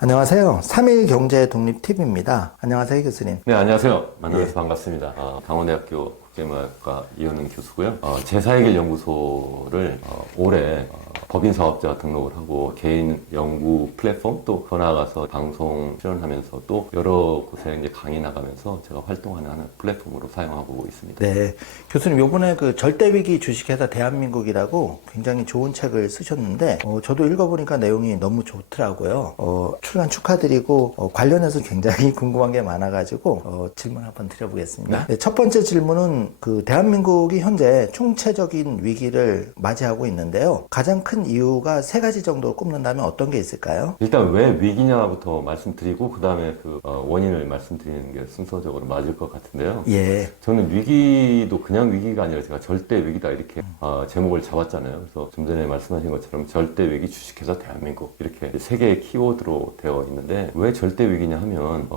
안녕하세요. 3일 경제 독립 팁입니다. 안녕하세요, 교수님. 네, 안녕하세요. 만나서 반갑습니다. 강원대학교 국제무역과 이현웅 교수고요. 제4의길 연구소를 올해 법인사업자 등록을 하고 개인 연구 플랫폼 또 더 나아가서 방송 출연하면서 또 여러 곳에 이제 강의 나가면서 제가 활동하는 하는 플랫폼으로 사용하고 있습니다. 네. 교수님, 요번에 그 절대위기 주식회사 대한민국이라고 굉장히 좋은 책을 쓰셨는데, 저도 읽어보니까 내용이 너무 좋더라고요. 출간 축하드리고, 관련해서 굉장히 궁금한 게 많아가지고, 질문 한번 드려보겠습니다. 네, 첫 번째 질문은 그 대한민국이 현재 총체적인 위기를 맞이하고 있는데요. 가장 큰 이유가 세 가지 정도 꼽는다면 어떤 게 있을까요? 일단 왜 위기냐부터 말씀드리고 그 다음에 그 원인을 말씀드리는 게 순서적으로 맞을 것 같은데요. 예. 저는 위기도 그냥 위기가 아니라 제가 절대 위기다 이렇게 제목을 잡았잖아요. 그래서 좀 전에 말씀하신 것처럼 절대 위기 주식회사 대한민국 이렇게 세 개의 키워드로 되어 있는데 왜 절대 위기냐 하면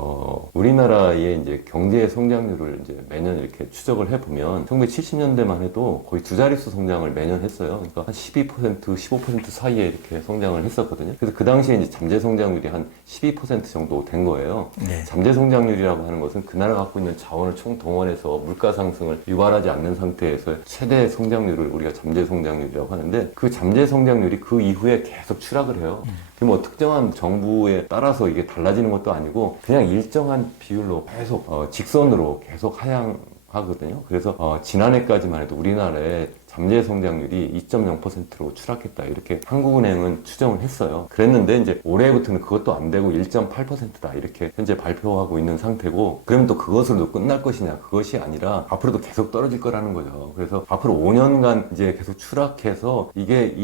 우리나라의 이제 경제 성장률을 이제 매년 이렇게 추적을 해보면 1970년대만 해도 거의 두 자릿수 성장을 매년 했어요. 그러니까 한 12%, 15% 사이에 이렇게 성장을 했었거든요. 그래서 그 당시에 이제 잠재 성장률이 한 12% 정도 된 거예요. 네. 잠재 성장률이라고 하는 것은 그 나라가 갖고 있는 자원을 총동원해서 물가 상승을 유발하지 않는 상태에서 최대 성장률을 우리가 잠재 성장률이라고 하는데 그 잠재 성장률이 그 이후에 계속 추락을 해요. 뭐 특정한 정부에 따라서 이게 달라지는 것도 아니고 그냥 일정한 비율로 계속 직선으로 계속 하향하거든요. 그래서 지난해까지만 해도 우리나라의 잠재 성장률이 2.0%로 추락했다. 이렇게 한국은행은 추정을 했어요. 그랬는데 이제 올해부터는 그것도 안 되고 1.8%다. 이렇게 현재 발표하고 있는 상태고 그러면 또 그것으로도 끝날 것이냐? 그것이 아니라 앞으로도 계속 떨어질 거라는 거죠. 그래서 앞으로 5년간 이제 계속 추락해서 이게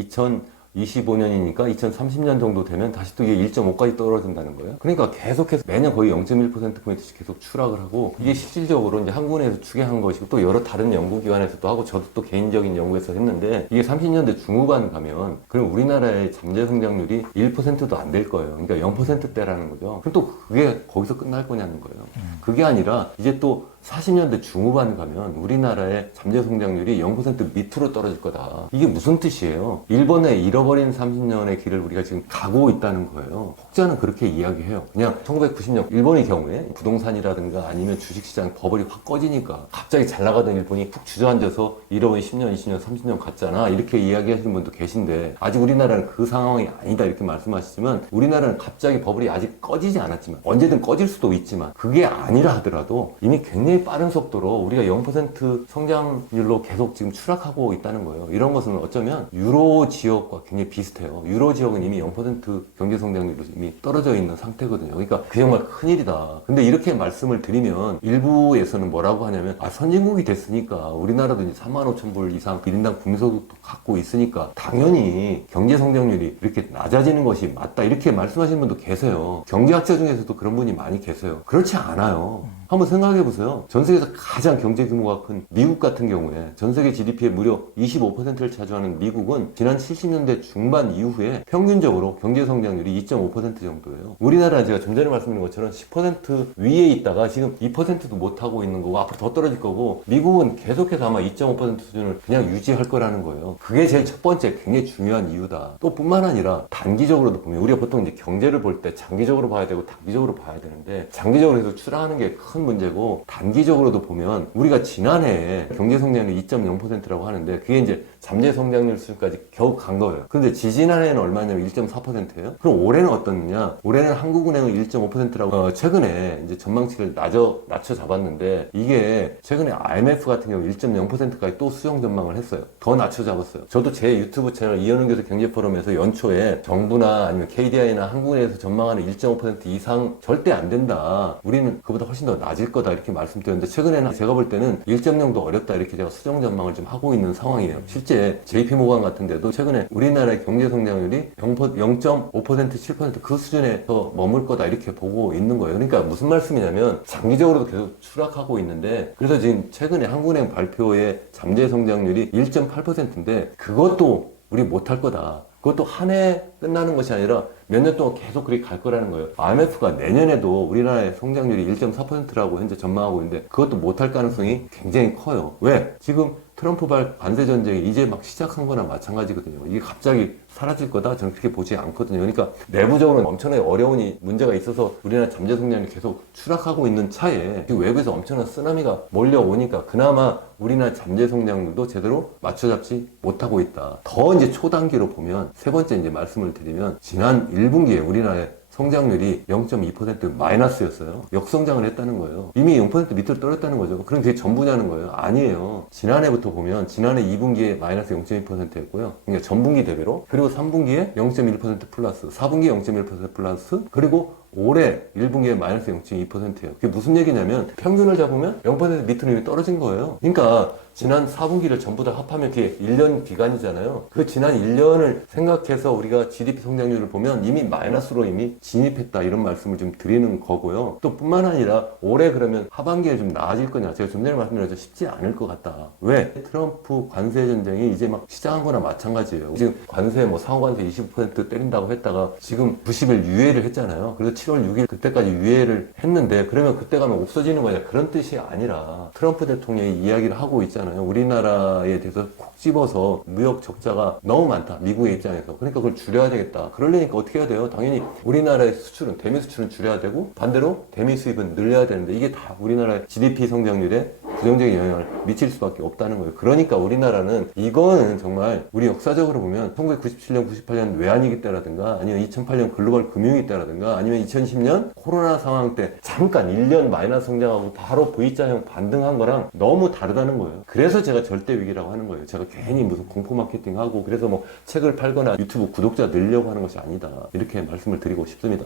2025년이니까 2030년 정도 되면 다시 또 이게 1.5까지 떨어진다는 거예요. 그러니까 계속해서 매년 거의 0.1%포인트씩 계속 추락을 하고 이게 실질적으로 이제 한국은행에서 추계한 것이고 또 여러 다른 연구기관에서도 하고 저도 또 개인적인 연구에서 했는데 이게 30년대 중후반 가면 그럼 우리나라의 잠재 성장률이 1%도 안 될 거예요. 그러니까 0%대라는 거죠. 그럼 또 그게 거기서 끝날 거냐는 거예요. 그게 아니라 이제 또 40년대 중후반 가면 우리나라의 잠재 성장률이 0% 밑으로 떨어질 거다. 이게 무슨 뜻이에요? 일본의 잃어버린 30년의 길을 우리가 지금 가고 있다는 거예요. 혹자는 그렇게 이야기해요. 그냥 1990년 일본의 경우에 부동산이라든가 아니면 주식시장 버블이 확 꺼지니까 갑자기 잘 나가던 일본이 푹 주저앉아서 잃어버린 10년, 20년, 30년 갔잖아. 이렇게 이야기하시는 분도 계신데 아직 우리나라는 그 상황이 아니다 이렇게 말씀하시지만 우리나라는 갑자기 버블이 아직 꺼지지 않았지만 언제든 꺼질 수도 있지만 그게 아니라 하더라도 이미 굉장히 빠른 속도로 우리가 0% 성장률로 계속 지금 추락하고 있다는 거예요. 이런 것은 어쩌면 유로 지역과 굉장히 비슷해요. 유로 지역은 이미 0% 경제 성장률로 이미 떨어져 있는 상태거든요. 그러니까 그게 정말 큰일이다. 근데 이렇게 말씀을 드리면 일부에서는 뭐라고 하냐면 선진국이 됐으니까 우리나라도 이제 35,000불 이상 1인당 국민소득도 갖고 있으니까 당연히 경제 성장률이 이렇게 낮아지는 것이 맞다. 이렇게 말씀하시는 분도 계세요. 경제학자 중에서도 그런 분이 많이 계세요. 그렇지 않아요. 한번 생각해 보세요. 전 세계에서 가장 경제 규모가 큰 미국 같은 경우에 전 세계 GDP의 무려 25%를 차지하는 미국은 지난 70년대 중반 이후에 평균적으로 경제 성장률이 2.5% 정도예요. 우리나라는 제가 좀 전에 말씀드린 것처럼 10% 위에 있다가 지금 2%도 못하고 있는 거고 앞으로 더 떨어질 거고 미국은 계속해서 아마 2.5% 수준을 그냥 유지할 거라는 거예요. 그게 제일 첫 번째 굉장히 중요한 이유다. 또 뿐만 아니라 단기적으로도 보면 우리가 보통 이제 경제를 볼 때 장기적으로 봐야 되고 단기적으로 봐야 되는데 장기적으로 해서 추락하는 게 큰 문제고 단기적으로도 보면 우리가 지난해에 경제 성장률이 2.0%라고 하는데 그게 이제 잠재 성장률 수준까지 겨우 간 거예요. 그런데 지지난해에는 얼마냐면 1.4%예요. 그럼 올해는 어떻느냐? 올해는 한국은행은 1.5%라고 최근에 이제 전망치를 낮춰 잡았는데 이게 최근에 IMF 같은 경우 1.0%까지 또 수정 전망을 했어요. 더 낮춰 잡았어요. 저도 제 유튜브 채널 이현웅 교수 경제포럼에서 연초에 정부나 아니면 KDI나 한국은행에서 전망하는 1.5% 이상 절대 안 된다. 우리는 그보다 훨씬 더 낮을 거다 이렇게 말씀드렸는데 최근에는 제가 볼 때는 1.0도 어렵다 이렇게 제가 수정 전망을 좀 하고 있는 상황이에요. 실제 JP모간 같은 데도 최근에 우리나라의 경제 성장률이 0.5% 7% 그 수준에서 머물 거다 이렇게 보고 있는 거예요. 그러니까 무슨 말씀이냐면 장기적으로도 계속 추락하고 있는데 그래서 지금 최근에 한국은행 발표의 잠재 성장률이 1.8%인데 그것도 우리 못할 거다. 그것도 한 해 끝나는 것이 아니라 몇 년 동안 계속 그렇게 갈 거라는 거예요. IMF가 내년에도 우리나라의 성장률이 1.4%라고 현재 전망하고 있는데 그것도 못할 가능성이 굉장히 커요. 왜? 지금 트럼프발 관세 전쟁이 이제 막 시작한 거나 마찬가지거든요. 이게 갑자기 사라질 거다 저는 그렇게 보지 않거든요. 그러니까 내부적으로 엄청나게 어려운 문제가 있어서 우리나라 잠재 성장률이 계속 추락하고 있는 차에 외부에서 엄청난 쓰나미가 몰려오니까 그나마 우리나라 잠재 성장률도 제대로 맞춰잡지 못하고 있다. 더 이제 초단기로 보면 세 번째 이제 말씀을 드리면 지난 1분기에 우리나라의 성장률이 0.2% 마이너스였어요. 역성장을 했다는 거예요. 이미 0% 밑으로 떨어졌다는 거죠. 그럼 그게 전부냐는 거예요. 아니에요. 지난해부터 보면 지난해 2분기에 마이너스 0.2%였고요. 그러니까 전분기 대비로. 그리고 3분기에 0.1% 플러스, 4분기에 0.1% 플러스, 그리고 올해 1분기에 마이너스 0.2%예요. 그게 무슨 얘기냐면 평균을 잡으면 0% 밑으로 이미 떨어진 거예요. 그러니까 지난 4분기를 전부 다 합하면 그게 1년 기간이잖아요. 그 지난 1년을 생각해서 우리가 GDP 성장률을 보면 이미 마이너스로 이미 진입했다 이런 말씀을 좀 드리는 거고요. 또 뿐만 아니라 올해 그러면 하반기에 좀 나아질 거냐 제가 좀 전에 말씀드렸죠. 쉽지 않을 것 같다. 왜? 트럼프 관세 전쟁이 이제 막 시작한 거나 마찬가지예요. 지금 관세 뭐 상호관세 25% 때린다고 했다가 지금 90일 유예를 했잖아요. 그래서 7월 6일 그때까지 유예를 했는데 그러면 그때 가면 없어지는 거냐 그런 뜻이 아니라 트럼프 대통령이 이야기를 하고 있잖아요. 우리나라에 대해서 콕 집어서 무역 적자가 너무 많다. 미국의 입장에서. 그러니까 그걸 줄여야 되겠다. 그러려니까 어떻게 해야 돼요? 당연히 우리나라의 수출은 대미 수출은 줄여야 되고 반대로 대미 수입은 늘려야 되는데 이게 다 우리나라의 GDP 성장률에 부정적인 영향을 미칠 수밖에 없다는 거예요. 그러니까 우리나라는 이거는 정말 우리 역사적으로 보면 1997년, 98년 외환위기 때라든가 아니면 2008년 글로벌 금융위기 때라든가 아니면 2010년 코로나 상황 때 잠깐 1년 마이너스 성장하고 바로 V자형 반등한 거랑 너무 다르다는 거예요. 그래서 제가 절대 위기라고 하는 거예요. 제가 괜히 무슨 공포 마케팅하고 그래서 뭐 책을 팔거나 유튜브 구독자 늘려고 하는 것이 아니다. 이렇게 말씀을 드리고 싶습니다.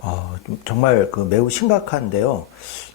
정말 매우 심각한데요.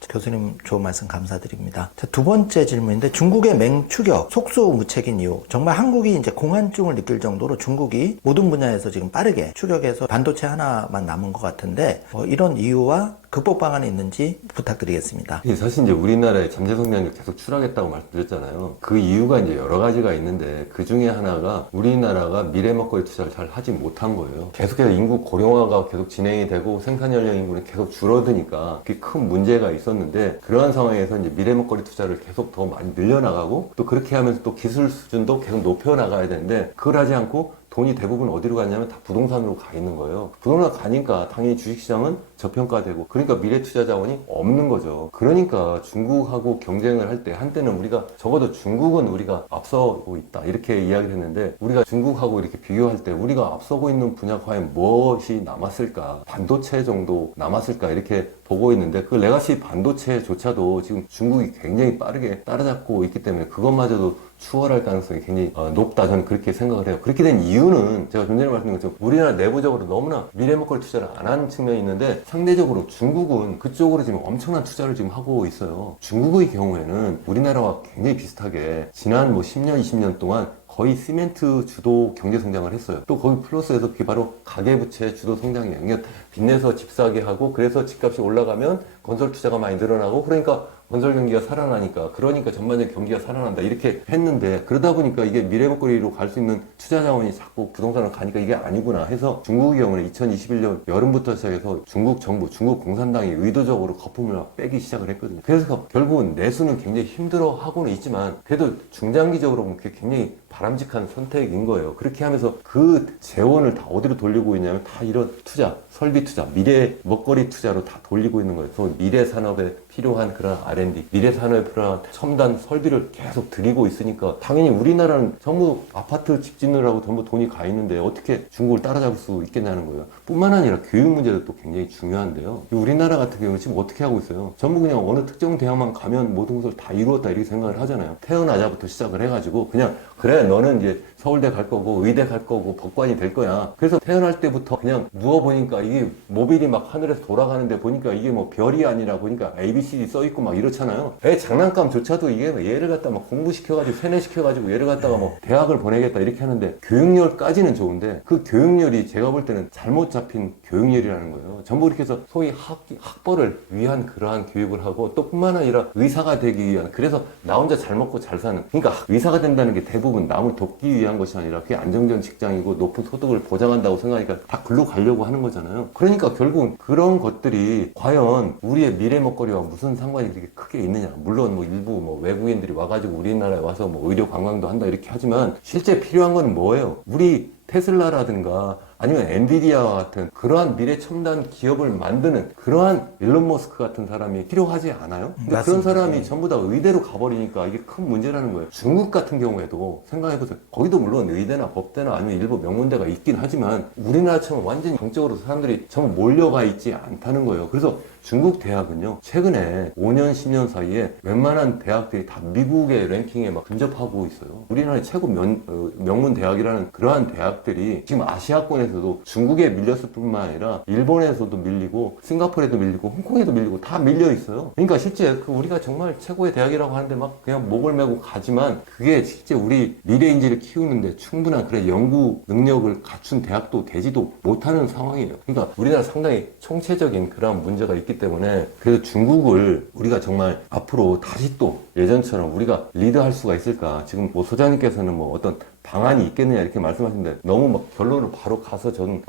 교수님 좋은 말씀 감사드립니다. 자, 두 번째 질문인데 중국의 맹추격, 속수무책인 이유. 정말 한국이 이제 공황증을 느낄 정도로 중국이 모든 분야에서 지금 빠르게 추격해서 반도체 하나만 남은 것 같은데 이런 이유와 극복 방안이 있는지 부탁드리겠습니다. 사실 이제 우리나라의 잠재 성장률 계속 추락했다고 말씀드렸잖아요. 그 이유가 이제 여러 가지가 있는데 그 중에 하나가 우리나라가 미래 먹거리 투자를 잘 하지 못한 거예요. 계속해서 인구 고령화가 계속 진행이 되고 생산 연령 인구는 계속 줄어드니까 그게 큰 문제가 있었는데 그러한 상황에서 이제 미래 먹거리 투자를 계속 더 많이 늘려나가고 또 그렇게 하면서 또 기술 수준도 계속 높여나가야 되는데 그걸 하지 않고 돈이 대부분 어디로 갔냐면 다 부동산으로 가 있는 거예요. 부동산 가니까 당연히 주식시장은 저평가되고 그러니까 미래 투자 자원이 없는 거죠. 그러니까 중국하고 경쟁을 할 때 한때는 우리가 적어도 중국은 우리가 앞서고 있다 이렇게 이야기를 했는데 우리가 중국하고 이렇게 비교할 때 우리가 앞서고 있는 분야 과연 무엇이 남았을까? 반도체 정도 남았을까? 이렇게 보고 있는데 그 레가시 반도체조차도 지금 중국이 굉장히 빠르게 따라잡고 있기 때문에 그것마저도 추월할 가능성이 굉장히 높다 저는 그렇게 생각을 해요. 그렇게 된 이유는 제가 좀 전에 말씀드린 것처럼 우리나라 내부적으로 너무나 미래 먹거리 투자를 안 하는 측면이 있는데 상대적으로 중국은 그쪽으로 지금 엄청난 투자를 지금 하고 있어요. 중국의 경우에는 우리나라와 굉장히 비슷하게 지난 10년, 20년 동안 거의 시멘트 주도 경제 성장을 했어요. 또 거기 플러스해서 그게 바로 가계부채 주도 성장이에요. 그러니까 빚내서 집 사게 하고 그래서 집값이 올라가면 건설 투자가 많이 늘어나고 그러니까 건설 경기가 살아나니까 그러니까 전반적인 경기가 살아난다 이렇게 했는데 그러다 보니까 이게 미래 먹거리로 갈 수 있는 투자 자원이 자꾸 부동산으로 가니까 이게 아니구나 해서 중국의 경우는 2021년 여름부터 시작해서 중국 정부, 중국 공산당이 의도적으로 거품을 막 빼기 시작을 했거든요. 그래서 결국은 내수는 굉장히 힘들어 하고는 있지만 그래도 중장기적으로 보면 그게 굉장히 바람직한 선택인 거예요. 그렇게 하면서 그 재원을 다 어디로 돌리고 있냐면 다 이런 투자, 설비 투자, 미래 먹거리 투자로 다 돌리고 있는 거예요. 그래서 미래 산업에 필요한 그런 R&D, 미래 산업에 필요한 첨단 설비를 계속 들이고 있으니까 당연히 우리나라는 전부 아파트 집 짓느라고 전부 돈이 가 있는데 어떻게 중국을 따라잡을 수 있겠냐는 거예요. 뿐만 아니라 교육 문제도 또 굉장히 중요한데요. 우리나라 같은 경우는 지금 어떻게 하고 있어요? 전부 그냥 어느 특정 대학만 가면 모든 것을 다 이루었다 이렇게 생각을 하잖아요. 태어나자부터 시작을 해가지고 그냥 그래 너는 이제 서울대 갈 거고 의대 갈 거고 법관이 될 거야. 그래서 태어날 때부터 그냥 누워보니까 이게 모빌이 막 하늘에서 돌아가는데 보니까 이게 뭐 별이 아니라 보니까 ABCD 써있고 막 이렇잖아요. 애 장난감조차도 이게 얘를 갖다 막 공부시켜가지고 세뇌시켜가지고 얘를 갖다가 뭐 대학을 보내겠다 이렇게 하는데 교육열까지는 좋은데 그 교육열이 제가 볼 때는 잘못 잡힌 교육열이라는 거예요. 전부 이렇게 해서 소위 학벌을 위한 그러한 교육을 하고 또 뿐만 아니라 의사가 되기 위한 그래서 나 혼자 잘 먹고 잘 사는 그러니까 의사가 된다는 게 대부분 남을 돕기 위한 것이 아니라 그게 안정적인 직장이고 높은 소득을 보장한다고 생각하니까 다 글로 가려고 하는 거잖아요. 그러니까 결국은 그런 것들이 과연 우리의 미래 먹거리와 무슨 상관이 그렇게 크게 있느냐. 물론 뭐 일부 뭐 외국인들이 와가지고 우리나라에 와서 뭐 의료 관광도 한다 이렇게 하지만 실제 필요한 건 뭐예요? 우리 테슬라라든가 아니면 엔비디아와 같은 그러한 미래 첨단 기업을 만드는 그러한 일론 머스크 같은 사람이 필요하지 않아요? 근데 그런 사람이 전부 다 의대로 가버리니까 이게 큰 문제라는 거예요. 중국 같은 경우에도 생각해보세요. 거기도 물론 의대나 법대나 아니면 일부 명문대가 있긴 하지만 우리나라처럼 완전히 정적으로 사람들이 전부 몰려가 있지 않다는 거예요. 그래서 중국 대학은요, 최근에 5년, 10년 사이에 웬만한 대학들이 다 미국의 랭킹에 막 근접하고 있어요. 우리나라의 최고 명문 대학이라는 그러한 대학들이 지금 아시아권에서도 중국에 밀렸을 뿐만 아니라 일본에서도 밀리고 싱가포르에도 밀리고 홍콩에도 밀리고 다 밀려 있어요. 그러니까 실제 우리가 정말 최고의 대학이라고 하는데 막 그냥 목을 메고 가지만 그게 실제 우리 미래 인재를 키우는데 충분한 그래 연구 능력을 갖춘 대학도 되지도 못하는 상황이에요. 그러니까 우리나라 상당히 총체적인 그런 문제가 있기 때문에 그래서 중국을 우리가 정말 앞으로 다시 또 예전처럼 우리가 리드할 수가 있을까? 지금 뭐 소장님께서는 뭐 어떤 방안이 있겠느냐 이렇게 말씀하시는데 너무 막 결론을 바로 가서 저는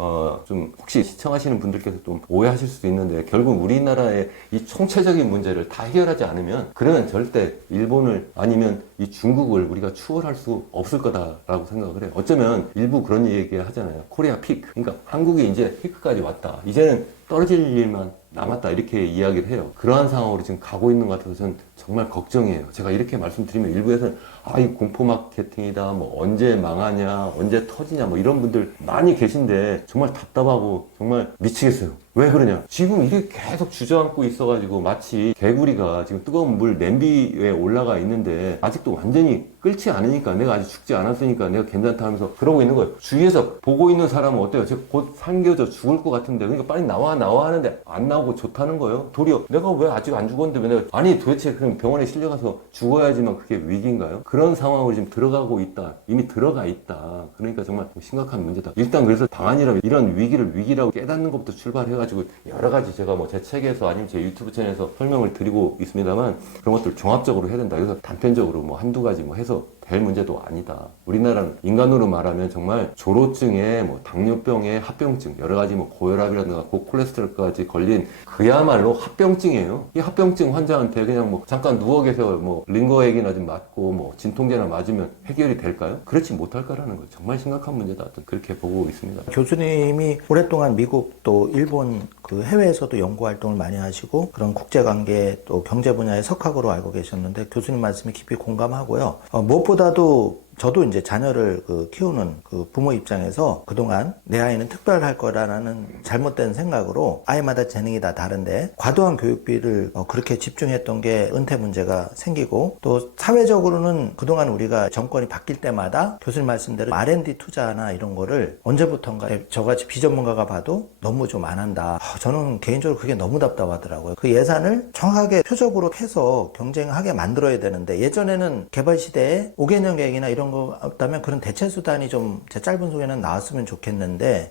좀 혹시 시청하시는 분들께서 좀 오해하실 수도 있는데 결국 우리나라의 이 총체적인 문제를 다 해결하지 않으면 그러면 절대 일본을 아니면 이 중국을 우리가 추월할 수 없을 거다라고 생각을 해요. 어쩌면 일부 그런 얘기 하잖아요. 코리아 피크. 그러니까 한국이 이제 피크까지 왔다. 이제는 떨어질 일만 남았다 이렇게 이야기를 해요. 그러한 상황으로 지금 가고 있는 것 같아서 저는 정말 걱정이에요. 제가 이렇게 말씀드리면 일부에서는 이 공포 마케팅이다, 뭐 언제 망하냐, 언제 터지냐, 뭐 이런 분들 많이 계신데 정말 답답하고 정말 미치겠어요. 왜 그러냐? 지금 이게 계속 주저앉고 있어가지고 마치 개구리가 지금 뜨거운 물 냄비 위에 올라가 있는데 아직도 완전히 끓지 않으니까 내가 아직 죽지 않았으니까 내가 괜찮다 하면서 그러고 있는 거예요. 주위에서 보고 있는 사람은 어때요? 제가 곧 삼겨져 죽을 것 같은데 그러니까 빨리 나와 하는데 안 나오고 좋다는 거예요. 도리어 내가 왜 아직 안 죽었는데 왜 내가 아니 도대체 그럼 병원에 실려가서 죽어야지만 그게 위기인가요? 그런 상황으로 지금 들어가고 있다. 이미 들어가 있다. 그러니까 정말 심각한 문제다. 일단 그래서 방안이라면 이런 위기를 위기라고 깨닫는 것부터 출발해가지고 여러 가지 제가 뭐 제 책에서 아니면 제 유튜브 채널에서 설명을 드리고 있습니다만 그런 것들 종합적으로 해야 된다. 그래서 단편적으로 뭐 한두 가지 뭐 해서 될 문제도 아니다. 우리나라는 인간으로 말하면 정말 조로증에 뭐 당뇨병에 합병증 여러 가지 뭐 고혈압이라든가 고콜레스테롤까지 걸린 그야말로 합병증이에요. 이 합병증 환자한테 그냥 뭐 잠깐 누워 계세요. 뭐 링거액이나 좀 맞고 뭐 진통제나 맞으면 해결이 될까요? 그렇지 못할 거라는 거예요. 정말 심각한 문제다. 그렇게 보고 있습니다. 교수님이 오랫동안 미국 또 일본 그 해외에서도 연구 활동을 많이 하시고 그런 국제관계 또 경제 분야의 석학으로 알고 계셨는데 교수님 말씀에 깊이 공감하고요. 무엇보다도 저도 이제 자녀를 키우는 부모 입장에서 그동안 내 아이는 특별할 거라는 잘못된 생각으로 아이마다 재능이 다 다른데 과도한 교육비를 그렇게 집중했던 게 은퇴 문제가 생기고 또 사회적으로는 그동안 우리가 정권이 바뀔 때마다 교수님 말씀대로 R&D 투자나 이런 거를 언제부턴가 저같이 비전문가가 봐도 너무 좀 안 한다. 저는 개인적으로 그게 너무 답답하더라고요. 그 예산을 정확하게 표적으로 해서 경쟁하게 만들어야 되는데 예전에는 개발 시대에 5개년 계획이나 이런 거 없다면 그런 대체 수단이 좀 제 짧은 속에는 나왔으면 좋겠는데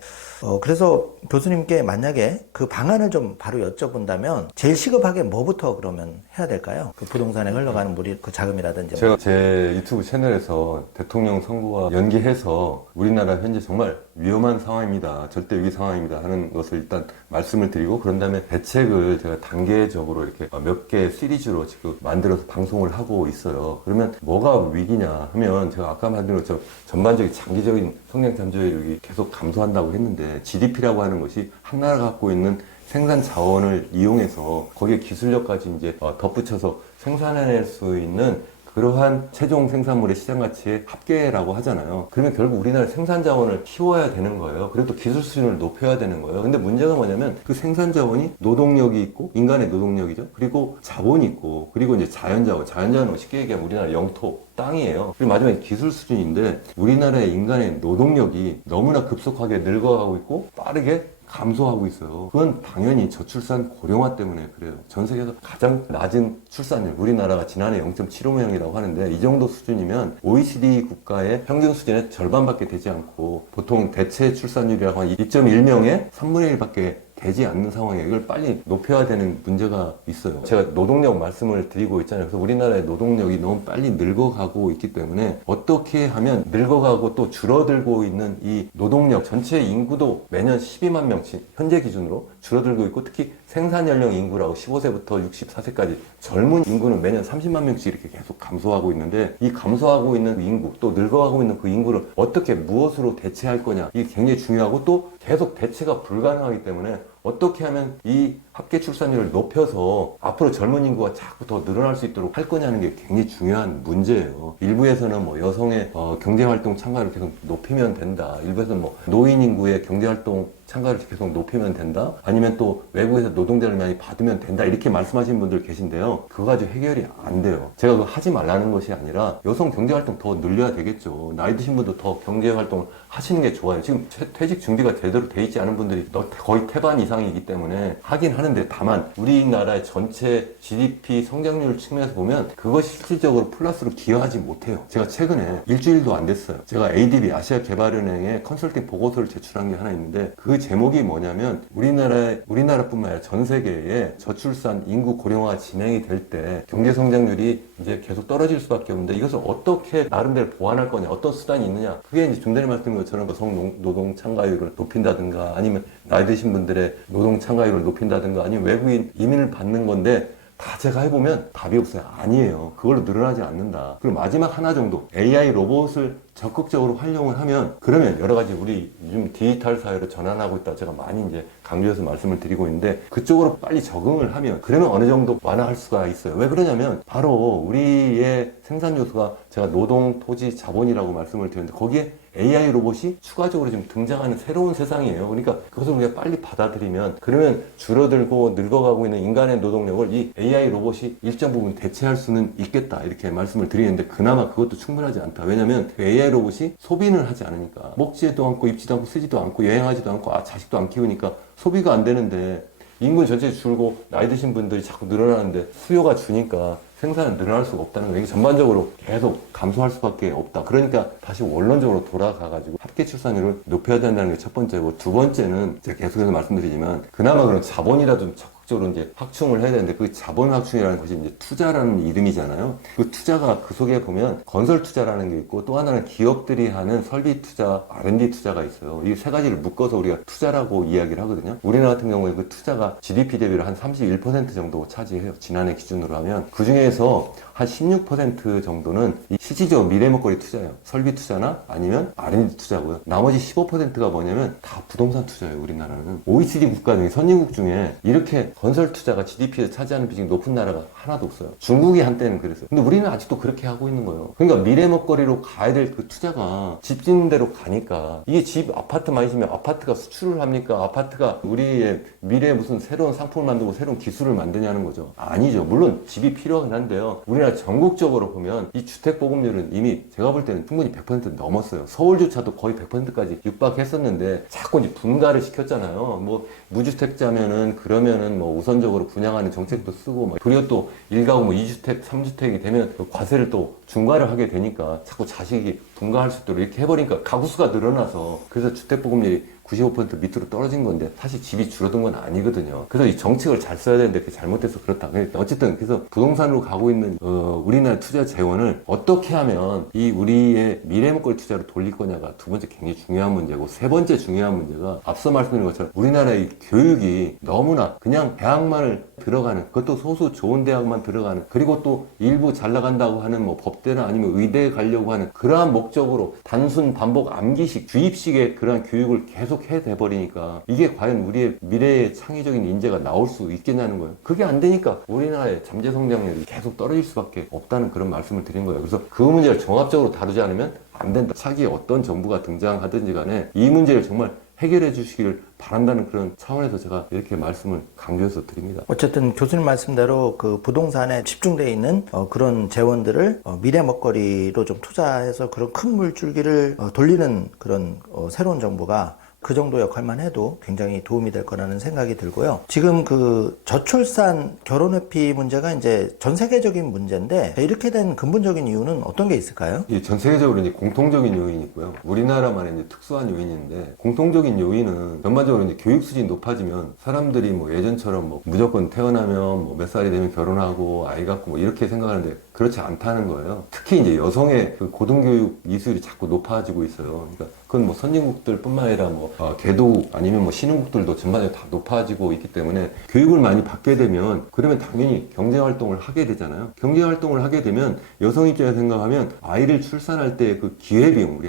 그래서 교수님께 만약에 그 방안을 좀 바로 여쭤본다면 제일 시급하게 뭐부터 그러면 해야 될까요? 그 부동산에 흘러가는 물이 그 자금이라든지 제가 제 유튜브 채널에서 대통령 선거와 연계해서 우리나라 현재 정말 위험한 상황입니다. 절대 위기 상황입니다 하는 것을 일단 말씀을 드리고 그런 다음에 대책을 제가 단계적으로 이렇게 몇 개 시리즈로 지금 만들어서 방송을 하고 있어요. 그러면 뭐가 위기냐 하면 제가 아까 말씀드린 것처럼 전반적인 장기적인 성장 잠재력이 계속 감소한다고 했는데 GDP라고 하는 것이 한 나라가 갖고 있는 생산 자원을 이용해서 거기에 기술력까지 이제 덧붙여서 생산해낼 수 있는 그러한 최종 생산물의 시장 가치의 합계라고 하잖아요. 그러면 결국 우리나라 생산 자원을 키워야 되는 거예요. 그리고 또 기술 수준을 높여야 되는 거예요. 근데 문제가 뭐냐면 그 생산 자원이 노동력이 있고 인간의 노동력이죠. 그리고 자본이 있고 그리고 이제 자연 자원. 자연 자원은 쉽게 얘기하면 우리나라 영토 땅이에요. 그리고 마지막에 기술 수준인데 우리나라의 인간의 노동력이 너무나 급속하게 늙어가고 있고 빠르게 감소하고 있어요. 그건 당연히 저출산 고령화 때문에 그래요. 전 세계에서 가장 낮은 출산율, 우리나라가 지난해 0.75명이라고 하는데 이 정도 수준이면 OECD 국가의 평균 수준의 절반밖에 되지 않고 보통 대체 출산율이라고 하면 2.1명의 3분의 1밖에 되지 않는 상황에 이걸 빨리 높여야 되는 문제가 있어요. 제가 노동력 말씀을 드리고 있잖아요. 그래서 우리나라의 노동력이 너무 빨리 늙어가고 있기 때문에 어떻게 하면 늙어가고 또 줄어들고 있는 이 노동력 전체 인구도 매년 12만 명씩 현재 기준으로 줄어들고 있고, 특히 생산 연령 인구라고 15세부터 64세까지 젊은 인구는 매년 30만 명씩 이렇게 계속 감소하고 있는데, 이 감소하고 있는 그 인구, 또 늙어가고 있는 그 인구를 어떻게 무엇으로 대체할 거냐, 이게 굉장히 중요하고 또 계속 대체가 불가능하기 때문에 어떻게 하면 이 합계 출산율을 높여서 앞으로 젊은 인구가 자꾸 더 늘어날 수 있도록 할 거냐는 게 굉장히 중요한 문제예요. 일부에서는 뭐 여성의 경제활동 참가를 계속 높이면 된다. 일부에서는 뭐 노인 인구의 경제활동 참가를 계속 높이면 된다. 아니면 또 외국에서 노동자를 많이 받으면 된다. 이렇게 말씀하시는 분들 계신데요. 그거 가지고 해결이 안 돼요. 제가 그거 하지 말라는 것이 아니라 여성 경제활동 더 늘려야 되겠죠. 나이 드신 분도 더 경제활동을 하시는 게 좋아요. 지금 퇴직 준비가 제대로 돼 있지 않은 분들이 거의 태반 이상이기 때문에 하긴 하는데, 다만 우리나라의 전체 GDP 성장률 측면에서 보면 그것이 실질적으로 플러스로 기여하지 못해요. 제가 최근에 일주일도 안 됐어요. 제가 ADB 아시아개발은행에 컨설팅 보고서를 제출한 게 하나 있는데, 그 제목이 뭐냐면 우리나라뿐만 아니라 전 세계에 저출산 인구 고령화 진행이 될 때 경제 성장률이 이제 계속 떨어질 수밖에 없는데, 이것을 어떻게 나름대로 보완할 거냐, 어떤 수단이 있느냐. 그게 이제 좀 전에 말씀드린 것처럼 여성 노동 참가율을 높인다든가, 아니면 나이 드신 분들의 노동 참가율을 높인다든가, 아니면 외국인 이민을 받는 건데, 다 제가 해보면 답이 없어요. 아니에요. 그걸로 늘어나지 않는다. 그리고 마지막 하나 정도, AI 로봇을 적극적으로 활용을 하면, 그러면 여러 가지 우리 요즘 디지털 사회로 전환하고 있다 제가 많이 이제 강조해서 말씀을 드리고 있는데, 그쪽으로 빨리 적응을 하면 그러면 어느 정도 완화할 수가 있어요. 왜 그러냐면 바로 우리의 생산 요소가 제가 노동, 토지, 자본이라고 말씀을 드렸는데, 거기에 AI 로봇이 추가적으로 지금 등장하는 새로운 세상이에요. 그러니까 그것을 우리가 빨리 받아들이면, 그러면 줄어들고 늙어가고 있는 인간의 노동력을 이 AI 로봇이 일정 부분 대체할 수는 있겠다, 이렇게 말씀을 드리는데, 그나마 그것도 충분하지 않다. 왜냐면 그 AI 로봇이 소비를 하지 않으니까, 먹지도 않고 입지도 않고 쓰지도 않고 여행하지도 않고 자식도 안 키우니까 소비가 안 되는데, 인구 전체 줄고 나이 드신 분들이 자꾸 늘어나는데 수요가 주니까 생산은 늘어날 수가 없다는 거예요. 이게 전반적으로 계속 감소할 수밖에 없다. 그러니까 다시 원론적으로 돌아가가지고 합계 출산율을 높여야 된다는 게 첫 번째고, 두 번째는 제가 계속해서 말씀드리지만, 그나마 그런 자본이라도 좀 적극적으로 이제 확충을 해야 되는데, 그 자본 확충이라는 것이 이제 투자라는 이름이잖아요. 그 투자가 그 속에 보면 건설 투자라는 게 있고, 또 하나는 기업들이 하는 설비 투자, R&D 투자가 있어요. 이 세 가지를 묶어서 우리가 투자라고 이야기를 하거든요. 우리나라 같은 경우에 그 투자가 GDP 대비로 한 31% 정도 차지해요. 지난해 기준으로 하면. 그 중에서 한 16% 정도는 이 실질적으로 미래 먹거리 투자예요. 설비 투자나 아니면 R&D 투자고요. 나머지 15%가 뭐냐면 다 부동산 투자예요. 우리나라는 OECD 국가 중에, 선진국 중에 이렇게 건설 투자가 GDP에서 차지하는 비중이 높은 나라가 하나도 없어요. 중국이 한때는 그랬어요. 근데 우리는 아직도 그렇게 하고 있는 거예요. 그러니까 미래 먹거리로 가야 될 그 투자가 집 짓는 대로 가니까, 이게 집 아파트 많이 지면 아파트가 수출을 합니까? 아파트가 우리의 미래에 무슨 새로운 상품을 만들고 새로운 기술을 만드냐는 거죠. 아니죠. 물론 집이 필요하긴 한데요. 우리나라 전국적으로 보면 이 주택 보급률은 이미 제가 볼 때는 충분히 100% 넘었어요. 서울조차도 거의 100%까지 육박했었는데 자꾸 이제 분가를 시켰잖아요. 뭐 무주택자면은 그러면은 뭐 우선적으로 분양하는 정책도 쓰고, 뭐 그리고 또 1가구 뭐 2주택, 3주택이 되면 그 과세를 또 중과를 하게 되니까 자꾸 자식이 분가할 수 있도록 이렇게 해버리니까 가구 수가 늘어나서, 그래서 주택 보급률이 95% 밑으로 떨어진 건데 사실 집이 줄어든 건 아니거든요. 그래서 이 정책을 잘 써야 되는데 그게 잘못돼서 그렇다. 어쨌든 그래서 부동산으로 가고 있는 우리나라 투자 재원을 어떻게 하면 이 우리의 미래 먹거리 투자로 돌릴 거냐가 두 번째 굉장히 중요한 문제고, 세 번째 중요한 문제가 앞서 말씀드린 것처럼 우리나라의 교육이 너무나 그냥 대학만을 들어가는, 그것도 소수 좋은 대학만 들어가는, 그리고 또 일부 잘 나간다고 하는 뭐 법대나 아니면 의대에 가려고 하는 그러한 목적으로 단순 반복 암기식 주입식의 그러한 교육을 계속 해대버리니까 이게 과연 우리의 미래의 창의적인 인재가 나올 수 있겠냐는 거예요. 그게 안 되니까 우리나라의 잠재 성장률이 계속 떨어질 수밖에 없다는 그런 말씀을 드린 거예요. 그래서 그 문제를 종합적으로 다루지 않으면 안 된다. 차기에 어떤 정부가 등장하든지 간에 이 문제를 정말 해결해 주시기를 바란다는 그런 차원에서 제가 이렇게 말씀을 강조해서 드립니다. 어쨌든 교수님 말씀대로 그 부동산에 집중되어 있는 그런 재원들을 미래 먹거리로 좀 투자해서 그런 큰 물줄기를 돌리는 그런 새로운 정부가 그 정도 역할만 해도 굉장히 도움이 될 거라는 생각이 들고요. 지금 그 저출산 결혼회피 문제가 이제 전 세계적인 문제인데 이렇게 된 근본적인 이유는 어떤 게 있을까요? 전 세계적으로 이제 공통적인 요인이 있고요. 우리나라만의 이제 특수한 요인인데, 공통적인 요인은 전반적으로 이제 교육 수준이 높아지면 사람들이 뭐 예전처럼 뭐 무조건 태어나면 뭐 몇 살이 되면 결혼하고 아이 갖고 뭐 이렇게 생각하는데 그렇지 않다는 거예요. 특히 이제 여성의 그 고등교육 이수율이 자꾸 높아지고 있어요. 그러니까 그건 뭐 선진국들뿐만 아니라 뭐 개도국 아니면 뭐 신흥국들도 전반적으로 다 높아지고 있기 때문에 교육을 많이 받게 되면 그러면 당연히 경제 활동을 하게 되잖아요. 경제 활동을 하게 되면 여성 입장에서 생각하면 아이를 출산할 때 그 기회비용,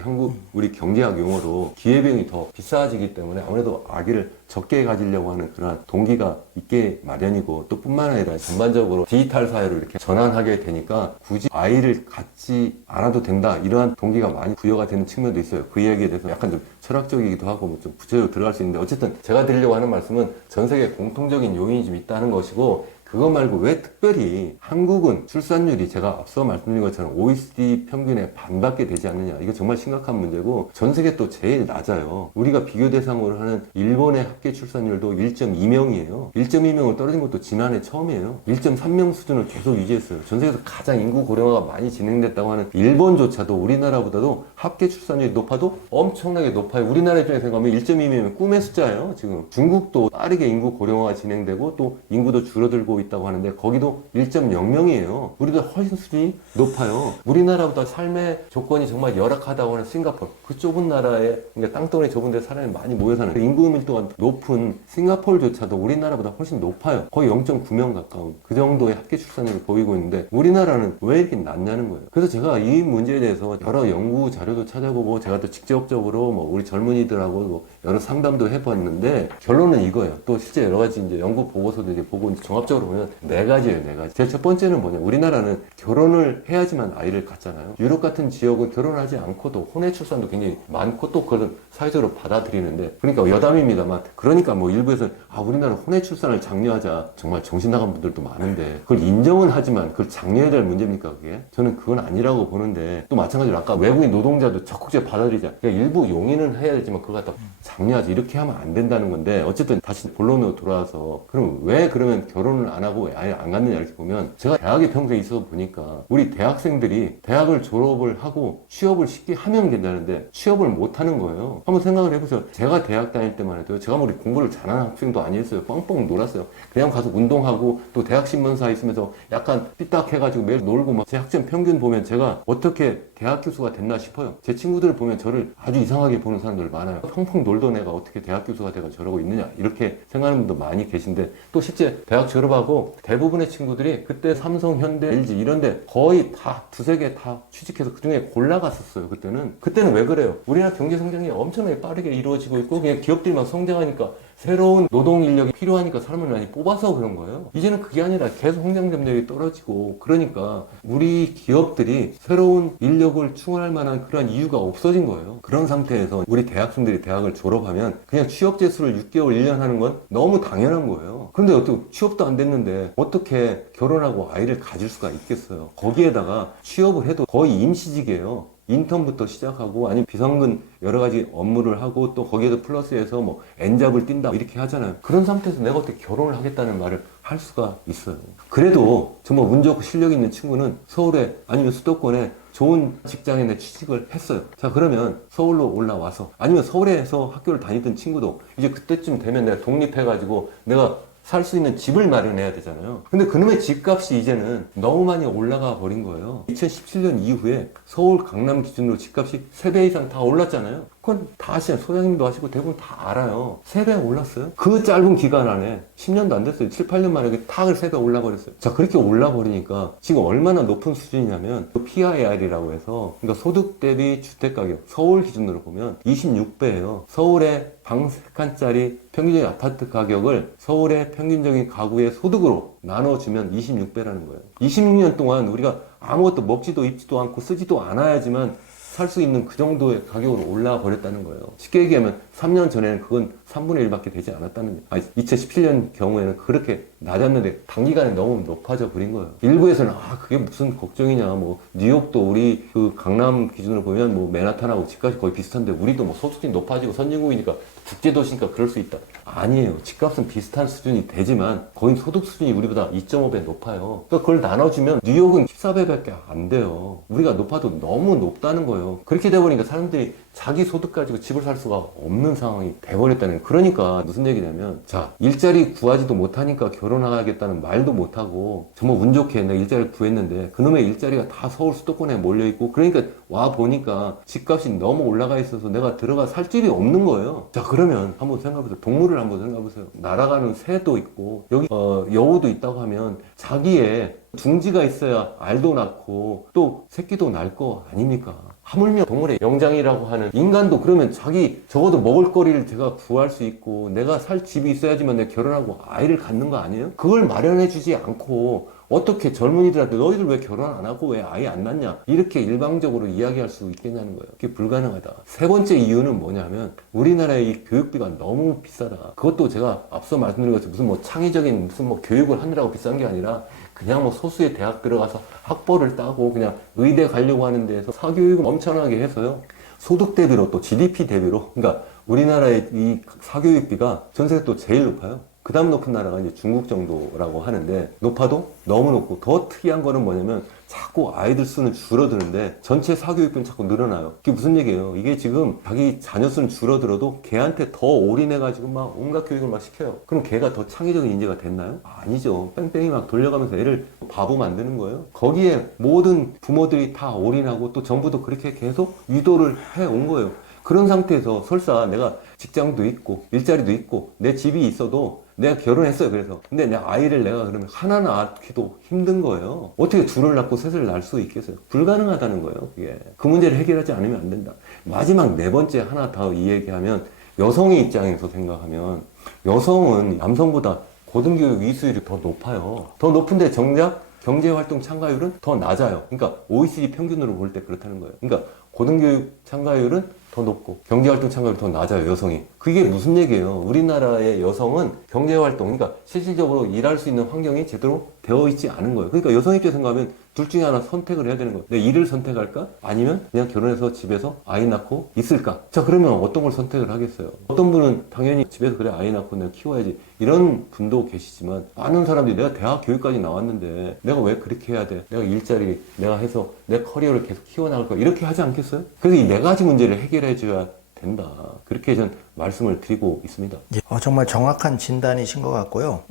우리 경제학 용어로 기회비용이 더 비싸지기 때문에 아무래도 아기를 적게 가지려고 하는 그런 동기가 있게 마련이고, 또 뿐만 아니라 전반적으로 디지털 사회로 이렇게 전환하게 되니까 굳이 아이를 갖지 않아도 된다, 이러한 동기가 많이 부여가 되는 측면도 있어요. 그 이야기에 대해서 약간 좀 철학적이기도 하고 뭐좀 구체적으로 들어갈 수 있는데, 어쨌든 제가 드리려고 하는 말씀은 전 세계 공통적인 요인이 좀 있다는 것이고, 그거 말고 왜 특별히 한국은 출산율이 제가 앞서 말씀드린 것처럼 OECD 평균의 반밖에 되지 않느냐, 이거 정말 심각한 문제고 전 세계 또 제일 낮아요. 우리가 비교 대상으로 하는 일본의 합계 출산율도 1.2명이에요. 1.2명을 떨어진 것도 지난해 처음이에요. 1.3명 수준을 계속 유지했어요. 전 세계에서 가장 인구 고령화가 많이 진행됐다고 하는 일본조차도 우리나라보다도 합계 출산율이 높아도 엄청나게 높아요. 우리나라 입장에서 생각하면 1.2명이면 꿈의 숫자예요. 지금 중국도 빠르게 인구 고령화가 진행되고 또 인구도 줄어들고 있다고 하는데 거기도 1.0명이에요. 우리도 훨씬 수준이 높아요. 우리나라보다 삶의 조건이 정말 열악하다고 하는 싱가포르, 그 좁은 나라에, 그러니까 땅덩어리 좁은 데 사람이 많이 모여 사는 인구 밀도가 높은 싱가포르조차도 우리나라보다 훨씬 높아요. 거의 0.9명 가까운 그 정도의 합계 출산율을 보이고 있는데 우리나라는 왜 이렇게 낮냐는 거예요. 그래서 제가 이 문제에 대해서 여러 연구 자료도 찾아보고 제가 또 직접적으로 뭐 우리 젊은이들하고 뭐 여러 상담도 해봤는데 결론은 이거예요. 또 실제 여러 가지 이제 연구 보고서도 이제 보고 이제 종합적으로 보면 네 가지예요, 네 가지. 제일 첫 번째는 뭐냐, 우리나라는 결혼을 해야지만 아이를 갖잖아요. 유럽 같은 지역은 결혼하지 않고도 혼외 출산도 굉장히 많고 또 그걸 사회적으로 받아들이는데, 그러니까 여담입니다만, 그러니까 뭐 일부에서는 우리나라 혼외 출산을 장려하자, 정말 정신 나간 분들도 많은데 그걸 인정은 하지만 그걸 장려해야 될 문제입니까 그게? 저는 그건 아니라고 보는데, 또 마찬가지로 아까 외국인 노동자도 적극적으로 받아들이자, 그러니까 일부 용인은 해야 되지만 그걸 갖다 장려하지, 이렇게 하면 안 된다는 건데, 어쨌든 다시 본론으로 돌아와서 그럼 왜 그러면 결혼을 안 하고 아예 안 갔느냐 이렇게 보면, 제가 대학에 평소에 있어서 보니까 우리 대학생들이 대학을 졸업을 하고 취업을 쉽게 하면 괜찮은데 취업을 못 하는 거예요. 한번 생각을 해보세요. 제가 대학 다닐 때만 해도 제가 뭐 공부를 잘하는 학생도 아니었어요. 뻥뻥 놀았어요. 그냥 가서 운동하고 또 대학 신문사에 있으면서 약간 삐딱해가지고 매일 놀고 막, 제 학점 평균 보면 제가 어떻게 대학 교수가 됐나 싶어요. 제 친구들을 보면 저를 아주 이상하게 보는 사람들 많아요. 펑펑 놀던 애가 어떻게 대학 교수가 돼가 저러고 있느냐, 이렇게 생각하는 분도 많이 계신데, 또 실제 대학 졸업하고 대부분의 친구들이 그때 삼성, 현대, LG 이런데 거의 다 두세 개 다 취직해서 그 중에 골라갔었어요. 그때는 왜 그래요? 우리나라 경제 성장이 엄청나게 빠르게 이루어지고 있고 그냥 기업들만 성장하니까 새로운 노동 인력이 필요하니까 사람을 많이 뽑아서 그런 거예요. 이제는 그게 아니라 계속 성장 점력이 떨어지고, 그러니까 우리 기업들이 새로운 인력을 충원할 만한 그런 이유가 없어진 거예요. 그런 상태에서 우리 대학생들이 대학을 졸업하면 그냥 취업 재수를 6개월, 1년 하는 건 너무 당연한 거예요. 그런데 어떻게 취업도 안 됐는데 어떻게 결혼하고 아이를 가질 수가 있겠어요. 거기에다가 취업을 해도 거의 임시직이에요. 인턴부터 시작하고 아니면 비상근 여러 가지 업무를 하고 또 거기에서 플러스해서 뭐 N잡을 뛴다 이렇게 하잖아요. 그런 상태에서 내가 어떻게 결혼을 하겠다는 말을 할 수가 있어요. 그래도 정말 운 좋고 실력 있는 친구는 서울에 아니면 수도권에 좋은 직장에 내 취직을 했어요. 자, 그러면 서울로 올라와서, 아니면 서울에서 학교를 다니던 친구도 이제 그때쯤 되면 내가 독립해가지고 내가 살 수 있는 집을 마련해야 되잖아요. 근데 그놈의 집값이 이제는 너무 많이 올라가 버린 거예요. 2017년 이후에 서울, 강남 기준으로 집값이 3배 이상 다 올랐잖아요. 그건 다 아시잖아요. 소장님도 하시고 대부분 다 알아요. 3배 올랐어요. 그 짧은 기간 안에 10년도 안 됐어요. 7, 8년 만에 탁을 3배 올라버렸어요. 자, 그렇게 올라버리니까 지금 얼마나 높은 수준이냐면 PIR이라고 해서, 그러니까 소득 대비 주택가격, 서울 기준으로 보면 26배예요. 서울의 방 3칸짜리 평균적인 아파트 가격을 서울의 평균적인 가구의 소득으로 나눠주면 26배라는 거예요. 26년 동안 우리가 아무것도 먹지도 입지도 않고 쓰지도 않아야지만 살 수 있는 그 정도의 가격으로 올라와 버렸다는 거예요. 쉽게 얘기하면 3년 전에는 그건 3분의 1밖에 되지 않았다는, 아니 2017년 경우에는 그렇게 낮았는데 단기간에 너무 높아져 버린 거예요. 일부에서는 그게 무슨 걱정이냐, 뭐 뉴욕도 우리 그 강남 기준으로 보면 뭐 맨하탄하고 집값이 거의 비슷한데 우리도 뭐 소득이 높아지고 선진국이니까 국제도시니까 그럴 수 있다. 아니에요. 집값은 비슷한 수준이 되지만 거의 소득 수준이 우리보다 2.5배 높아요. 그러니까 그걸 나눠주면 뉴욕은 14배밖에 안 돼요. 우리가 높아도 너무 높다는 거예요. 그렇게 돼버리니까 사람들이 자기 소득 가지고 집을 살 수가 없는 상황이 돼버렸다는 거예요. 그러니까 무슨 얘기냐면, 자, 일자리 구하지도 못하니까 결혼하겠다는 말도 못하고, 정말 운 좋게 내가 일자리를 구했는데 그놈의 일자리가 다 서울 수도권에 몰려있고, 그러니까 와 보니까 집값이 너무 올라가 있어서 내가 들어가 살 집이 없는 거예요. 자, 그러면 한번 생각해보세요. 동물을 한번 생각해보세요. 날아가는 새도 있고 여기 여우도 있다고 하면 자기의 둥지가 있어야 알도 낳고 또 새끼도 날 거 아닙니까? 하물며 동물의 영장이라고 하는 인간도 그러면 자기 적어도 먹을 거리를 제가 구할 수 있고 내가 살 집이 있어야지만 내가 결혼하고 아이를 갖는 거 아니에요? 그걸 마련해 주지 않고 어떻게 젊은이들한테 너희들 왜 결혼 안 하고 왜 아이 안 낳냐 이렇게 일방적으로 이야기할 수 있겠냐는 거예요. 그게 불가능하다. 세 번째 이유는 뭐냐면 우리나라의 이 교육비가 너무 비싸다. 그것도 제가 앞서 말씀드린 것처럼 무슨 뭐 창의적인 무슨 뭐 교육을 하느라고 비싼 게 아니라 그냥 뭐 소수의 대학 들어가서 학벌을 따고 그냥 의대 가려고 하는 데에서 사교육을 엄청나게 해서요. 소득 대비로 또 GDP 대비로, 그러니까 우리나라의 이 사교육비가 전 세계 또 제일 높아요. 그 다음 높은 나라가 이제 중국 정도라고 하는데, 높아도 너무 높고, 더 특이한 거는 뭐냐면 자꾸 아이들 수는 줄어드는데 전체 사교육비는 자꾸 늘어나요. 그게 무슨 얘기예요? 이게 지금 자기 자녀 수는 줄어들어도 걔한테 더 올인해가지고 막 온갖 교육을 막 시켜요. 그럼 걔가 더 창의적인 인재가 됐나요? 아니죠. 뺑뺑이 막 돌려가면서 애를 바보 만드는 거예요. 거기에 모든 부모들이 다 올인하고 또 정부도 그렇게 계속 유도를 해온 거예요. 그런 상태에서 설사 내가 직장도 있고 일자리도 있고 내 집이 있어도 내가 결혼했어요. 그래서 근데 내 아이를 내가 그러면 하나 낳기도 힘든 거예요. 어떻게 둘을 낳고 셋을 낳을 수 있겠어요? 불가능하다는 거예요. 그게 그 문제를 해결하지 않으면 안 된다. 마지막 네 번째 하나 더 이 얘기하면, 여성의 입장에서 생각하면 여성은 남성보다 고등교육 이수율이 더 높아요. 더 높은데 정작 경제활동 참가율은 더 낮아요. 그러니까 OECD 평균으로 볼 때 그렇다는 거예요. 그러니까 고등교육 참가율은 더 높고 경제활동 참가율이 더 낮아요, 여성이. 그게 무슨 얘기예요? 우리나라의 여성은 경제활동, 그러니까 실질적으로 일할 수 있는 환경이 제대로 되어 있지 않은 거예요. 그러니까 여성 입장에서 생각하면 둘 중에 하나 선택을 해야 되는 거예요. 내 일을 선택할까? 아니면 그냥 결혼해서 집에서 아이 낳고 있을까? 자, 그러면 어떤 걸 선택을 하겠어요? 어떤 분은 당연히 집에서 그래 아이 낳고 내가 키워야지 이런 분도 계시지만, 많은 사람들이 내가 대학 교육까지 나왔는데 내가 왜 그렇게 해야 돼? 내가 일자리 내가 해서 내 커리어를 계속 키워나갈 거야. 이렇게 하지 않겠어요? 그래서 이 네 가지 문제를 해결해 줘야 된다. 그렇게 전 말씀을 드리고 있습니다. 예, 정말 정확한 진단이신 것 같고요.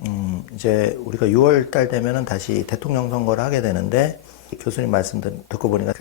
이제 우리가 6월 달 되면은 다시 대통령 선거를 하게 되는데, 교수님 말씀 듣고 보니까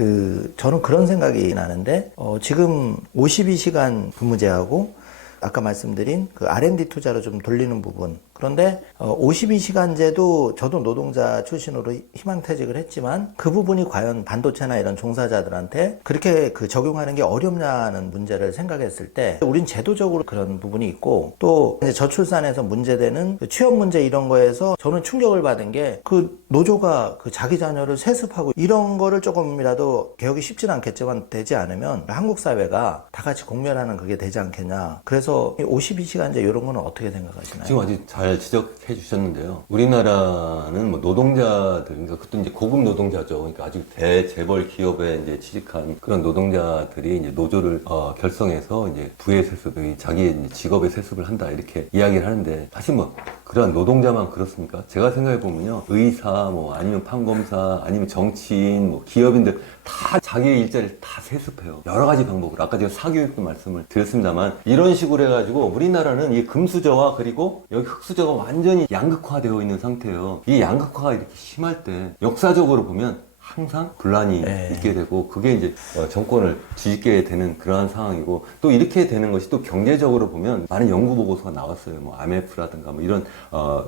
저는 그런 생각이 나는데, 지금 52시간 근무제하고 아까 말씀드린 그 R&D 투자로 좀 돌리는 부분. 그런데 52시간제도 저도 노동자 출신으로 희망퇴직을 했지만 그 부분이 과연 반도체나 이런 종사자들한테 그렇게 적용하는 게 어렵냐는 문제를 생각했을 때, 우린 제도적으로 그런 부분이 있고, 또 이제 저출산에서 문제되는 취업 문제 이런 거에서 저는 충격을 받은 게, 노조가 자기 자녀를 세습하고 이런 거를 조금이라도 개혁이 쉽지는 않겠지만 되지 않으면 한국 사회가 다 같이 공멸하는 그게 되지 않겠냐. 그래서 52시간제 이런 거는 어떻게 생각하시나요? 지금 아주 잘 지적해 주셨는데요. 우리나라는 뭐 노동자들, 그러니까 그것도 이제 고급 노동자죠. 그러니까 아주 대재벌 기업에 이제 취직한 그런 노동자들이 이제 노조를 결성해서 이제 부의 세습, 자기의 이제 직업의 세습을 한다 이렇게 이야기를 하는데, 사실 뭐 그런 노동자만 그렇습니까? 제가 생각해 보면요, 의사, 뭐 아니면 판검사, 아니면 정치인, 뭐 기업인들 다 자기의 일자리를 다 세습해요. 여러 가지 방법으로. 아까 제가 사교육도 말씀을 드렸습니다만, 이런 식으로 해가지고 우리나라는 이 금수저와 그리고 여기 흑수저가 완전히 양극화되어 있는 상태예요. 이 양극화가 이렇게 심할 때 역사적으로 보면 항상 분란이 있게 되고, 그게 이제 정권을 뒤집게 되는 그러한 상황이고, 또 이렇게 되는 것이 또 경제적으로 보면 많은 연구 보고서가 나왔어요. 뭐 IMF라든가 뭐 이런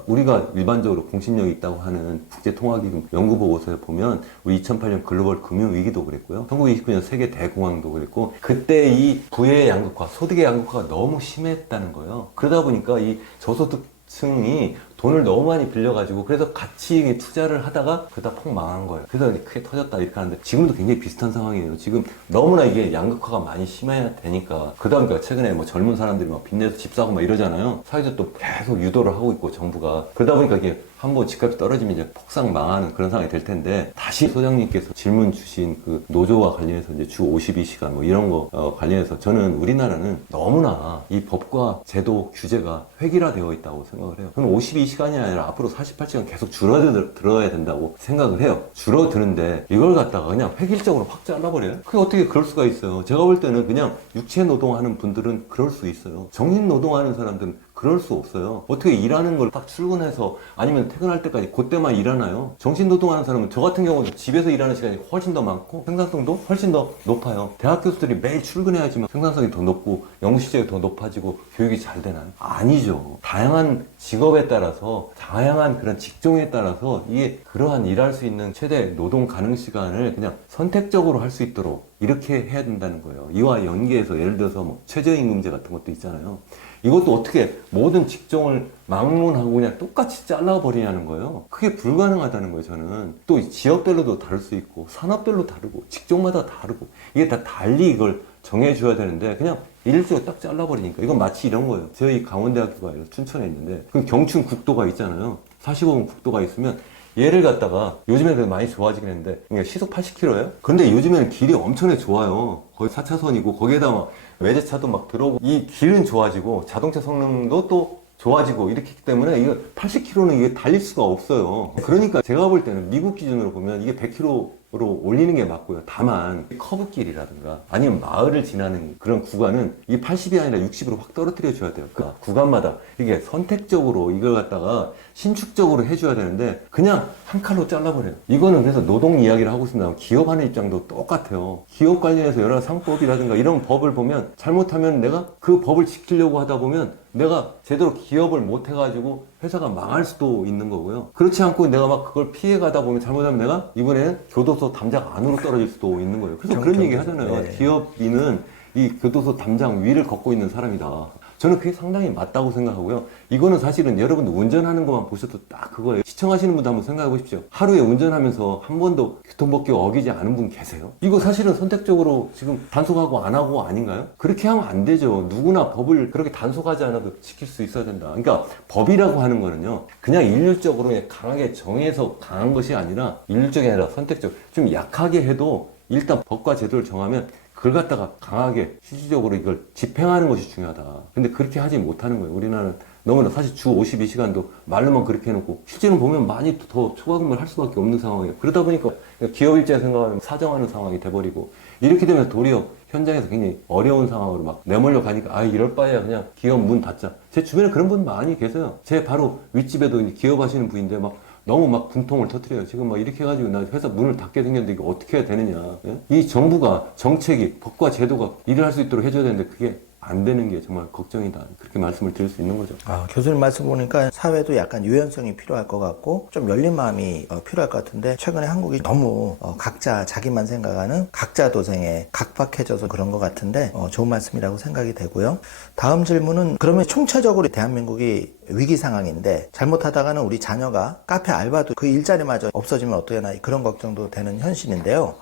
우리가 일반적으로 공신력이 있다고 하는 국제통화기금 연구 보고서에 보면, 우리 2008년 글로벌 금융위기도 그랬고요, 1929년 세계 대공황도 그랬고, 그때 이 부의 양극화, 소득의 양극화가 너무 심했다는 거예요. 그러다 보니까 이 저소득 층이 돈을 너무 많이 빌려가지고 그래서 같이 투자를 하다가 그러다 폭 망한 거예요. 그래서 크게 터졌다 이렇게 하는데 지금도 굉장히 비슷한 상황이에요. 지금 너무나 이게 양극화가 많이 심해야 되니까 그다음 최근에 뭐 젊은 사람들이 막 빚내서 집 사고 막 이러잖아요. 사회적 또 계속 유도를 하고 있고 정부가 그러다 보니까 이게 한번 집값이 떨어지면 이제 폭삭 망하는 그런 상황이 될 텐데 다시 소장님께서 질문 주신 그 노조와 관련해서 이제 주 52시간 뭐 이런 거 관련해서 저는 우리나라는 너무나 이 법과 제도 규제가 획일화되어 있다고 생각을 해요. 그럼 52시간이 아니라 앞으로 48시간 계속 줄어들어야 된다고 생각을 해요. 줄어드는데 이걸 갖다가 그냥 획일적으로 확 잘라버려요? 그게 어떻게 그럴 수가 있어요? 제가 볼 때는 그냥 육체 노동하는 분들은 그럴 수 있어요. 정신 노동하는 사람들은 그럴 수 없어요. 어떻게 일하는 걸 딱 출근해서 아니면 퇴근할 때까지 그때만 일하나요? 정신노동하는 사람은 저 같은 경우는 집에서 일하는 시간이 훨씬 더 많고 생산성도 훨씬 더 높아요. 대학 교수들이 매일 출근해야지만 생산성이 더 높고 연구실적이 더 높아지고 교육이 잘 되나요? 아니죠. 다양한 직업에 따라서 다양한 그런 직종에 따라서 이게 그러한 일할 수 있는 최대 노동 가능 시간을 그냥 선택적으로 할 수 있도록 이렇게 해야 된다는 거예요. 이와 연계해서 예를 들어서 뭐 최저임금제 같은 것도 있잖아요. 이것도 어떻게 모든 직종을 막론하고 그냥 똑같이 잘라버리냐는 거예요. 그게 불가능하다는 거예요, 저는. 또 지역별로도 다를 수 있고, 산업별로 다르고, 직종마다 다르고, 이게 다 달리 이걸 정해줘야 되는데, 그냥 일일적으로 딱 잘라버리니까. 이건 마치 이런 거예요. 저희 강원대학교가 춘천에 있는데, 그 경춘 국도가 있잖아요. 45분 국도가 있으면, 얘를 갖다가 요즘에는 많이 좋아지긴 했는데 시속 80km예요? 근데 요즘에는 길이 엄청나게 좋아요. 거의 4차선이고 거기에다 막 외제차도 막 들어오고 이 길은 좋아지고 자동차 성능도 또 좋아지고 이렇기 때문에 이거 80km는 이게 달릴 수가 없어요. 그러니까 제가 볼 때는 미국 기준으로 보면 이게 100km로 올리는 게 맞고요. 다만 커브길이라든가 아니면 마을을 지나는 그런 구간은 이 80이 아니라 60으로 확 떨어뜨려 줘야 돼요. 그 구간마다 이게 선택적으로 이걸 갖다가 신축적으로 해줘야 되는데 그냥 한 칼로 잘라버려요. 이거는 그래서 노동 이야기를 하고 있습니다. 기업하는 입장도 똑같아요. 기업 관련해서 여러 상법이라든가 이런 법을 보면 잘못하면 내가 그 법을 지키려고 하다 보면 내가 제대로 기업을 못 해가지고 회사가 망할 수도 있는 거고요. 그렇지 않고 내가 막 그걸 피해가다 보면 잘못하면 내가 이번에는 교도소 담장 안으로 떨어질 수도 있는 거예요. 그래서 그런 얘기 하잖아요. 네. 기업인은 이 교도소 담장 위를 걷고 있는 사람이다. 저는 그게 상당히 맞다고 생각하고요. 이거는 사실은 여러분들 운전하는 것만 보셔도 딱 그거예요. 시청하시는 분도 한번 생각해 보십시오. 하루에 운전하면서 한 번도 교통법규 어기지 않은 분 계세요? 이거 사실은 선택적으로 지금 단속하고 안 하고 아닌가요? 그렇게 하면 안 되죠. 누구나 법을 그렇게 단속하지 않아도 지킬 수 있어야 된다. 그러니까 법이라고 하는 거는요. 그냥 일률적으로 강하게 정해서 강한 것이 아니라 일률적이 아니라 선택적. 좀 약하게 해도 일단 법과 제도를 정하면 그걸 갖다가 강하게 실질적으로 이걸 집행하는 것이 중요하다. 근데 그렇게 하지 못하는 거예요. 우리나라는 너무나 사실 주 52시간도 말로만 그렇게 해놓고 실제로 보면 많이 더 초과근무를 할 수밖에 없는 상황이에요. 그러다 보니까 기업 입장에서 생각하면 사정하는 상황이 돼버리고 이렇게 되면 도리어 현장에서 굉장히 어려운 상황으로 막 내몰려 가니까 아 이럴 바에야 그냥 기업 문 닫자. 제 주변에 그런 분 많이 계세요. 제 바로 윗집에도 기업 하시는 분인데 막 너무 막 분통을 터뜨려요. 지금 막 이렇게 해가지고 나 회사 문을 닫게 생겼는데 이거 어떻게 해야 되느냐. 예? 이 정부가 정책이 법과 제도가 일을 할 수 있도록 해줘야 되는데 그게 안 되는 게 정말 걱정이다. 그렇게 말씀을 드릴 수 있는 거죠. 교수님 말씀 보니까 사회도 약간 유연성이 필요할 것 같고 좀 열린 마음이 필요할 것 같은데 최근에 한국이 너무 각자 자기만 생각하는 각자 도생에 각박해져서 그런 것 같은데 좋은 말씀이라고 생각이 되고요. 다음 질문은 그러면 총체적으로 대한민국이 위기 상황인데 잘못하다가는 우리 자녀가 카페 알바도 그 일자리마저 없어지면 어떡하나 그런 걱정도 되는 현실인데요.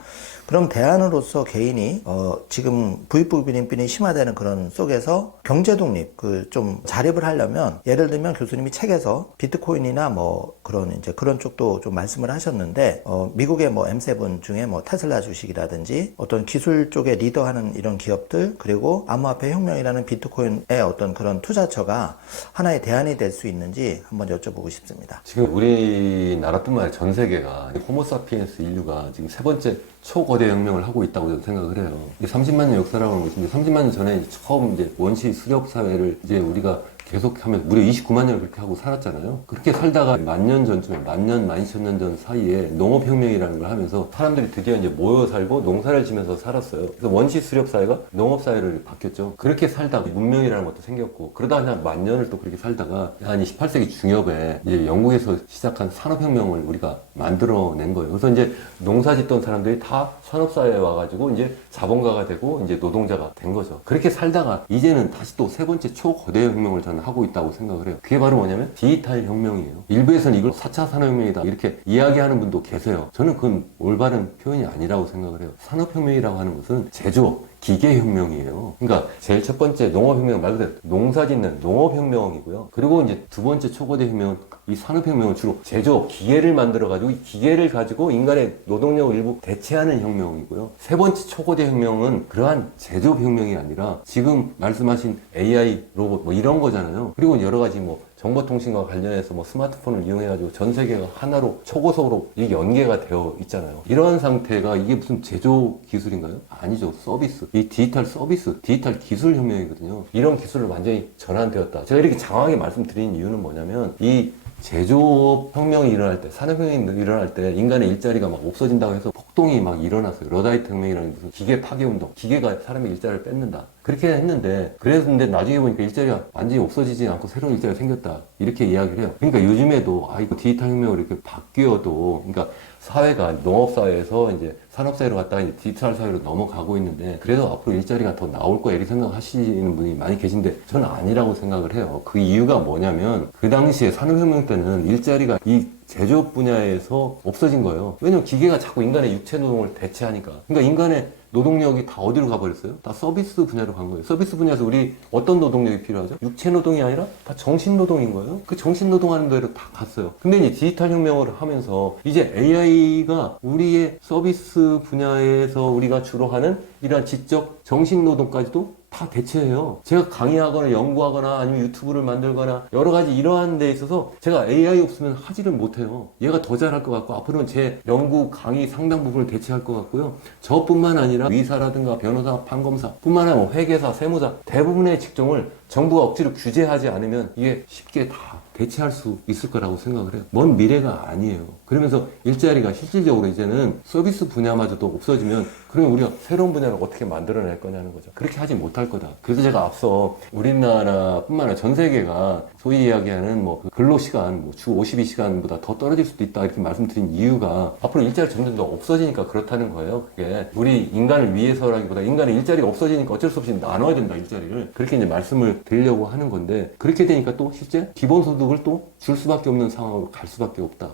그럼 대안으로서 개인이 지금 부익부빈빈이 심화되는 그런 속에서 경제 독립 좀 자립을 하려면 예를 들면 교수님이 책에서 비트코인이나 뭐 그런 쪽도 좀 말씀을 하셨는데 미국의 뭐 M7 중에 뭐 테슬라 주식이라든지 어떤 기술 쪽에 리더하는 이런 기업들 그리고 암호화폐 혁명이라는 비트코인의 어떤 그런 투자처가 하나의 대안이 될 수 있는지 한번 여쭤보고 싶습니다. 지금 우리나라뿐만 아니라 전 세계가 호모사피엔스 인류가 지금 세 번째 초거대 혁명을 하고 있다고 저는 생각을 해요. 30만 년 역사라고 하는 것인데 30만 년 전에 처음 원시 수렵 사회를 우리가 계속하면 무려 29만 년을 그렇게 하고 살았잖아요. 그렇게 살다가 만 년 전쯤에 12,000년 전 사이에 농업혁명이라는 걸 하면서 사람들이 드디어 모여 살고 농사를 지면서 살았어요. 그래서 원시 수렵 사회가 농업사회를 바뀌었죠. 그렇게 살다가 문명이라는 것도 생겼고 그러다가 한 10,000년을 또 그렇게 살다가 한 18세기 중엽에 영국에서 시작한 산업혁명을 우리가 만들어낸 거예요. 그래서 농사 짓던 사람들이 다 산업사회에 와가지고 자본가가 되고 노동자가 된 거죠. 그렇게 살다가 이제는 다시 또 세 번째 초거대 혁명을 저는 저는 하고 있다고 생각을 해요. 그게 바로 뭐냐면 디지털 혁명이에요. 일부에서는 이걸 4차 산업혁명이다 이렇게 이야기하는 분도 계세요. 저는 그건 올바른 표현이 아니라고 생각을 해요. 산업혁명이라고 하는 것은 제조업, 기계혁명이에요. 그러니까 제일 첫 번째 농업혁명 말 그대로 농사짓는 농업혁명이고요. 그리고 이제 두 번째 초거대 혁명은 이 산업혁명은 주로 제조업, 기계를 만들어가지고 이 기계를 가지고 인간의 노동력을 일부 대체하는 혁명이고요. 세 번째 초거대 혁명은 그러한 제조업 혁명이 아니라 지금 말씀하신 AI, 로봇 뭐 이런 거잖아요. 그리고 여러 가지 뭐 정보통신과 관련해서 뭐 스마트폰을 이용해가지고 전 세계가 하나로 초고속으로 이게 연계가 되어 있잖아요. 이런 상태가 이게 무슨 제조 기술인가요? 아니죠. 서비스. 이 디지털 서비스, 디지털 기술 혁명이거든요. 이런 기술을 완전히 전환되었다. 제가 이렇게 장황하게 말씀드린 이유는 뭐냐면 이 제조업 혁명이 일어날 때, 산업혁명이 일어날 때 인간의 일자리가 막 없어진다고 해서 폭동이 막 일어났어요. 러다이트 혁명이라는 무슨 기계 파괴 운동, 기계가 사람의 일자리를 뺏는다. 그렇게 했는데, 그랬는데 나중에 보니까 일자리가 완전히 없어지지 않고 새로운 일자리가 생겼다. 이렇게 이야기를 해요. 그러니까 요즘에도 이거 디지털 혁명으로 이렇게 바뀌어도, 그러니까 사회가 농업사회에서 이제 산업사회로 갔다가 이제 디지털 사회로 넘어가고 있는데 그래도 앞으로 일자리가 더 나올 거야 이렇게 생각하시는 분이 많이 계신데 저는 아니라고 생각을 해요. 그 이유가 뭐냐면 그 당시에 산업혁명 때는 일자리가 이 제조업 분야에서 없어진 거예요. 왜냐면 기계가 자꾸 인간의 육체 노동을 대체하니까. 그러니까 인간의 노동력이 다 어디로 가버렸어요? 다 서비스 분야로 간 거예요. 서비스 분야에서 우리 어떤 노동력이 필요하죠? 육체 노동이 아니라 다 정신 노동인 거예요. 그 정신 노동하는 데로 다 갔어요. 근데 이제 디지털 혁명을 하면서 이제 AI가 우리의 서비스 분야에서 우리가 주로 하는 이러한 지적 정신 노동까지도 다 대체해요. 제가 강의하거나 연구하거나 아니면 유튜브를 만들거나 여러 가지 이러한 데 있어서 제가 AI 없으면 하지를 못해요. 얘가 더 잘할 것 같고 앞으로는 제 연구 강의 상당 부분을 대체할 것 같고요. 저뿐만 아니라 의사라든가 변호사, 판검사 뿐만 아니라 회계사, 세무사 대부분의 직종을 정부가 억지로 규제하지 않으면 이게 쉽게 다 대체할 수 있을 거라고 생각을 해요. 먼 미래가 아니에요. 그러면서 일자리가 실질적으로 이제는 서비스 분야마저도 없어지면 그러면 우리가 새로운 분야를 어떻게 만들어낼 거냐는 거죠. 그렇게 하지 못할 거다. 그래서 제가 앞서 우리나라뿐만 아니라 전 세계가 소위 이야기하는 뭐 근로시간, 주 52시간보다 더 떨어질 수도 있다 이렇게 말씀드린 이유가 앞으로 일자리 점점 더 없어지니까 그렇다는 거예요. 그게 우리 인간을 위해서라기보다 인간의 일자리가 없어지니까 어쩔 수 없이 나눠야 된다 일자리를. 그렇게 이제 말씀을 드리려고 하는 건데 그렇게 되니까 또 실제 기본소득을 또 줄 수밖에 없는 상황으로 갈 수밖에 없다.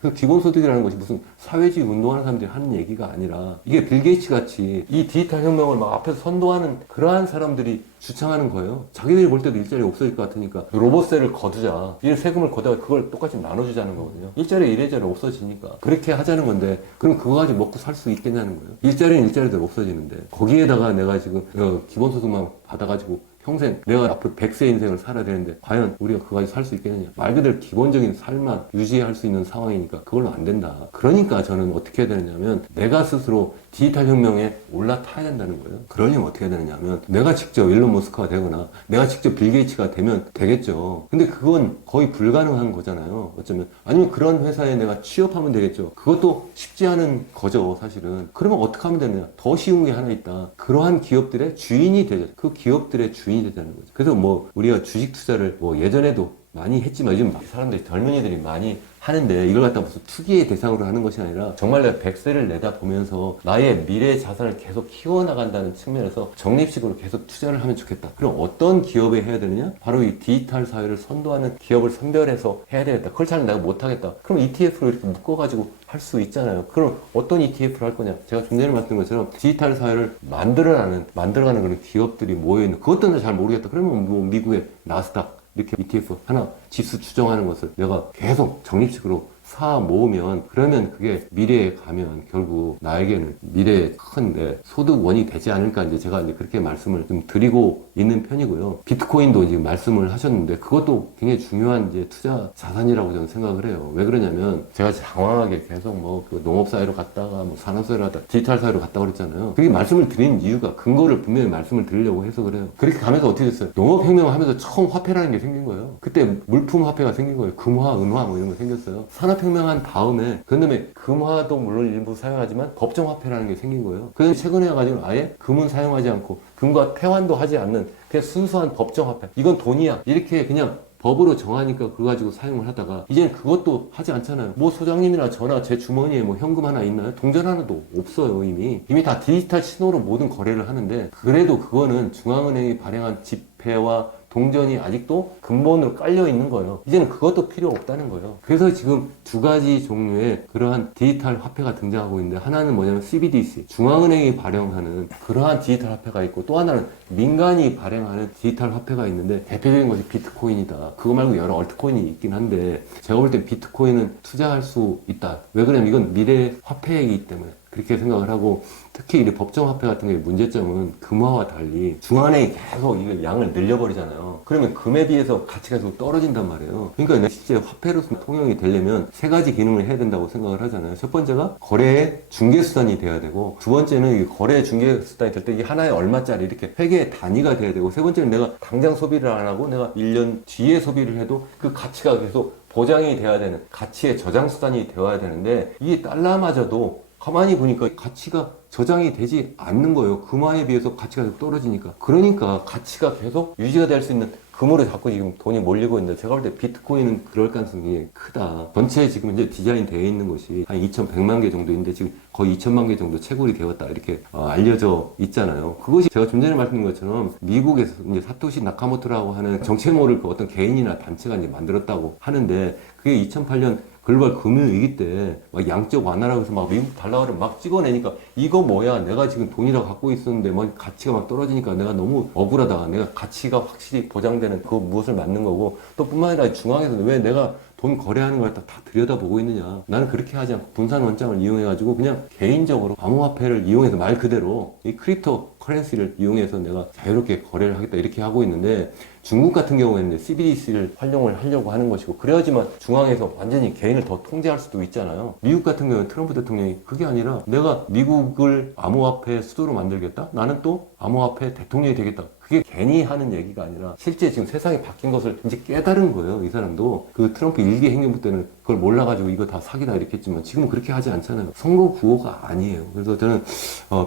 그 기본소득이라는 것이 무슨 사회주의 운동하는 사람들이 하는 얘기가 아니라 이게 빌 게이츠 같이 이 디지털 혁명을 막 앞에서 선도하는 그러한 사람들이 주창하는 거예요. 자기들이 볼 때도 일자리가 없어질 것 같으니까 로봇세를 거두자. 이 세금을 걷다가 그걸 똑같이 나눠주자는 거거든요. 일자리 이래저래 없어지니까. 그렇게 하자는 건데 그럼 그거 가지고 먹고 살 수 있겠냐는 거예요. 일자리는 일자리대로 없어지는데 거기에다가 내가 지금 기본소득만 받아가지고 평생 내가 앞으로 100세 인생을 살아야 되는데 과연 우리가 그거 가지고 살 수 있겠느냐. 말 그대로 기본적인 삶만 유지할 수 있는 상황이니까 그걸로 안 된다. 그러니까 저는 어떻게 해야 되느냐면 내가 스스로 디지털 혁명에 올라타야 된다는 거예요. 그러려면 어떻게 해야 되느냐면 내가 직접 일론 머스크가 되거나 내가 직접 빌 게이츠가 되면 되겠죠. 근데 그건 거의 불가능한 거잖아요. 어쩌면. 아니면 그런 회사에 내가 취업하면 되겠죠. 그것도 쉽지 않은 거죠, 사실은. 그러면 어떻게 하면 되느냐. 더 쉬운 게 하나 있다. 그러한 기업들의 주인이 되죠. 그 기업들의 주인이 되자는 거죠. 그래서 뭐 우리가 주식 투자를 뭐 예전에도 많이 했지만 요즘 사람들이 젊은이들이 많이 하는데 이걸 갖다 무슨 투기의 대상으로 하는 것이 아니라 정말 내가 100세를 내다보면서 나의 미래 자산을 계속 키워나간다는 측면에서 적립식으로 계속 투자를 하면 좋겠다. 그럼 어떤 기업에 해야 되느냐? 바로 이 디지털 사회를 선도하는 기업을 선별해서 해야 되겠다. 그걸 잘 내가 못하겠다. 그럼 ETF로 이렇게 묶어가지고 할 수 있잖아요. 그럼 어떤 ETF를 할 거냐? 제가 좀 전에 말씀드린 것처럼 디지털 사회를 만들어가는 그런 기업들이 모여있는 그것도 잘 모르겠다. 그러면 뭐 미국의 나스닥 이렇게 ETF 하나 지수 추정하는 것을 내가 계속 적립식으로 사 모으면 그러면 그게 미래에 가면 결국 나에게는 미래에 큰 소득원이 되지 않을까 이제 제가 이제 그렇게 말씀을 좀 드리고 있는 편이고요. 비트코인도 지금 말씀을 하셨는데 그것도 굉장히 중요한 이제 투자 자산이라고 저는 생각을 해요. 왜 그러냐면 제가 장황하게 계속 뭐 그 농업사회로 갔다가 뭐 산업사회로 갔다가 디지털 사회로 갔다고 그랬잖아요. 그게 말씀을 드리는 이유가 근거를 분명히 말씀을 드리려고 해서 그래요. 그렇게 가면서 어떻게 됐어요? 농업혁명을 하면서 처음 화폐라는 게 생긴 거예요. 그때 물품 화폐가 생긴 거예요. 금화, 은화 뭐 이런 거 생겼어요. 산업혁명한 다음에 그 다음에 금화도 물론 일부 사용하지만 법정화폐라는 게 생긴 거예요. 그래서 최근에 가지고 아예 금은 사용하지 않고 금과 태환도 하지 않는 그냥 순수한 법정화폐. 이건 돈이야. 이렇게 그냥 법으로 정하니까 그거 가지고 사용을 하다가 이제는 그것도 하지 않잖아요. 뭐 소장님이나 저나 제 주머니에 뭐 현금 하나 있나요? 동전 하나도 없어요. 이미 다 디지털 신호로 모든 거래를 하는데 그래도 그거는 중앙은행이 발행한 지폐와 동전이 아직도 근본으로 깔려 있는 거예요. 이제는 그것도 필요 없다는 거예요. 그래서 지금 두 가지 종류의 그러한 디지털 화폐가 등장하고 있는데, 하나는 뭐냐면 CBDC, 중앙은행이 발행하는 그러한 디지털 화폐가 있고, 또 하나는 민간이 발행하는 디지털 화폐가 있는데, 대표적인 것이 비트코인이다. 그거 말고 여러 얼트코인이 있긴 한데, 제가 볼 때 비트코인은 투자할 수 있다. 왜 그러냐면 이건 미래 화폐이기 때문에 그렇게 생각을 하고, 특히 이 법정 화폐 같은 경우에 문제점은 금화와 달리 중앙은행이 계속 이걸 양을 늘려버리잖아요. 그러면 금에 비해서 가치가 계속 떨어진단 말이에요. 그러니까 실제 화폐로서 통용이 되려면 세 가지 기능을 해야 된다고 생각을 하잖아요. 첫 번째가 거래의 중개수단이 돼야 되고, 두 번째는 이 거래의 중개수단이 될 때 이게 하나에 얼마짜리 이렇게 회계의 단위가 돼야 되고, 세 번째는 내가 당장 소비를 안 하고 내가 1년 뒤에 소비를 해도 그 가치가 계속 보장이 돼야 되는 가치의 저장수단이 되어야 되는데, 이게 달러마저도 가만히 보니까 가치가 저장이 되지 않는 거예요. 금화에 비해서 가치가 계속 떨어지니까. 그러니까 가치가 계속 유지가 될 수 있는 금으로 자꾸 지금 돈이 몰리고 있는데, 제가 볼 때 비트코인은 그럴 가능성이 크다. 전체 지금 이제 디자인 되어 있는 것이 한 2,100만 개 정도인데, 지금 거의 2,000만 개 정도 채굴이 되었다, 이렇게 알려져 있잖아요. 그것이 제가 좀 전에 말씀드린 것처럼 미국에서 이제 사토시 나카모토라고 하는 정체 모를 그 어떤 개인이나 단체가 이제 만들었다고 하는데, 그게 2008년 글로벌 금융위기 때 막 양적 완화라고 해서 막 미국 달러를 막 찍어내니까, 이거 뭐야, 내가 지금 돈이라고 갖고 있었는데 막 가치가 막 떨어지니까 내가 너무 억울하다, 내가 가치가 확실히 보장되는 그 무엇을 만든 거고, 또 뿐만 아니라 중앙에서는 왜 내가 돈 거래하는 걸 다 들여다보고 있느냐. 나는 그렇게 하지 않고 분산 원장을 이용해가지고 그냥 개인적으로 암호화폐를 이용해서 말 그대로 이 크립토 커런시를 이용해서 내가 자유롭게 거래를 하겠다, 이렇게 하고 있는데, 중국 같은 경우에는 CBDC를 활용을 하려고 하는 것이고, 그래야지만 중앙에서 완전히 개인을 더 통제할 수도 있잖아요. 미국 같은 경우는 트럼프 대통령이 그게 아니라 내가 미국을 암호화폐 수도로 만들겠다? 나는 또 암호화폐 대통령이 되겠다. 그게 괜히 하는 얘기가 아니라 실제 지금 세상이 바뀐 것을 이제 깨달은 거예요. 이 사람도 그 트럼프 일기 행정부 때는 그걸 몰라가지고 이거 다 사기다 이렇게 했지만, 지금은 그렇게 하지 않잖아요. 선거 구호가 아니에요. 그래서 저는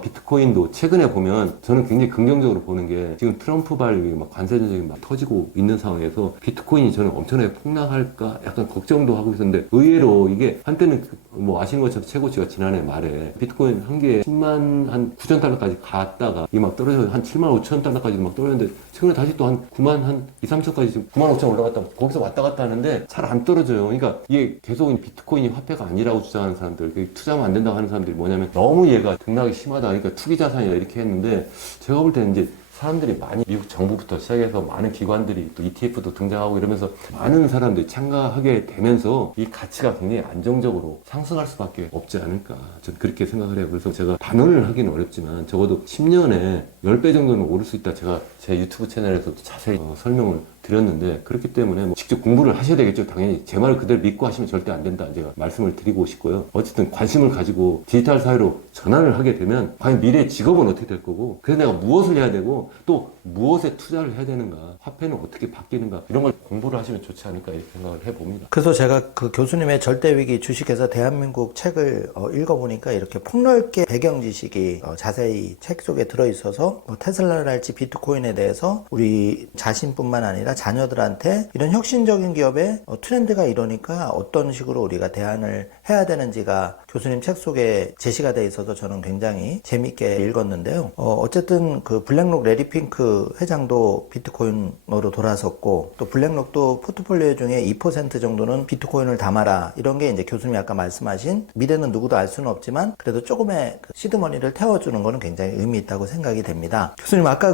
비트코인도 최근에 보면 저는 굉장히 긍정적으로 보는 게, 지금 트럼프발 막 관세 전쟁이 막 터지고 있는 상황에서 비트코인이 저는 엄청나게 폭락할까 약간 걱정도 하고 있었는데, 의외로 이게 한때는 뭐 아시는 것처럼 최고치가 지난해 말에 비트코인 한 개에 10만 한 9천 달러까지 갔다가 이 막 떨어져서 한 7만 5천 달러까지 막 떨어졌는데, 최근에 다시 또 한 9만 한 2, 3천까지 지금 9만 5천 올라갔다 거기서 왔다 갔다 하는데 잘 안 떨어져요. 그러니까 이게 계속 비트코인이 화폐가 아니라고 주장하는 사람들, 투자하면 안 된다고 하는 사람들이 뭐냐면, 너무 얘가 등락이 심하다, 그러니까 투기 자산이다 이렇게 했는데, 제가 볼 때는 이제 사람들이 많이, 미국 정부부터 시작해서 많은 기관들이 또 ETF도 등장하고 이러면서 많은 사람들이 참가하게 되면서 이 가치가 굉장히 안정적으로 상승할 수밖에 없지 않을까, 저는 그렇게 생각을 해요. 그래서 제가 단언을 하기는 어렵지만 적어도 10년에 10배 정도는 오를 수 있다, 제가 제 유튜브 채널에서도 자세히 설명을 드렸는데, 그렇기 때문에 뭐 직접 공부를 하셔야 되겠죠. 당연히 제 말을 그대로 믿고 하시면 절대 안 된다, 제가 말씀을 드리고 싶고요. 어쨌든 관심을 가지고 디지털 사회로 전환을 하게 되면 과연 미래의 직업은 어떻게 될 거고, 그래서 내가 무엇을 해야 되고 또 무엇에 투자를 해야 되는가, 화폐는 어떻게 바뀌는가, 이런 걸 공부를 하시면 좋지 않을까, 이렇게 생각을 해봅니다. 그래서 제가 그 교수님의 절대위기 주식회사 대한민국 책을 읽어보니까 이렇게 폭넓게 배경 지식이 자세히 책 속에 들어있어서, 뭐 테슬라랄지 비트코인에 대해서 우리 자신뿐만 아니라 자녀들한테 이런 혁신적인 기업의 트렌드가 이러니까 어떤 식으로 우리가 대안을 해야 되는지가 교수님 책 속에 제시가 돼 있어서 저는 굉장히 재밌게 읽었는데요. 어쨌든 그 블랙록 레리 핑크 회장도 비트코인으로 돌아섰고, 또 블랙록도 포트폴리오 중에 2% 정도는 비트코인을 담아라, 이런 게 이제 교수님이 아까 말씀하신, 미래는 누구도 알 수는 없지만 그래도 조금의 그 시드머니를 태워주는 거는 굉장히 의미 있다고 생각이 됩니다. 교수님 아까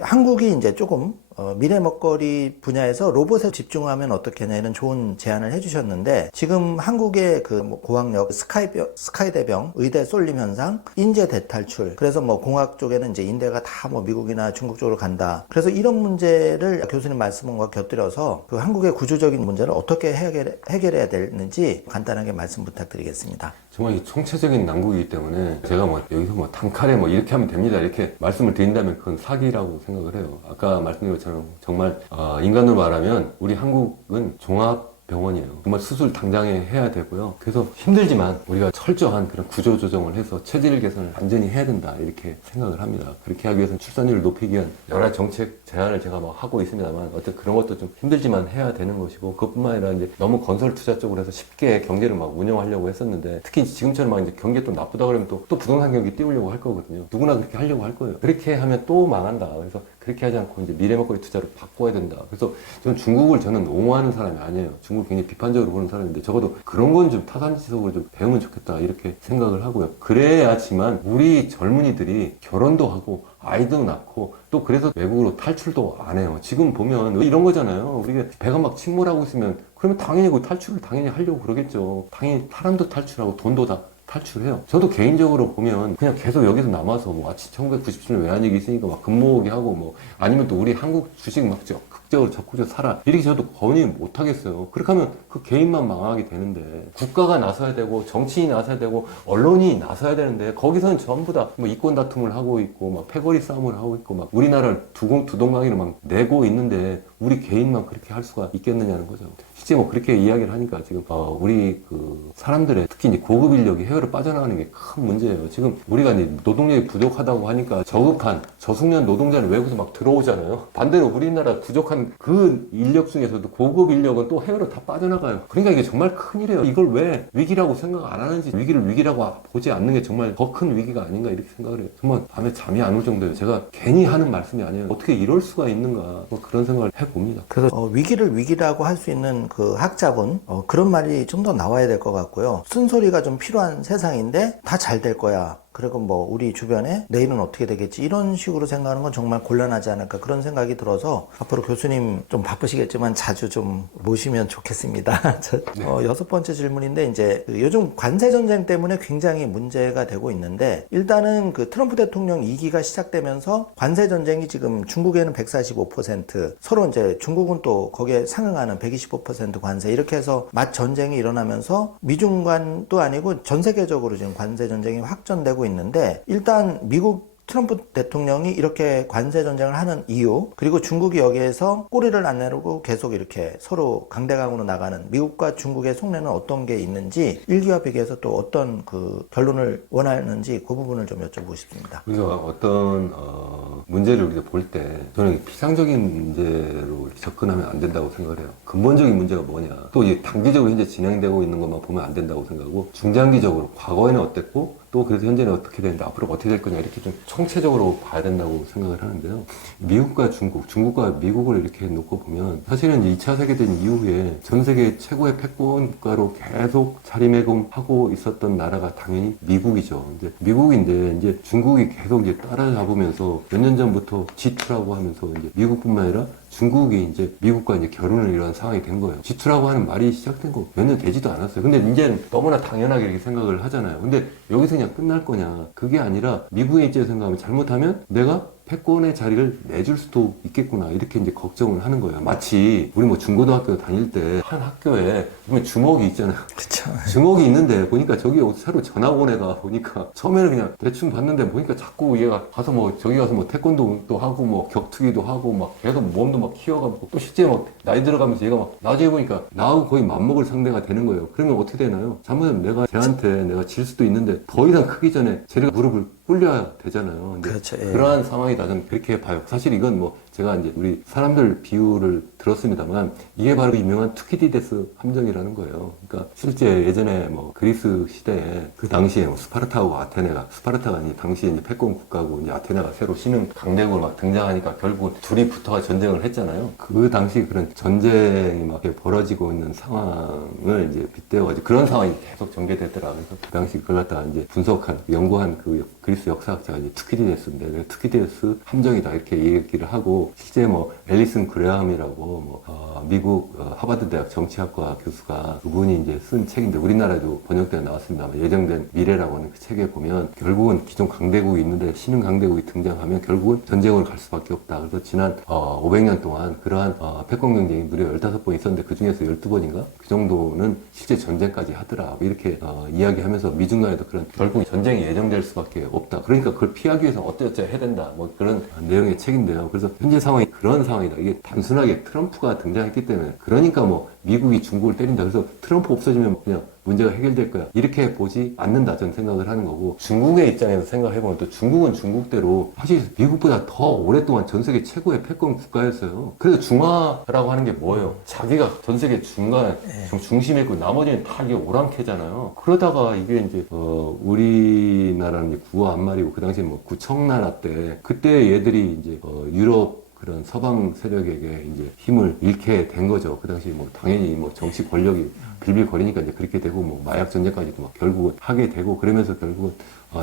한국이 이제 조금 미래 먹거리 분야에서 로봇에 집중하면 어떻겠냐, 이런 좋은 제안을 해주셨는데, 지금 한국의 고학력 스카이대병 의대 쏠림 현상, 인재 대탈출, 그래서 뭐 공학 쪽에는 이제 인대가 다 뭐 미국이나 중국 쪽으로 간다. 그래서 이런 문제를 교수님 말씀과 곁들여서 그 한국의 구조적인 문제를 어떻게 해결해야 되는지 간단하게 말씀 부탁드리겠습니다. 정말 이 총체적인 난국이기 때문에 제가 여기서 단칼에 이렇게 하면 됩니다, 이렇게 말씀을 드린다면 그건 사기라고 생각을 해요. 아까 말씀드린 것처럼 정말 인간으로 말하면 우리 한국은 종합병원이에요. 정말 수술 당장에 해야 되고요. 그래서 힘들지만 우리가 철저한 그런 구조 조정을 해서 체질 개선을 완전히 해야 된다, 이렇게 생각을 합니다. 그렇게 하기 위해서는 출산율을 높이기 위한 여러 정책 제안을 제가 하고 있습니다만, 어쨌든 그런 것도 좀 힘들지만 해야 되는 것이고, 그것뿐만 아니라 이제 너무 건설 투자 쪽으로 해서 쉽게 경제를 운영하려고 했었는데, 특히 지금처럼 이제 경기 또 나쁘다 그러면 또 부동산 경기 띄우려고 할 거거든요. 누구나 그렇게 하려고 할 거예요. 그렇게 하면 또 망한다. 그래서 그렇게 하지 않고 이제 미래 먹거리 투자로 바꿔야 된다. 그래서 저는 옹호하는 사람이 아니에요. 중국을 굉장히 비판적으로 보는 사람인데 적어도 그런 건 좀 타산지석으로 좀 배우면 좋겠다 이렇게 생각을 하고요. 그래야지만 우리 젊은이들이 결혼도 하고 아이도 낳고 또 그래서 외국으로 탈출도 안 해요. 지금 보면 이런 거잖아요. 우리가 배가 막 침몰하고 있으면 그러면 당연히 그 탈출을 당연히 하려고 그러겠죠. 당연히 사람도 탈출하고 돈도 다 탈출해요. 저도 개인적으로 보면 그냥 계속 여기서 남아서 뭐 아침 1997년 외환위기 있으니까 막 금모으기 하고 뭐 아니면 또 우리 한국 주식 막 극적으로 적극적으로 사라 이렇게 저도 권유 못 하겠어요. 그렇게 하면 그 개인만 망하게 되는데 국가가 나서야 되고 정치인이 나서야 되고 언론이 나서야 되는데 거기서는 전부 다 뭐 이권 다툼을 하고 있고 막 패거리 싸움을 하고 있고 막 우리나라를 두동강이로 막 내고 있는데 우리 개인만 그렇게 할 수가 있겠느냐는 거죠. 실제 뭐 그렇게 이야기를 하니까 지금 우리 그 사람들의 특히 이제 고급 인력이 해외로 빠져나가는 게 큰 문제예요. 지금 우리가 이제 노동력이 부족하다고 하니까 저급한 저숙련 노동자는 외국에서 막 들어오잖아요. 반대로 우리나라 부족한 그 인력 중에서도 고급 인력은 또 해외로 다 빠져나가요. 그러니까 이게 정말 큰일이에요. 이걸 왜 위기라고 생각 안 하는지 위기를 위기라고 보지 않는 게 정말 더 큰 위기가 아닌가 이렇게 생각을 해요. 정말 밤에 잠이 안 올 정도예요. 제가 괜히 하는 말씀이 아니에요. 어떻게 이럴 수가 있는가 뭐 그런 생각을 해봅니다. 그래서 위기를 위기라고 할 수 있는 그 학자분 그런 말이 좀 더 나와야 될 것 같고요. 쓴소리가 좀 필요한 세상인데 다 잘 될 거야. 그리고 뭐 우리 주변에 내일은 어떻게 되겠지 이런 식으로 생각하는 건 정말 곤란하지 않을까 그런 생각이 들어서 앞으로 교수님 좀 바쁘시겠지만 자주 좀 모시면 좋겠습니다. 여섯 번째 질문인데 이제 요즘 관세 전쟁 때문에 굉장히 문제가 되고 있는데 일단은 그 트럼프 대통령 2기가 시작되면서 관세 전쟁이 지금 중국에는 145% 서로 이제 중국은 또 거기에 상응하는 125% 관세 이렇게 해서 맞 전쟁이 일어나면서 미중 간도 아니고 전 세계적으로 지금 관세 전쟁이 확전되고 있는데 일단 미국 트럼프 대통령이 이렇게 관세 전쟁을 하는 이유 그리고 중국이 여기에서 꼬리를 안 내리고 계속 이렇게 서로 강대강으로 나가는 미국과 중국의 속내는 어떤 게 있는지 1기와 비교해서 또 어떤 그 결론을 원하는지 그 부분을 좀 여쭤보고 싶습니다. 우리가 어떤 문제를 우리가 볼 때 저는 피상적인 문제로 접근하면 안 된다고 생각을 해요. 근본적인 문제가 뭐냐 또 이게 단기적으로 현재 진행되고 있는 것만 보면 안 된다고 생각하고 중장기적으로 과거에는 어땠고 또 그래서 현재는 어떻게 되는데 앞으로 어떻게 될 거냐 이렇게 좀 총체적으로 봐야 된다고 생각을 하는데요. 미국과 중국과 미국을 이렇게 놓고 보면 사실은 이제 2차 세계대전 이후에 전 세계 최고의 패권 국가로 계속 자리매김하고 있었던 나라가 당연히 미국이죠. 이제 미국인데 이제 중국이 계속 이제 따라잡으면서 몇 년 전부터 G2라고 하면서 이제 미국뿐만 아니라 중국이 이제 미국과 이제 결혼을 이런 상황이 된 거예요. G2라고 하는 말이 시작된 거 몇 년 되지도 않았어요. 근데 이제는 너무나 당연하게 이렇게 생각을 하잖아요. 근데 여기서 그냥 끝날 거냐? 그게 아니라 미국의 입장에서 생각하면 잘못하면 내가 패권의 자리를 내줄 수도 있겠구나 이렇게 이제 걱정을 하는 거예요. 마치 우리 뭐 중고등학교 다닐 때 한 학교에 보면 주먹이 있잖아요. 그렇죠. 주먹이 있는데 보니까 저기 새로 전학 온 애가 보니까 처음에는 그냥 대충 봤는데 보니까 자꾸 얘가 가서 뭐 저기 가서 뭐 태권도도 하고 뭐 격투기도 하고 막 계속 몸도 막 키워가고 또 실제 막 나이 들어가면서 얘가 막 나중에 보니까 나하고 거의 맞먹을 상대가 되는 거예요. 그러면 어떻게 되나요? 잘못하면 내가 질 수도 있는데 더 이상 크기 전에 쟤가 무릎을 꿇려야 되잖아요. 근데 그렇죠. 예. 그러한 상황이다 저는 그렇게 봐요. 사실 이건 뭐 제가 이제 우리 사람들 비유를 들었습니다만 이게 바로 유명한 투키디데스 함정이라는 거예요. 그러니까 실제 예전에 뭐 그리스 시대에 그 당시에 뭐 스파르타하고 아테네가 스파르타가 이제 당시에 이제 패권 국가고 이제 아테네가 새로 신흥 강대국으로 막 등장하니까 결국 둘이 붙어가 전쟁을 했잖아요. 그 당시 그런 전쟁이 막 이렇게 벌어지고 있는 상황을 이제 빗대어가지고 그런 상황이 계속 전개됐더라. 그래서 그 당시 그걸 갖다가 이제 분석한 연구한 그 그리스 역사학자가 이제 투키디데스인데 투키디데스 함정이다 이렇게 얘기를 하고 실제 뭐 앨리슨 그레함이라고 미국 하버드 대학 정치학과 교수가 그분이 이제 쓴 책인데 우리나라에도 번역되어 나왔습니다만 예정된 미래라고 하는 그 책에 보면 결국은 기존 강대국이 있는데 신흥 강대국이 등장하면 결국은 전쟁으로 갈 수밖에 없다. 그래서 지난 500년 동안 그러한 패권 경쟁이 무려 15번 있었는데 그 중에서 12번인가 그 정도는 실제 전쟁까지 하더라. 이렇게 이야기하면서 미중 간에도 그런 결국 전쟁이 예정될 수밖에 없다. 그러니까 그걸 피하기 위해서 어쩌어쩌 해야 된다. 뭐 그런 내용의 책인데요. 그래서 현재 상황이 그런 상황이다. 이게 단순하게 트럼프가 등장했기 때문에 그러니까 뭐 미국이 중국을 때린다. 그래서 트럼프 없어지면 그냥 문제가 해결될 거야. 이렇게 보지 않는다 저는 생각을 하는 거고, 중국의 입장에서 생각해보면 또 중국은 중국대로 사실 미국보다 더 오랫동안 전 세계 최고의 패권 국가였어요. 그래서 중화라고 하는 게 뭐예요? 자기가 전 세계 중심에 있고 나머지는 다 이게 오랑캐잖아요. 그러다가 이게 이제 우리나라는 구화 한말이고 그 당시에 뭐 구청나라 때 그때 얘들이 이제 유럽 그런 서방 세력에게 이제 힘을 잃게 된 거죠. 그 당시 뭐 당연히 뭐 정치 권력이 빌빌거리니까 이제 그렇게 되고 뭐 마약 전쟁까지도 막 결국은 하게 되고, 그러면서 결국은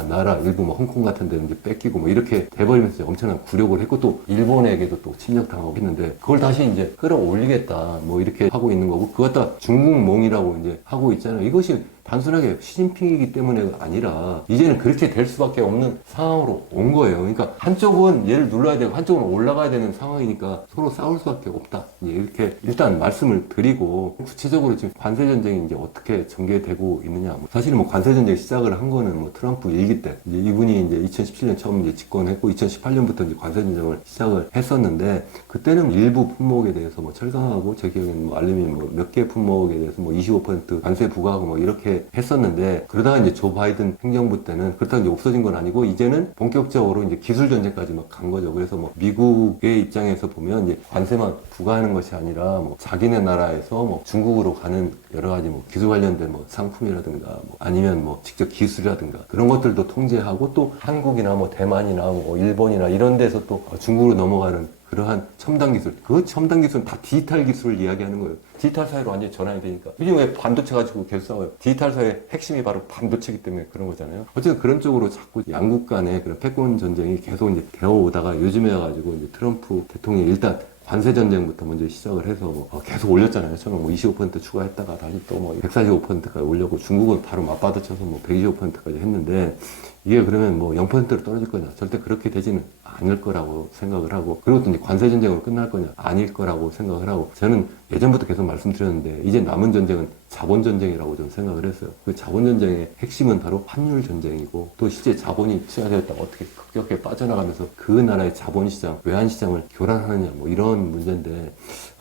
나라 일부 뭐 홍콩 같은 데는 이제 뺏기고 뭐 이렇게 돼버리면서 엄청난 굴욕을 했고, 또 일본에게도 또 침략당하고 했는데, 그걸 다시 이제 끌어올리겠다 뭐 이렇게 하고 있는 거고, 그거 갖다 중국몽이라고 이제 하고 있잖아요. 이것이 단순하게 시진핑이기 때문에가 아니라 이제는 그렇게 될 수밖에 없는 상황으로 온 거예요. 그러니까 한쪽은 얘를 눌러야 되고 한쪽은 올라가야 되는 상황이니까 서로 싸울 수밖에 없다. 이렇게 일단 말씀을 드리고, 구체적으로 지금 관세 전쟁이 이제 어떻게 전개되고 있느냐. 사실은 뭐 관세 전쟁 시작을 한 거는 뭐 트럼프 일기 때, 이제 이분이 이제 2017년 처음 이제 집권했고 2018년부터 이제 관세 전쟁을 시작을 했었는데, 그때는 일부 품목에 대해서 뭐 철강하고 제 기억에는 뭐 알루미늄 뭐 몇 개 품목에 대해서 뭐 25% 관세 부과하고 뭐 이렇게 했었는데, 그러다가 이제 조 바이든 행정부 때는 그렇다고 이제 없어진 건 아니고 이제는 본격적으로 이제 기술 전쟁까지 막 간 거죠. 그래서 뭐 미국의 입장에서 보면 이제 관세만 부과하는 것이 아니라 뭐 자기네 나라에서 뭐 중국으로 가는 여러 가지 뭐 기술 관련된 뭐 상품이라든가 뭐 아니면 뭐 직접 기술이라든가 그런 것들도 통제하고, 또 한국이나 뭐 대만이나 뭐 일본이나 이런 데서 또 중국으로 넘어가는 그러한 첨단 기술, 그 첨단 기술은 다 디지털 기술을 이야기하는 거예요. 디지털 사회로 완전히 전환이 되니까. 요즘 왜 반도체 가지고 계속 싸워요? 디지털 사회의 핵심이 바로 반도체이기 때문에 그런 거잖아요. 어쨌든 그런 쪽으로 자꾸 양국 간의 그런 패권 전쟁이 계속 이제 되어 오다가 요즘에 와가지고 이제 트럼프 대통령이 일단 관세 전쟁부터 먼저 시작을 해서 뭐 계속 올렸잖아요. 처음에 뭐 25% 추가했다가 다시 또 뭐 145%까지 올렸고, 중국은 바로 맞받아쳐서 뭐 125%까지 했는데, 이게 그러면 뭐 0%로 떨어질 거냐? 절대 그렇게 되지는 않을 거라고 생각을 하고, 그리고 또 이제 관세 전쟁으로 끝날 거냐? 아닐 거라고 생각을 하고, 저는 예전부터 계속 말씀드렸는데 이제 남은 전쟁은 자본 전쟁이라고 저는 생각을 했어요. 그 자본 전쟁의 핵심은 바로 환율 전쟁이고, 또 실제 자본이 취하되었다가 어떻게 급격하게 빠져나가면서 그 나라의 자본 시장, 외환 시장을 교란하느냐 뭐 이런 문제인데,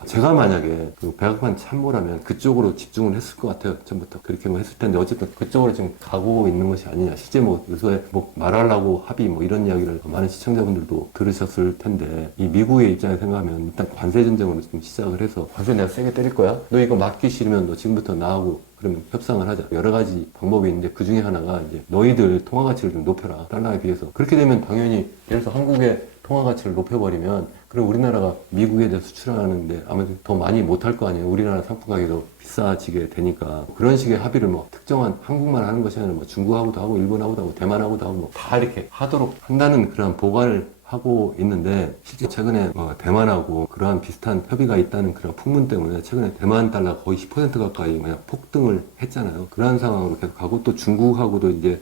제가 만약에 그 백악관 참모라면 그쪽으로 집중을 했을 것 같아요. 처음부터 그렇게 뭐 했을 텐데, 어쨌든 그쪽으로 지금 가고 있는 것이 아니냐. 실제 뭐 요새 뭐 말하려고 합의 뭐 이런 이야기를 많은 시청자분들도 들으셨을 텐데, 이 미국의 입장에 생각하면 일단 관세 전쟁으로 좀 시작을 해서, 관세 내가 세게 때릴 거야? 너 이거 맡기 싫으면 너 지금부터 나하고 그러면 협상을 하자. 여러 가지 방법이 있는데 그 중에 하나가 이제 너희들 통화 가치를 좀 높여라. 달러에 비해서. 그렇게 되면 당연히 예를 들어서 한국의 통화 가치를 높여버리면, 그럼 우리나라가 미국에 대해 수출하는데 아무래도 더 많이 못할 거 아니에요. 우리나라 상품 가격도 비싸지게 되니까. 그런 식의 합의를 뭐 특정한 한국만 하는 것이 아니라 뭐 중국하고도 하고 일본하고도 하고 대만하고도 하고 뭐 다 이렇게 하도록 한다는 그런 보관을 하고 있는데, 실제 최근에 대만하고 그러한 비슷한 협의가 있다는 그런 풍문 때문에 최근에 대만 달러 거의 10% 가까이 그냥 폭등을 했잖아요. 그러한 상황으로 계속 가고, 또 중국하고도 이제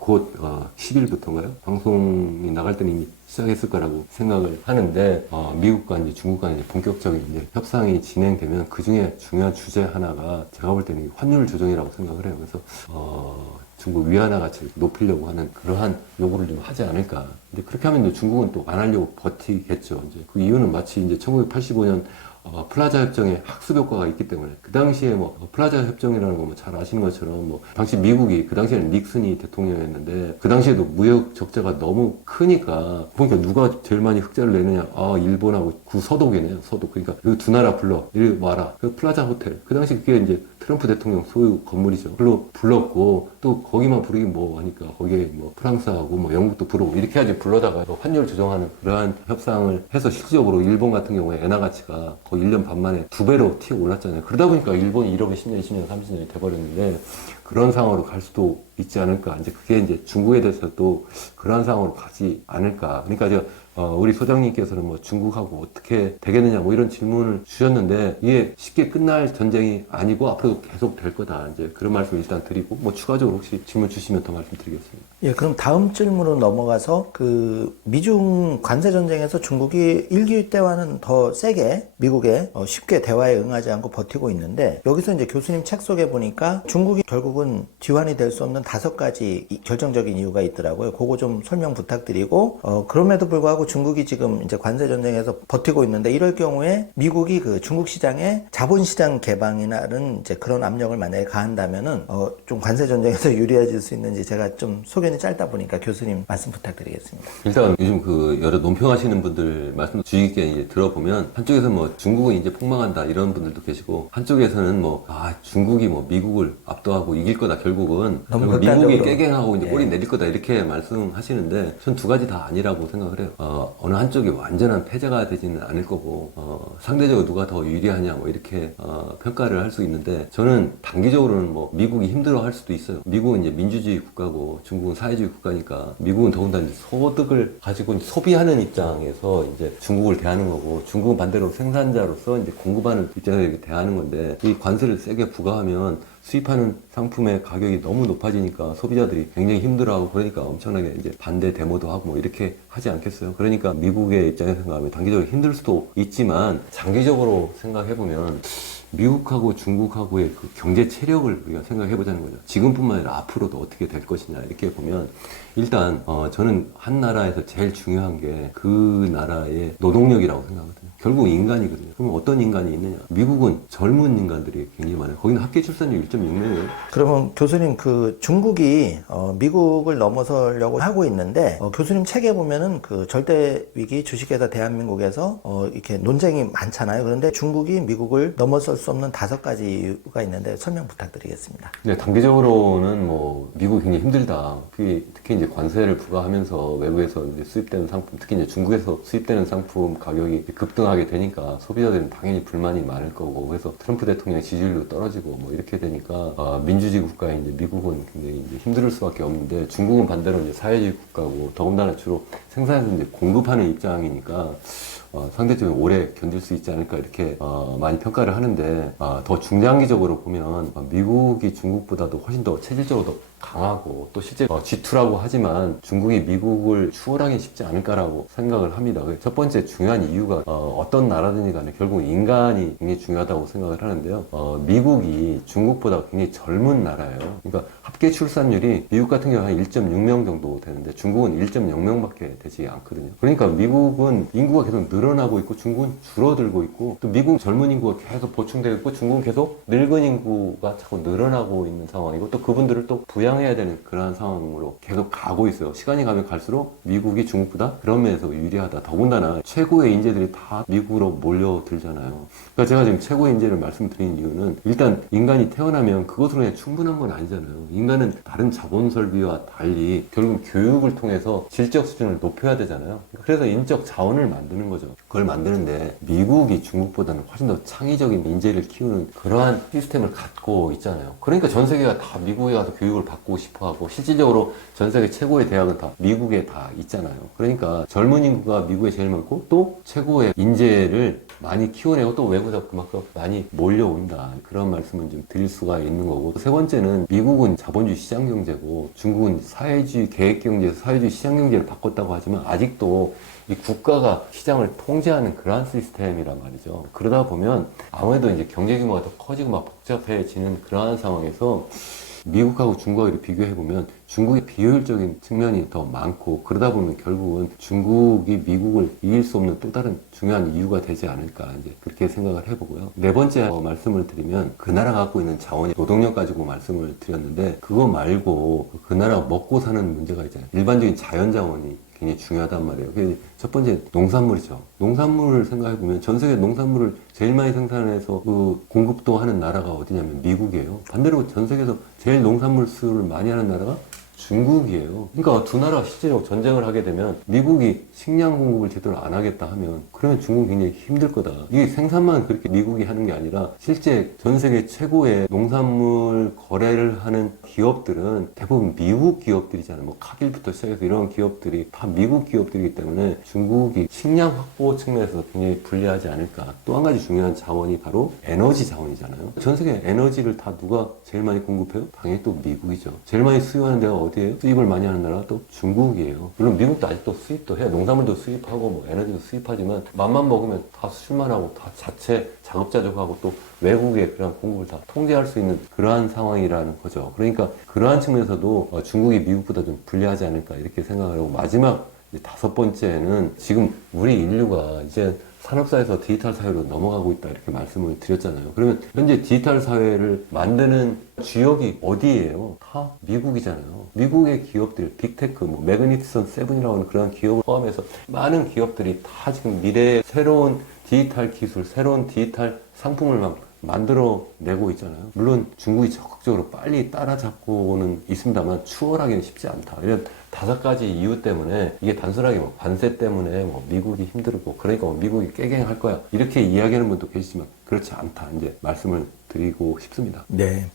곧 10일부터인가요? 방송이 나갈 때는 이미 시작했을 거라고 생각을 하는데, 미국과 이제 중국과 이제 본격적인 이제 협상이 진행되면 그 중에 중요한 주제 하나가 제가 볼 때는 환율 조정이라고 생각을 해요. 그래서 중국 위안화 가치를 높이려고 하는 그러한 요구를 좀 하지 않을까. 근데 그렇게 하면 이제 중국은 또 안 하려고 버티겠죠. 이제 그 이유는 마치 이제 1985년 플라자 협정에 학습 효과가 있기 때문에, 그 당시에 뭐 플라자 협정이라는 거 뭐 잘 아시는 것처럼 뭐 당시 미국이, 그 당시에는 닉슨이 대통령이었는데 그 당시에도 무역 적자가 너무 크니까 보니까 누가 제일 많이 흑자를 내느냐? 일본하고 구서독이네요. 서독. 그러니까 그 두 나라 불러 이리 와라. 그 플라자 호텔. 그 당시 그게 이제 트럼프 대통령 소유 건물이죠. 그걸로 불렀고, 또 거기만 부르긴 뭐 하니까 거기에 뭐 프랑스하고 뭐 영국도 부르고 이렇게 해야지 불러다가 환율 조정하는 그러한 협상을 해서, 실질적으로 일본 같은 경우에 엔화 가치가 거의 1년 반 만에 2배로 튀어 올랐잖아요. 그러다 보니까 일본이 1억에 10년, 20년, 30년이 돼버렸는데, 그런 상황으로 갈 수도 있지 않을까. 이제 그게 이제 중국에 대해서도 그런 상황으로 가지 않을까. 그러니까 우리 소장님께서는 뭐 중국하고 어떻게 되겠느냐 뭐 이런 질문을 주셨는데, 이게 쉽게 끝날 전쟁이 아니고 앞으로도 계속 될 거다. 이제 그런 말씀을 일단 드리고, 뭐 추가적으로 혹시 질문 주시면 더 말씀드리겠습니다. 예, 그럼 다음 질문으로 넘어가서 그 미중 관세 전쟁에서 중국이 1기 때와는 더 세게 미국에 쉽게 대화에 응하지 않고 버티고 있는데, 여기서 이제 교수님 책 속에 보니까 중국이 결국은 지환이 될 수 없는 5가지 결정적인 이유가 있더라고요. 그거 좀 설명 부탁드리고, 그럼에도 불구하고 미국하고 중국이 지금 이제 관세 전쟁에서 버티고 있는데 이럴 경우에 미국이 그 중국 시장에 자본시장 개방이나는 이제 그런 압력을 만약에 가한다면은 좀 관세 전쟁에서 유리해질 수 있는지 제가 좀 소견이 짧다 보니까 교수님 말씀 부탁드리겠습니다. 일단 요즘 그 여러 논평하시는 분들 말씀 주의 깊게 이제 들어보면 한쪽에서 뭐 중국은 이제 폭망한다 이런 분들도 계시고 한쪽에서는 뭐 중국이 뭐 미국을 압도하고 이길 거다 결국은 너무 미국이 극단적으로. 깨갱하고 이제 예. 꼬리 내릴 거다 이렇게 말씀하시는데 전 두 가지 다 아니라고 생각을 해요. 어느 한쪽이 완전한 패자가 되지는 않을 거고 상대적으로 누가 더 유리하냐 뭐 이렇게 평가를 할 수 있는데 저는 단기적으로는 뭐 미국이 힘들어할 수도 있어요. 미국은 이제 민주주의 국가고 중국은 사회주의 국가니까 미국은 더군다나 이제 소득을 가지고 이제 소비하는 입장에서 이제 중국을 대하는 거고 중국은 반대로 생산자로서 이제 공급하는 입장에서 이렇게 대하는 건데 이 관세를 세게 부과하면 수입하는 상품의 가격이 너무 높아지니까 소비자들이 굉장히 힘들어하고 그러니까 엄청나게 이제 반대 데모도 하고 뭐 이렇게 하지 않겠어요. 그러니까 미국의 입장에서 생각하면 단기적으로 힘들 수도 있지만 장기적으로 생각해보면 미국하고 중국하고의 그 경제 체력을 우리가 생각해보자는 거죠. 지금뿐만 아니라 앞으로도 어떻게 될 것이냐 이렇게 보면 일단 저는 한 나라에서 제일 중요한 게 그 나라의 노동력이라고 생각하거든요. 결국 인간이거든요. 그럼 어떤 인간이 있느냐? 미국은 젊은 인간들이 굉장히 많아요. 거기는 합계 출산율 1.6명이에요. 그러면 교수님 그 중국이 미국을 넘어서려고 하고 있는데 교수님 책에 보면은 그 절대 위기 주식회사 대한민국에서 이렇게 논쟁이 많잖아요. 그런데 중국이 미국을 넘어설 수 없는 5가지 이유가 있는데 설명 부탁드리겠습니다. 네, 단기적으로는 뭐 미국이 굉장히 힘들다. 특히 이제 관세를 부과하면서 외국에서 이제 수입되는 상품, 특히 이제 중국에서 수입되는 상품 가격이 급등하게 되니까 소비자들은 당연히 불만이 많을 거고, 그래서 트럼프 대통령의 지지율도 떨어지고 뭐 이렇게 되니까 민주주의 국가인 이제 미국은 굉장히 이제 힘들 수밖에 없는데 중국은 반대로 이제 사회주의 국가고 더군다나 주로 생산해서 이제 공급하는 입장이니까. 상대적으로 오래 견딜 수 있지 않을까 이렇게 많이 평가를 하는데 더 중장기적으로 보면 미국이 중국보다도 훨씬 더 체질적으로 더 강하고 또 실제 G2라고 하지만 중국이 미국을 추월하기 쉽지 않을까라고 생각을 합니다. 첫 번째 중요한 이유가 어떤 나라든지 간에 결국 인간이 굉장히 중요하다고 생각을 하는데요. 미국이 중국보다 굉장히 젊은 나라예요. 그러니까 합계 출산율이 미국 같은 경우 한 1.6명 정도 되는데 중국은 1.0명밖에 되지 않거든요. 그러니까 미국은 인구가 계속 늘어나고 있고 중국은 줄어들고 있고 또 미국 젊은 인구가 계속 보충되고 있고 중국은 계속 늙은 인구가 자꾸 늘어나고 있는 상황이고 또 그분들을 또 부양해야 되는 그러한 상황으로 계속 가고 있어요. 시간이 가면 갈수록 미국이 중국보다 그런 면에서 유리하다. 더군다나 최고의 인재들이 다 미국으로 몰려들잖아요. 그러니까 제가 지금 최고의 인재를 말씀드린 이유는 일단 인간이 태어나면 그것으로 그냥 충분한 건 아니잖아요. 인간은 다른 자본 설비와 달리 결국 교육을 통해서 질적 수준을 높여야 되잖아요. 그래서 인적 자원을 만드는 거죠. 그걸 만드는데 미국이 중국보다는 훨씬 더 창의적인 인재를 키우는 그러한 시스템을 갖고 있잖아요. 그러니까 전 세계가 다 미국에 가서 교육을 받고 싶어 하고 실질적으로 전 세계 최고의 대학은 다 미국에 다 있잖아요. 그러니까 젊은 인구가 미국에 제일 많고 또 최고의 인재를 많이 키워내고 또 외국에서 그만큼 많이 몰려온다. 그런 말씀을 좀 드릴 수가 있는 거고. 세 번째는 미국은 자본주의 시장 경제고 중국은 사회주의 계획 경제에서 사회주의 시장 경제를 바꿨다고 하지만 아직도 이 국가가 시장을 통제하는 그러한 시스템이란 말이죠. 그러다 보면 아무래도 이제 경제 규모가 더 커지고 막 복잡해지는 그러한 상황에서 미국하고 중국하고 비교해보면 중국의 비효율적인 측면이 더 많고 그러다 보면 결국은 중국이 미국을 이길 수 없는 또 다른 중요한 이유가 되지 않을까 이제 그렇게 생각을 해보고요. 네 번째 말씀을 드리면 그 나라가 갖고 있는 자원이 노동력 가지고 말씀을 드렸는데 그거 말고 그 나라가 먹고 사는 문제가 있잖아요. 일반적인 자연 자원이 굉장히 중요하단 말이에요. 첫 번째 농산물이죠. 농산물을 생각해보면 전 세계 농산물을 제일 많이 생산해서 그 공급도 하는 나라가 어디냐면 미국이에요. 반대로 전 세계에서 제일 농산물 수출을 많이 하는 나라가 중국이에요. 그러니까 두 나라가 실제로 전쟁을 하게 되면 미국이 식량 공급을 제대로 안 하겠다 하면 그러면 중국은 굉장히 힘들 거다. 이게 생산만 그렇게 미국이 하는 게 아니라 실제 전 세계 최고의 농산물 거래를 하는 기업들은 대부분 미국 기업들이잖아요. 뭐 카길부터 시작해서 이런 기업들이 다 미국 기업들이기 때문에 중국이 식량 확보 측면에서 굉장히 불리하지 않을까. 또 한 가지 중요한 자원이 바로 에너지 자원이잖아요. 전 세계 에너지를 다 누가 제일 많이 공급해요? 당연히 또 미국이죠. 제일 많이 수요하는 데가 어디예요? 수입을 많이 하는 나라가 또 중국이에요. 물론 미국도 아직도 수입도 해요. 농산물도 수입하고 뭐 에너지도 수입하지만 맘만 먹으면 다 수출만 하고 다 자체 자급자족하고 또 외국의 그런 공급을 다 통제할 수 있는 그러한 상황이라는 거죠. 그러니까 그러한 측면에서도 중국이 미국보다 좀 불리하지 않을까 이렇게 생각을 하고 마지막 이제 다섯 번째는 지금 우리 인류가 이제 산업사에서 디지털 사회로 넘어가고 있다 이렇게 말씀을 드렸잖아요. 그러면 현재 디지털 사회를 만드는 주역이 어디예요? 다 미국이잖아요. 미국의 기업들, 빅테크, 뭐 매그니피선트 세븐이라고 하는 그런 기업을 포함해서 많은 기업들이 다 지금 미래의 새로운 디지털 기술, 새로운 디지털 상품을 막 만들어내고 있잖아요. 물론 중국이 적극적으로 빨리 따라잡고는 있습니다만 추월하기는 쉽지 않다. 이런 다섯 가지 이유 때문에 이게 단순하게 뭐 관세 때문에 뭐 미국이 힘들고 그러니까 뭐 미국이 깨갱할 거야 이렇게 이야기하는 분도 계시지만 그렇지 않다 이제 말씀을 드리고 싶습니다. 네.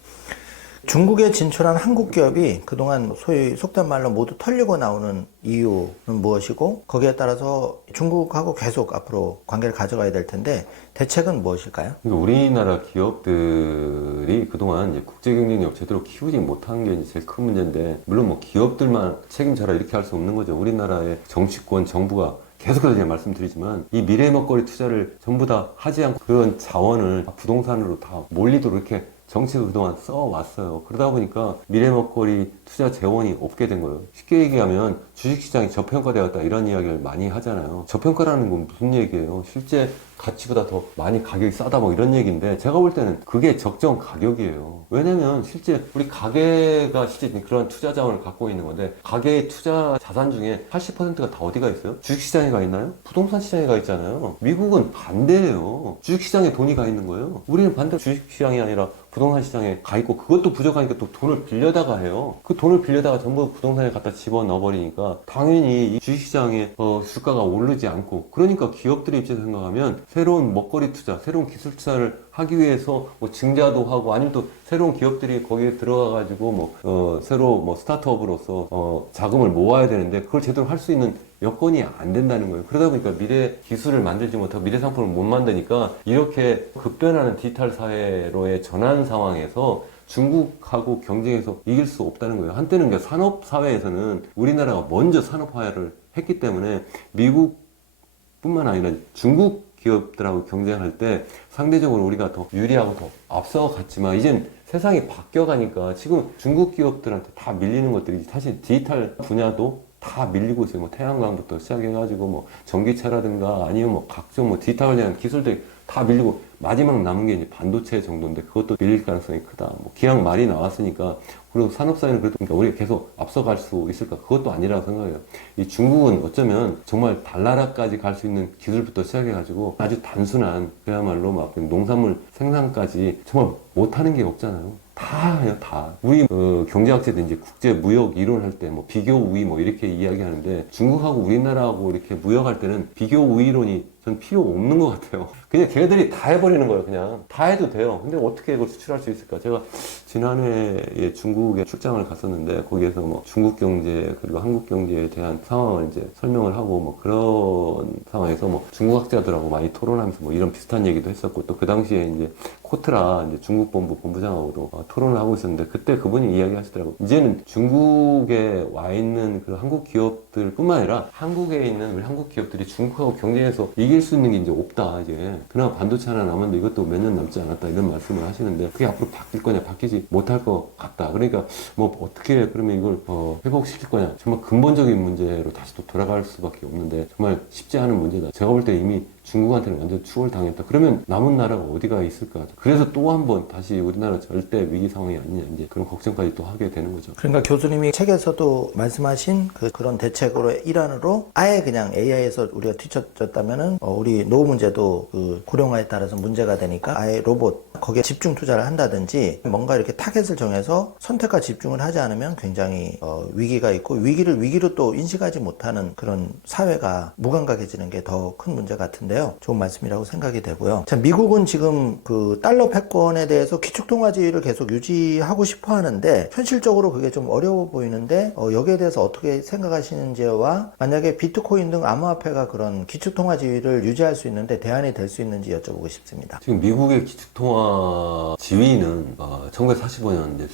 중국에 진출한 한국 기업이 그동안 소위 속된 말로 모두 털리고 나오는 이유는 무엇이고 거기에 따라서 중국하고 계속 앞으로 관계를 가져가야 될 텐데 대책은 무엇일까요? 그러니까 우리나라 기업들이 그동안 이제 국제 경쟁력 제대로 키우지 못한 게 이제 제일 큰 문제인데 물론 뭐 기업들만 책임져라 이렇게 할 수 없는 거죠. 우리나라의 정치권, 정부가 계속해서 제가 말씀드리지만 이 미래 먹거리 투자를 전부 다 하지 않고 그런 자원을 부동산으로 다 몰리도록 이렇게 정책을 그동안 써왔어요. 그러다 보니까 미래 먹거리 투자 재원이 없게 된 거예요. 쉽게 얘기하면 주식시장이 저평가되었다 이런 이야기를 많이 하잖아요. 저평가라는 건 무슨 얘기예요? 실제 가치보다 더 많이 가격이 싸다 뭐 이런 얘기인데 제가 볼 때는 그게 적정 가격이에요. 왜냐면 실제 우리 가계가 실제 그런 투자 자원을 갖고 있는 건데 가계의 투자 자산 중에 80%가 다 어디가 있어요? 주식시장에 가 있나요? 부동산 시장에 가 있잖아요. 미국은 반대예요. 주식시장에 돈이 가 있는 거예요. 우리는 반대로 주식시장이 아니라 부동산 시장에 가 있고 그것도 부족하니까 또 돈을 빌려다가 해요. 그 돈을 빌려다가 전부 부동산에 갖다 집어넣어 버리니까 당연히 이 주식시장에 주가가 오르지 않고 그러니까 기업들의 입장에서 생각하면 새로운 먹거리 투자, 새로운 기술 투자를 하기 위해서 뭐 증자도 하고 아니면 또 새로운 기업들이 거기에 들어가 가지고 새로 뭐 스타트업으로서 자금을 모아야 되는데 그걸 제대로 할 수 있는 여건이 안 된다는 거예요. 그러다 보니까 미래 기술을 만들지 못하고 미래 상품을 못 만드니까 이렇게 급변하는 디지털 사회로의 전환 상황에서 중국하고 경쟁해서 이길 수 없다는 거예요. 한때는 산업 사회에서는 우리나라가 먼저 산업화를 했기 때문에 미국뿐만 아니라 중국 기업들하고 경쟁할 때 상대적으로 우리가 더 유리하고 더 앞서갔지만 이젠 세상이 바뀌어가니까 지금 중국 기업들한테 다 밀리는 것들이 사실 디지털 분야도 다 밀리고 있어요. 뭐 태양광부터 시작해가지고 뭐 전기차라든가 아니면 뭐 각종 뭐 디지털 관련 기술들이 다 밀리고 마지막 남은 게 이제 반도체 정도인데 그것도 밀릴 가능성이 크다. 뭐 기왕 말이 나왔으니까 그리고 산업사회는 그래도 그러니까 우리가 계속 앞서갈 수 있을까? 그것도 아니라고 생각해요. 이 중국은 어쩌면 정말 달나라까지 갈 수 있는 기술부터 시작해가지고 아주 단순한 그야말로 막 농산물 생산까지 정말 못하는 게 없잖아요. 다 해요, 다. 우리 경제학자들 이제 국제 무역 이론할 때 뭐 비교 우위 뭐 이렇게 이야기하는데 중국하고 우리나라하고 이렇게 무역할 때는 비교 우위론이 전 필요 없는 것 같아요. 그냥 걔네들이 다 해버리는 거예요, 그냥. 다 해도 돼요. 근데 어떻게 이걸 수출할 수 있을까? 제가 지난해에 중국에 출장을 갔었는데 거기에서 뭐 중국 경제 그리고 한국 경제에 대한 상황을 이제 설명을 하고 뭐 그런 상황에서 뭐 중국 학자들하고 많이 토론하면서 뭐 이런 비슷한 얘기도 했었고 또 그 당시에 이제 코트라 이제 중국 본부장하고도 토론을 하고 있었는데 그때 그분이 이야기하시더라고요. 이제는 중국에 와 있는 그 한국 기업들뿐만 아니라 한국에 있는 우리 한국 기업들이 중국하고 경쟁해서 이길 수 있는 게 이제 없다 이제. 그나마 반도체 하나 남았는데 이것도 몇 년 남지 않았다 이런 말씀을 하시는데 그게 앞으로 바뀔 거냐 바뀌지 못할 것 같다. 그러니까 뭐 어떻게 그러면 이걸 회복시킬 거냐. 정말 근본적인 문제로 다시 또 돌아갈 수밖에 없는데 정말 쉽지 않은 문제다. 제가 볼 때 이미 중국한테는 완전 추월당했다. 그러면 남은 나라가 어디가 있을까? 그래서 또 한 번 다시 우리나라 절대 위기 상황이 아니냐 이제 그런 걱정까지 또 하게 되는 거죠. 그러니까 교수님이 책에서도 말씀하신 그런 대책으로의 일환으로 아예 그냥 AI에서 우리가 뒤처졌다면은 우리 노후 문제도 그 고령화에 따라서 문제가 되니까 아예 로봇 거기에 집중 투자를 한다든지 뭔가 이렇게 타겟을 정해서 선택과 집중을 하지 않으면 굉장히 위기가 있고 위기를 위기로 또 인식하지 못하는 그런 사회가 무감각해지는 게 더 큰 문제 같은데요. 좋은 말씀이라고 생각이 되고요. 자, 미국은 지금 그 달러 패권에 대해서 기축통화제를 계속 유지하고 싶어 하는데 현실적으로 그게 좀 어려워 보이는데 여기에 대해서 어떻게 생각하시는지와 만약에 비트코인 등 암호화폐가 그런 기축통화지위를 유지할 수 있는데 대안이 될 수 있는지 여쭤보고 싶습니다. 지금 미국의 기축통화 지위는 1945년 이제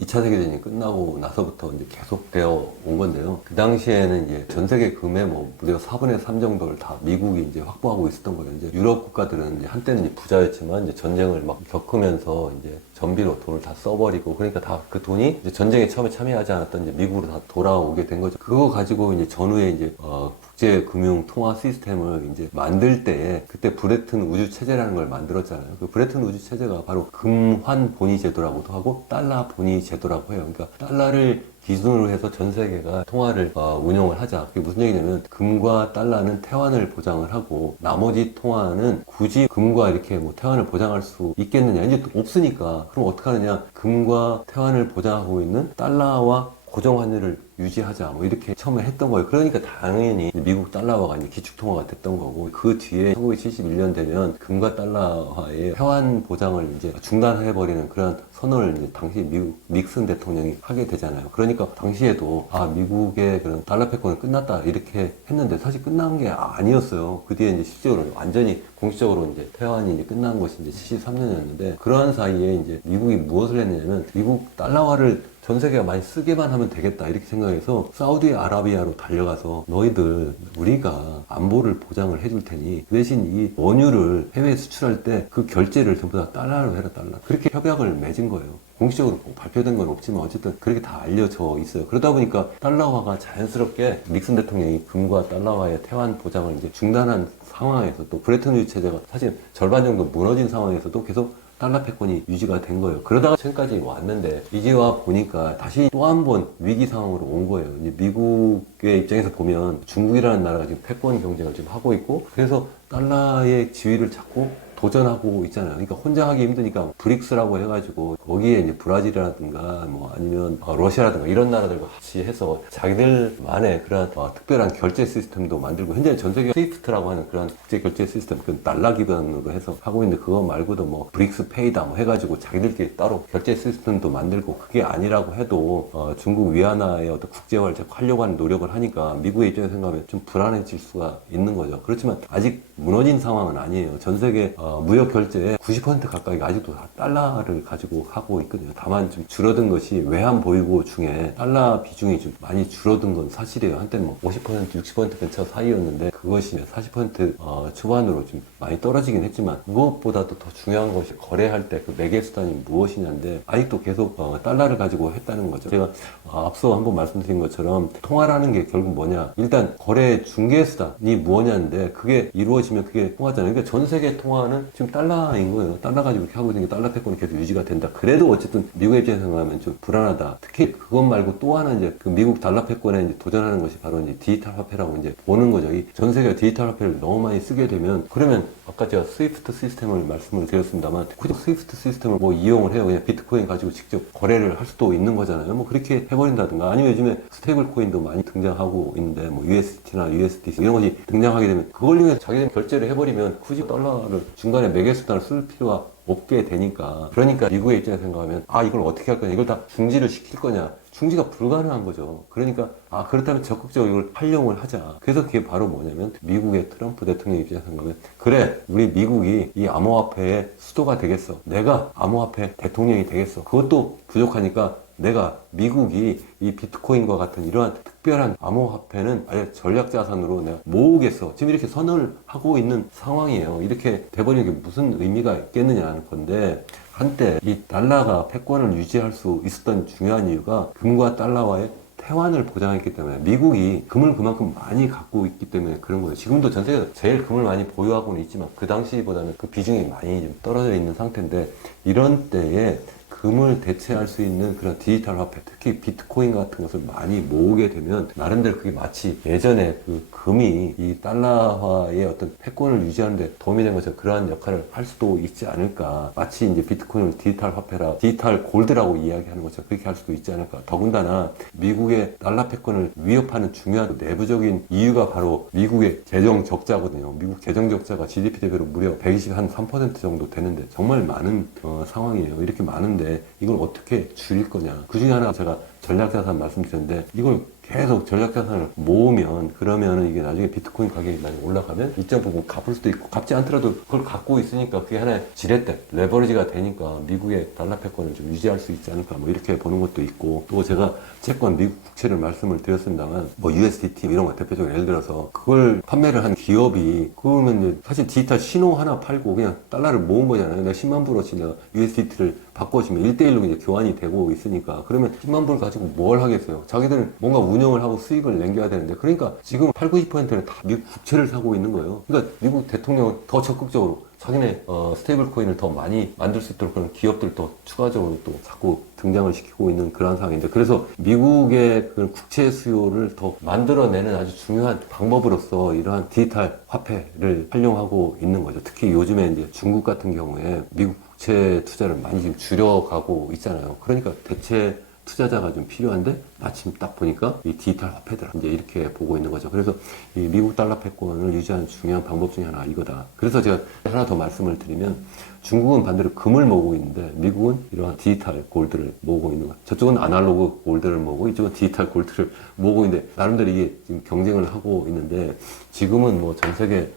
2차 세계대전이 끝나고 나서부터 이제 계속되어 온 건데요. 그 당시에는 이제 전 세계 금의 뭐 무려 4분의 3 정도를 다 미국이 이제 확보하고 있었던 거예요. 이제 유럽 국가들은 이제 한때는 이제 부자였지만 이제 전쟁을 막 겪으면서 이제 전비로 돈을 다 써버리고, 그러니까 다 그 돈이 이제 전쟁에 처음에 참여하지 않았던 이제 미국으로 다 돌아오게 된 거죠. 그거 가지고 이제 전후에 이제 국제 금융 통화 시스템을 이제 만들 때에 그때 브레튼 우주 체제라는 걸 만들었잖아요. 그 브레튼 우주 체제가 바로 금환 본위 제도라고도 하고 달러 본위 제도라고 해요. 그러니까 달러를 기준으로 해서 전 세계가 통화를 운영을 하자. 그게 무슨 얘기냐면 금과 달러는 태환을 보장을 하고 나머지 통화는 굳이 금과 이렇게 뭐 태환을 보장할 수 있겠느냐. 이제 또 없으니까 그럼 어떡하느냐. 금과 태환을 보장하고 있는 달러와 고정 환율을 유지하자 뭐 이렇게 처음에 했던 거예요. 그러니까 당연히 미국 달러화가 이제 기축통화가 됐던 거고, 그 뒤에 1971년 되면 금과 달러화의 회환 보장을 이제 중단해버리는 그런 선언을 이제 당시 미국 닉슨 대통령이 하게 되잖아요. 그러니까 당시에도 미국의 그런 달러 패권은 끝났다 이렇게 했는데 사실 끝난 게 아니었어요. 그 뒤에 이제 실제로 완전히 공식적으로 이제 퇴환이 이제 끝난 것이 이제 73년이었는데, 그러한 사이에 이제 미국이 무엇을 했느냐면 미국 달러화를 전 세계가 많이 쓰게만 하면 되겠다 이렇게 생각해서 사우디아라비아로 달려가서 너희들 우리가 안보를 보장을 해줄 테니 그 대신 이 원유를 해외에 수출할 때 그 결제를 전부 다 달러로 해라 달러, 그렇게 협약을 맺은 거예요. 공식적으로 발표된 건 없지만 어쨌든 그렇게 다 알려져 있어요. 그러다 보니까 달러화가 자연스럽게 닉슨 대통령이 금과 달러화의 태환 보장을 이제 중단한 상황에서 또 브레튼 우드 체제가 사실 절반 정도 무너진 상황에서도 계속 달러 패권이 유지가 된 거예요. 그러다가 지금까지 왔는데 이제 와 보니까 다시 또 한 번 위기 상황으로 온 거예요. 이제 미국의 입장에서 보면 중국이라는 나라가 지금 패권 경쟁을 지금 하고 있고, 그래서 달러의 지위를 잡고 도전하고 있잖아요. 그러니까 혼자 하기 힘드니까 브릭스라고 해가지고 거기에 이제 브라질이라든가 뭐 아니면 러시아라든가 이런 나라들과 같이 해서 자기들만의 그런 특별한 결제 시스템도 만들고, 현재 전 세계 스위프트라고 하는 그런 국제 결제 시스템, 그 달러 기반으로 해서 하고 있는데, 그거 말고도 뭐 브릭스 페이다 뭐 해가지고 자기들끼리 따로 결제 시스템도 만들고, 그게 아니라고 해도 중국 위안화의 어떤 국제화를 자꾸 하려고 하는 노력을 하니까 미국의 입장에서 생각하면 좀 불안해질 수가 있는 거죠. 그렇지만 아직 무너진 상황은 아니에요. 전 세계 무역 결제의 90% 가까이가 아직도 다 달러를 가지고 하고 있거든요. 다만 좀 줄어든 것이 외환 보유고 중에 달러 비중이 좀 많이 줄어든 건 사실이에요. 한때는 뭐 50%, 60% 근처 사이였는데 그것이 40% 초반으로 좀 많이 떨어지긴 했지만, 그것보다도 더 중요한 것이 거래할 때 그 매개 수단이 무엇이냐인데 아직도 계속 달러를 가지고 했다는 거죠. 제가 앞서 한번 말씀드린 것처럼 통화라는 게 결국 뭐냐, 일단 거래 중개 수단이 무엇냐인데 그게 이루어지면 그게 통화잖아요. 그러니까 전 세계 통화는 지금 달러인 거예요. 달러 가지고 이렇게 하고 있는 게 달러 패권이 계속 유지가 된다. 그래도 어쨌든 미국의 입장에서 생각하면 좀 불안하다. 특히 그것 말고 또 하나 이제 그 미국 달러 패권에 이제 도전하는 것이 바로 이제 디지털 화폐라고 이제 보는 거죠. 이 전 세계가 디지털 화폐를 너무 많이 쓰게 되면, 그러면 아까 제가 스위프트 시스템을 말씀을 드렸습니다만 굳이 스위프트 시스템을 뭐 이용을 해요. 그냥 비트코인 가지고 직접 거래를 할 수도 있는 거잖아요. 뭐 그렇게 해버린다든가, 아니면 요즘에 스테이블 코인도 많이 등장하고 있는데 뭐 USDT나 USDC 이런 것이 등장하게 되면 그걸 이용해서 자기들 결제를 해버리면 굳이 달러를 중간에 매개 수단을 쓸 필요가 없게 되니까, 그러니까 미국의 입장에서 생각하면 이걸 어떻게 할 거냐, 이걸 다 중지를 시킬 거냐, 중지가 불가능한 거죠. 그러니까 그렇다면 적극적으로 이걸 활용을 하자. 그래서 그게 바로 뭐냐면 미국의 트럼프 대통령 입장에서 생각하면, 그래 우리 미국이 이 암호화폐의 수도가 되겠어, 내가 암호화폐 대통령이 되겠어. 그것도 부족하니까 내가 미국이 이 비트코인과 같은 이러한 특별한 암호화폐는 아예 전략자산으로 내가 모으겠어. 지금 이렇게 선언을 하고 있는 상황이에요. 이렇게 돼버리는 게 무슨 의미가 있겠느냐는 건데, 한때 이 달러가 패권을 유지할 수 있었던 중요한 이유가 금과 달러와의 태환을 보장했기 때문에, 미국이 금을 그만큼 많이 갖고 있기 때문에 그런 거예요. 지금도 전 세계에서 제일 금을 많이 보유하고는 있지만 그 당시보다는 그 비중이 많이 좀 떨어져 있는 상태인데, 이런 때에 금을 대체할 수 있는 그런 디지털 화폐, 특히 비트코인 같은 것을 많이 모으게 되면 나름대로 그게 마치 예전에 그 금이 이 달러화의 어떤 패권을 유지하는 데 도움이 된 것처럼 그러한 역할을 할 수도 있지 않을까. 마치 이제 비트코인을 디지털 화폐라, 디지털 골드라고 이야기하는 것처럼 그렇게 할 수도 있지 않을까. 더군다나 미국의 달러 패권을 위협하는 중요한 내부적인 이유가 바로 미국의 재정 적자거든요. 미국 재정 적자가 GDP 대비로 무려 123% 정도 되는데 정말 많은 상황이에요. 이렇게 많은데 이걸 어떻게 줄일 거냐. 그 중에 하나가 제가 전략자산 말씀드렸는데, 이걸 계속 전략자산을 모으면 그러면은 이게 나중에 비트코인 가격이 많이 올라가면 일정 부분 갚을 수도 있고 갚지 않더라도 그걸 갖고 있으니까 그게 하나의 지렛대, 레버리지가 되니까 미국의 달러 패권을 좀 유지할 수 있지 않을까 뭐 이렇게 보는 것도 있고 또 제가 채권 미국 국채를 말씀을 드렸습니다만 뭐 USDT 이런 거 대표적으로 예를 들어서 그걸 판매를 한 기업이 그러면 이제 사실 디지털 신호 하나 팔고 그냥 달러를 모은 거잖아요. 내가 10만 불어치 내가 USDT를 바꿔주면 1대1로 이제 교환이 되고 있으니까 그러면 10만 불 가지고 뭘 하겠어요. 자기들은 뭔가 운영을 하고 수익을 남겨야 되는데 그러니까 지금 8, 90%는 다 미국 국채를 사고 있는 거예요. 그러니까 미국 대통령은 더 적극적으로 자기네 스테이블 코인을 더 많이 만들 수 있도록 그런 기업들도 추가적으로 또 자꾸 등장을 시키고 있는 그런 상황인데 그래서 미국의 그 국채 수요를 더 만들어내는 아주 중요한 방법으로서 이러한 디지털 화폐를 활용하고 있는 거죠. 특히 요즘에 이제 중국 같은 경우에 미국 국채 투자를 많이 지금 줄여가고 있잖아요. 그러니까 대체 투자자가 좀 필요한데 마침 딱 보니까 이 디지털 화폐들 이제 이렇게 보고 있는 거죠. 그래서 이 미국 달러 패권을 유지하는 중요한 방법 중에 하나 이거다. 그래서 제가 하나 더 말씀을 드리면 중국은 반대로 금을 모으고 있는데 미국은 이러한 디지털 골드를 모으고 있는 거예요. 저쪽은 아날로그 골드를 모으고 이쪽은 디지털 골드를 모으고 있는데 나름대로 이게 지금 경쟁을 하고 있는데 지금은 뭐 전 세계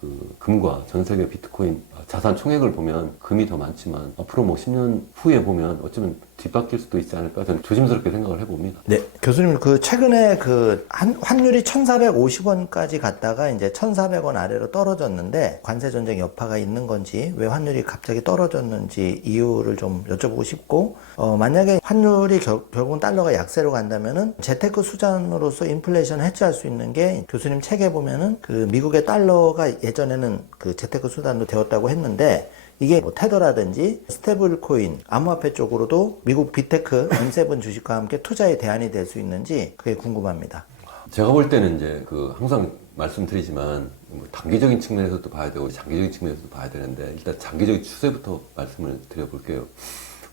그 금과 전 세계 비트코인 자산 총액을 보면 금이 더 많지만 앞으로 뭐 10년 후에 보면 어쩌면 뒤바뀔 수도 있지 않을까 저는 조심스럽게 생각을 해봅니다. 네, 교수님 그 최근에 그 환율이 1,450원까지 갔다가 이제 1,400원 아래로 떨어졌는데 관세 전쟁 여파가 있는 건지 왜 환율이 갑자기 떨어졌는지 이유를 좀 여쭤보고 싶고 만약에 환율이 결국은 달러가 약세로 간다면은 재테크 수단으로서 인플레이션 해치할 수 있는 게 교수님 책에 보면은 그 미국의 달러가 예전에는 그 재테크 수단으로 되었다고 했는데 이게 뭐 테더라든지 스테이블 코인, 암호화폐 쪽으로도 미국 빅테크 M7 주식과 함께 투자의 대안이 될 수 있는지 그게 궁금합니다. 제가 볼 때는 이제 그 항상 말씀드리지만 뭐 단기적인 측면에서도 봐야 되고 장기적인 측면에서도 봐야 되는데 일단 장기적인 추세부터 말씀을 드려볼게요.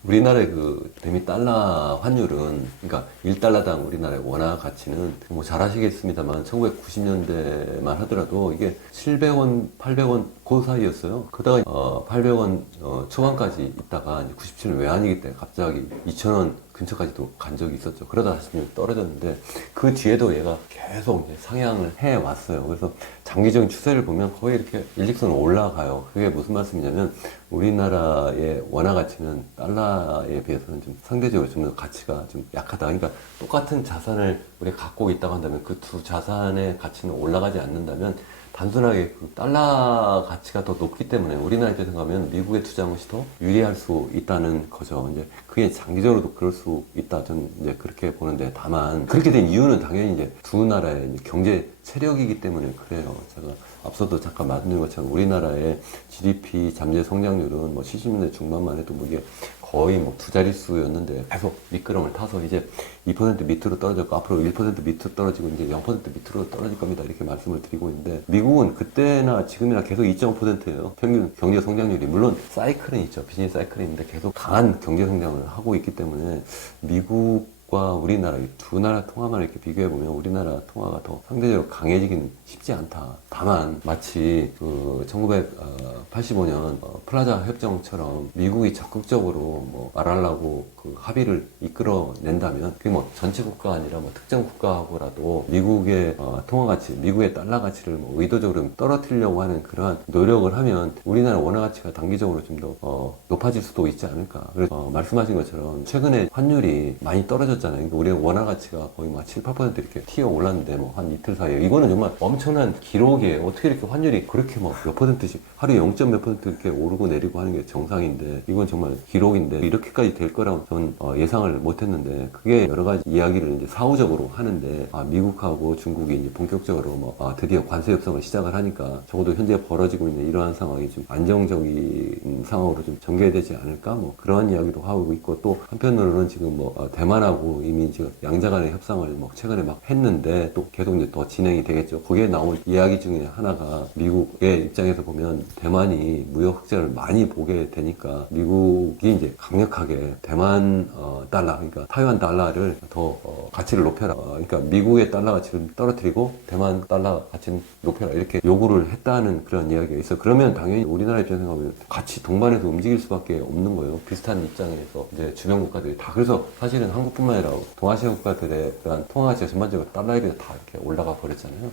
우리나라의 그 대미 달러 환율은 그러니까 1달러당 우리나라의 원화 가치는 뭐 잘 아시겠습니다만 1990년대만 하더라도 이게 700원, 800원 그 사이였어요. 그러다가 800원 초반까지 있다가 이제 97년 외환위기 때 갑자기 2,000원 근처까지도 간 적이 있었죠. 그러다 다시 좀 떨어졌는데 그 뒤에도 얘가 계속 이제 상향을 해 왔어요. 그래서 장기적인 추세를 보면 거의 이렇게 일직선으로 올라가요. 그게 무슨 말씀이냐면 우리나라의 원화 가치는 달러에 비해서는 좀 상대적으로 좀 더 가치가 좀 약하다. 그러니까 똑같은 자산을 우리가 갖고 있다고 한다면 그 두 자산의 가치는 올라가지 않는다면 단순하게 그 달러 가치가 더 높기 때문에 우리나라 입장에서 가면 미국에 투자한 것이 더 유리할 수 있다는 거죠. 이제 그게 장기적으로도 그럴 수 있다. 저는 이제 그렇게 보는데 다만 그렇게 된 이유는 당연히 이제 두 나라의 경제 체력이기 때문에 그래요. 제가 앞서도 잠깐 말씀드린 것처럼 우리나라의 GDP 잠재 성장률은 뭐 70년대 중반만 해도 뭐 이게 거의 뭐 두 자릿수였는데 계속 미끄럼을 타서 이제 2% 밑으로 떨어졌고 앞으로 1% 밑으로 떨어지고 이제 0% 밑으로 떨어질 겁니다. 이렇게 말씀을 드리고 있는데 미국은 그때나 지금이나 계속 2.5%예요. 평균 경제 성장률이. 물론 사이클은 있죠. 비즈니스 사이클이 있는데 계속 강한 경제 성장을 하고 있기 때문에 미국과 우리나라 이 두 나라 통화만 이렇게 비교해보면 우리나라 통화가 더 상대적으로 강해지기는 쉽지 않다. 다만 마치 그 1985년 플라자 협정처럼 미국이 적극적으로 뭐 말하려고 그 합의를 이끌어낸다면 그게 뭐 전체 국가가 아니라 뭐 특정 국가하고라도 미국의 통화 가치, 미국의 달러 가치를 뭐 의도적으로 떨어뜨리려고 하는 그러한 노력을 하면 우리나라 원화 가치가 단기적으로 좀 더 높아질 수도 있지 않을까. 그래서 말씀하신 것처럼 최근에 환율이 많이 떨어졌잖아요. 그러니까 우리의 원화 가치가 거의 막 7, 8% 이렇게 튀어 올랐는데 뭐 한 이틀 사이에 이거는 정말 엄청난 기록이에요. 어떻게 이렇게 환율이 그렇게 막 몇 %씩 하루에 0. 몇 % 이렇게 오르고 내리고 하는 게 정상인데 이건 정말 기록인데 이렇게까지 될 거라고 전 예상을 못했는데 그게 여러 가지 이야기를 이제 사후적으로 하는데 미국하고 중국이 이제 본격적으로 뭐 드디어 관세 협상을 시작을 하니까 적어도 현재 벌어지고 있는 이러한 상황이 좀 안정적인 상황으로 좀 전개되지 않을까 뭐 그러한 이야기도 하고 있고 또 한편으로는 지금 뭐 대만하고 이미 지금 양자간의 협상을 뭐 최근에 막 했는데 또 계속 이제 더 진행이 되겠죠. 거기에 나올 이야기 중에 하나가 미국의 입장에서 보면 대만이 무역 흑자를 많이 보게 되니까 미국이 이제 강력하게 대만 달러 그러니까 타이완 달러를 더 가치를 높여라. 그러니까 미국의 달러 가치를 떨어뜨리고 대만 달러 가치는 높여라 이렇게 요구를 했다는 그런 이야기가 있어. 그러면 당연히 우리나라 입장에서 보면 같이 동반해서 움직일 수밖에 없는 거예요. 비슷한 입장에서 이제 주변 국가들이 다. 그래서 사실은 한국뿐만 아니라 동아시아 국가들에 대한 통화가치가 전반적으로 달러에 비해서 다 이렇게 올라가 버렸잖아요.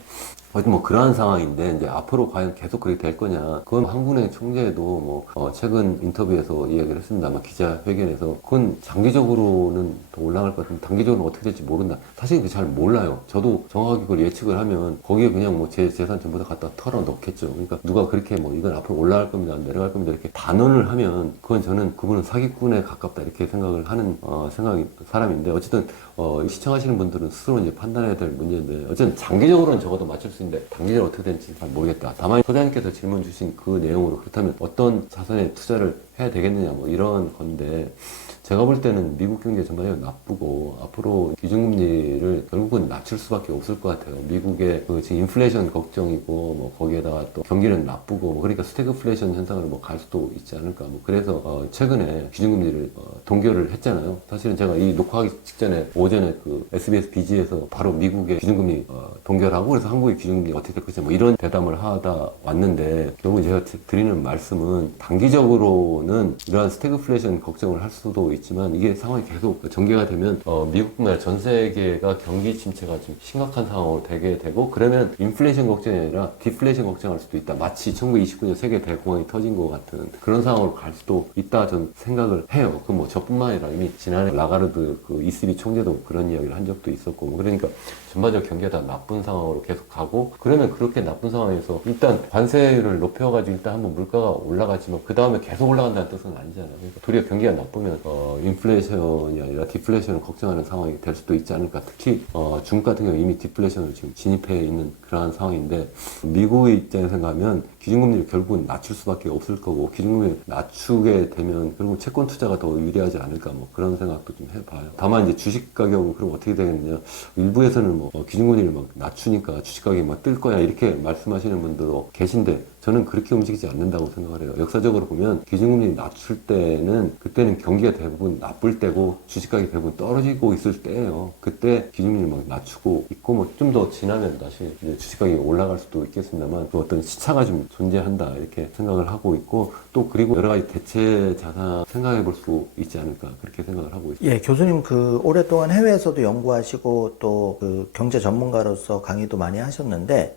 어쨌든 뭐 그러한 상황인데 이제 앞으로 과연 계속 그렇게 될 거냐? 그건 한국은행 총재도 최근 인터뷰에서 이야기를 했습니다만 기자회견에서 그건 장기적으로는 더 올라갈 것 같은데 단기적으로는 어떻게 될지 모른다. 사실 그 잘 몰라요. 저도 정확하게 그걸 예측을 하면 거기에 그냥 뭐 제 재산 전부 다 갖다 털어 넣겠죠. 그러니까 누가 그렇게 뭐 이건 앞으로 올라갈 겁니다, 내려갈 겁니다 이렇게 단언을 하면 그건 저는 그분은 사기꾼에 가깝다 이렇게 생각을 하는 사람인데 어쨌든 시청하시는 분들은 스스로 이제 판단해야 될 문제인데 어쨌든 장기적으로는 적어도 맞출 수 있는데 단기적으로 어떻게 되는지 잘 모르겠다. 다만 소장님께서 질문 주신 그 내용으로 그렇다면 어떤 자산에 투자를 해야 되겠느냐 뭐 이런 건데 제가 볼 때는 미국 경제 전반적으로 나쁘고 앞으로 기준금리를 결국은 낮출 수밖에 없을 것 같아요. 미국의 그 지금 인플레이션 걱정이고 뭐 거기에다가 또 경기는 나쁘고 뭐 그러니까 스태그플레이션 현상으로 뭐 갈 수도 있지 않을까 뭐 그래서 최근에 기준금리를 동결을 했잖아요. 사실은 제가 이 녹화하기 직전에 오전에 그 SBS BG에서 바로 미국의 기준금리 동결하고 그래서 한국의 기준금리 어떻게 될 것이냐 뭐 이런 대담을 하다 왔는데 결국 제가 드리는 말씀은 단기적으로는 이러한 스태그플레이션 걱정을 할 수도 있지만 이게 상황이 계속 전개가 되면 미국뿐만 아니라 전 세계가 경기 침체가 좀 심각한 상황으로 되게 되고 그러면 인플레이션 걱정이 아니라 디플레이션 걱정할 수도 있다. 마치 1929년 세계 대공황이 터진 것 같은 그런 상황으로 갈 수도 있다 전 생각을 해요. 그 뭐 저뿐만 아니라 이미 지난해 라가르드 그 ECB 총재도 그런 이야기를 한 적도 있었고 뭐 그러니까 전반적으로 경기가 다 나쁜 상황으로 계속 가고 그러면 그렇게 나쁜 상황에서 일단 관세율을 높여가지고 일단 한번 물가가 올라가지만 그 다음에 계속 올라간다는 뜻은 아니잖아요. 그러니까 도리어 경기가 나쁘면 인플레이션이 아니라 디플레이션을 걱정하는 상황이 될 수도 있지 않을까. 특히 중국 같은 경우 이미 디플레이션을 지금 진입해 있는 그러한 상황인데 미국의 입장에서 생각하면 기준금리를 결국은 낮출 수밖에 없을 거고 기준금리를 낮추게 되면 결국 채권 투자가 더 유리하지 않을까 뭐 그런 생각도 좀 해봐요. 다만 이제 주식 가격은 그럼 어떻게 되겠느냐. 일부에서는 뭐 기준금리를 막 낮추니까 주식 가격이 막 뜰 거야 이렇게 말씀하시는 분들도 계신데 저는 그렇게 움직이지 않는다고 생각을 해요. 역사적으로 보면 기준금리 낮출 때는 그때는 경기가 대부분 나쁠 때고 주식 가격이 대부분 떨어지고 있을 때예요. 그때 기준금리를 막 낮추고 있고 뭐 좀 더 지나면 다시 이제 주식 가격이 올라갈 수도 있겠습니다만 그 어떤 시차가 좀 존재한다 이렇게 생각을 하고 있고 또 그리고 여러 가지 대체 자산 생각해 볼 수 있지 않을까 그렇게 생각을 하고 있습니다. 예, 교수님 그 오랫동안 해외에서도 연구하시고 또 그 경제 전문가로서 강의도 많이 하셨는데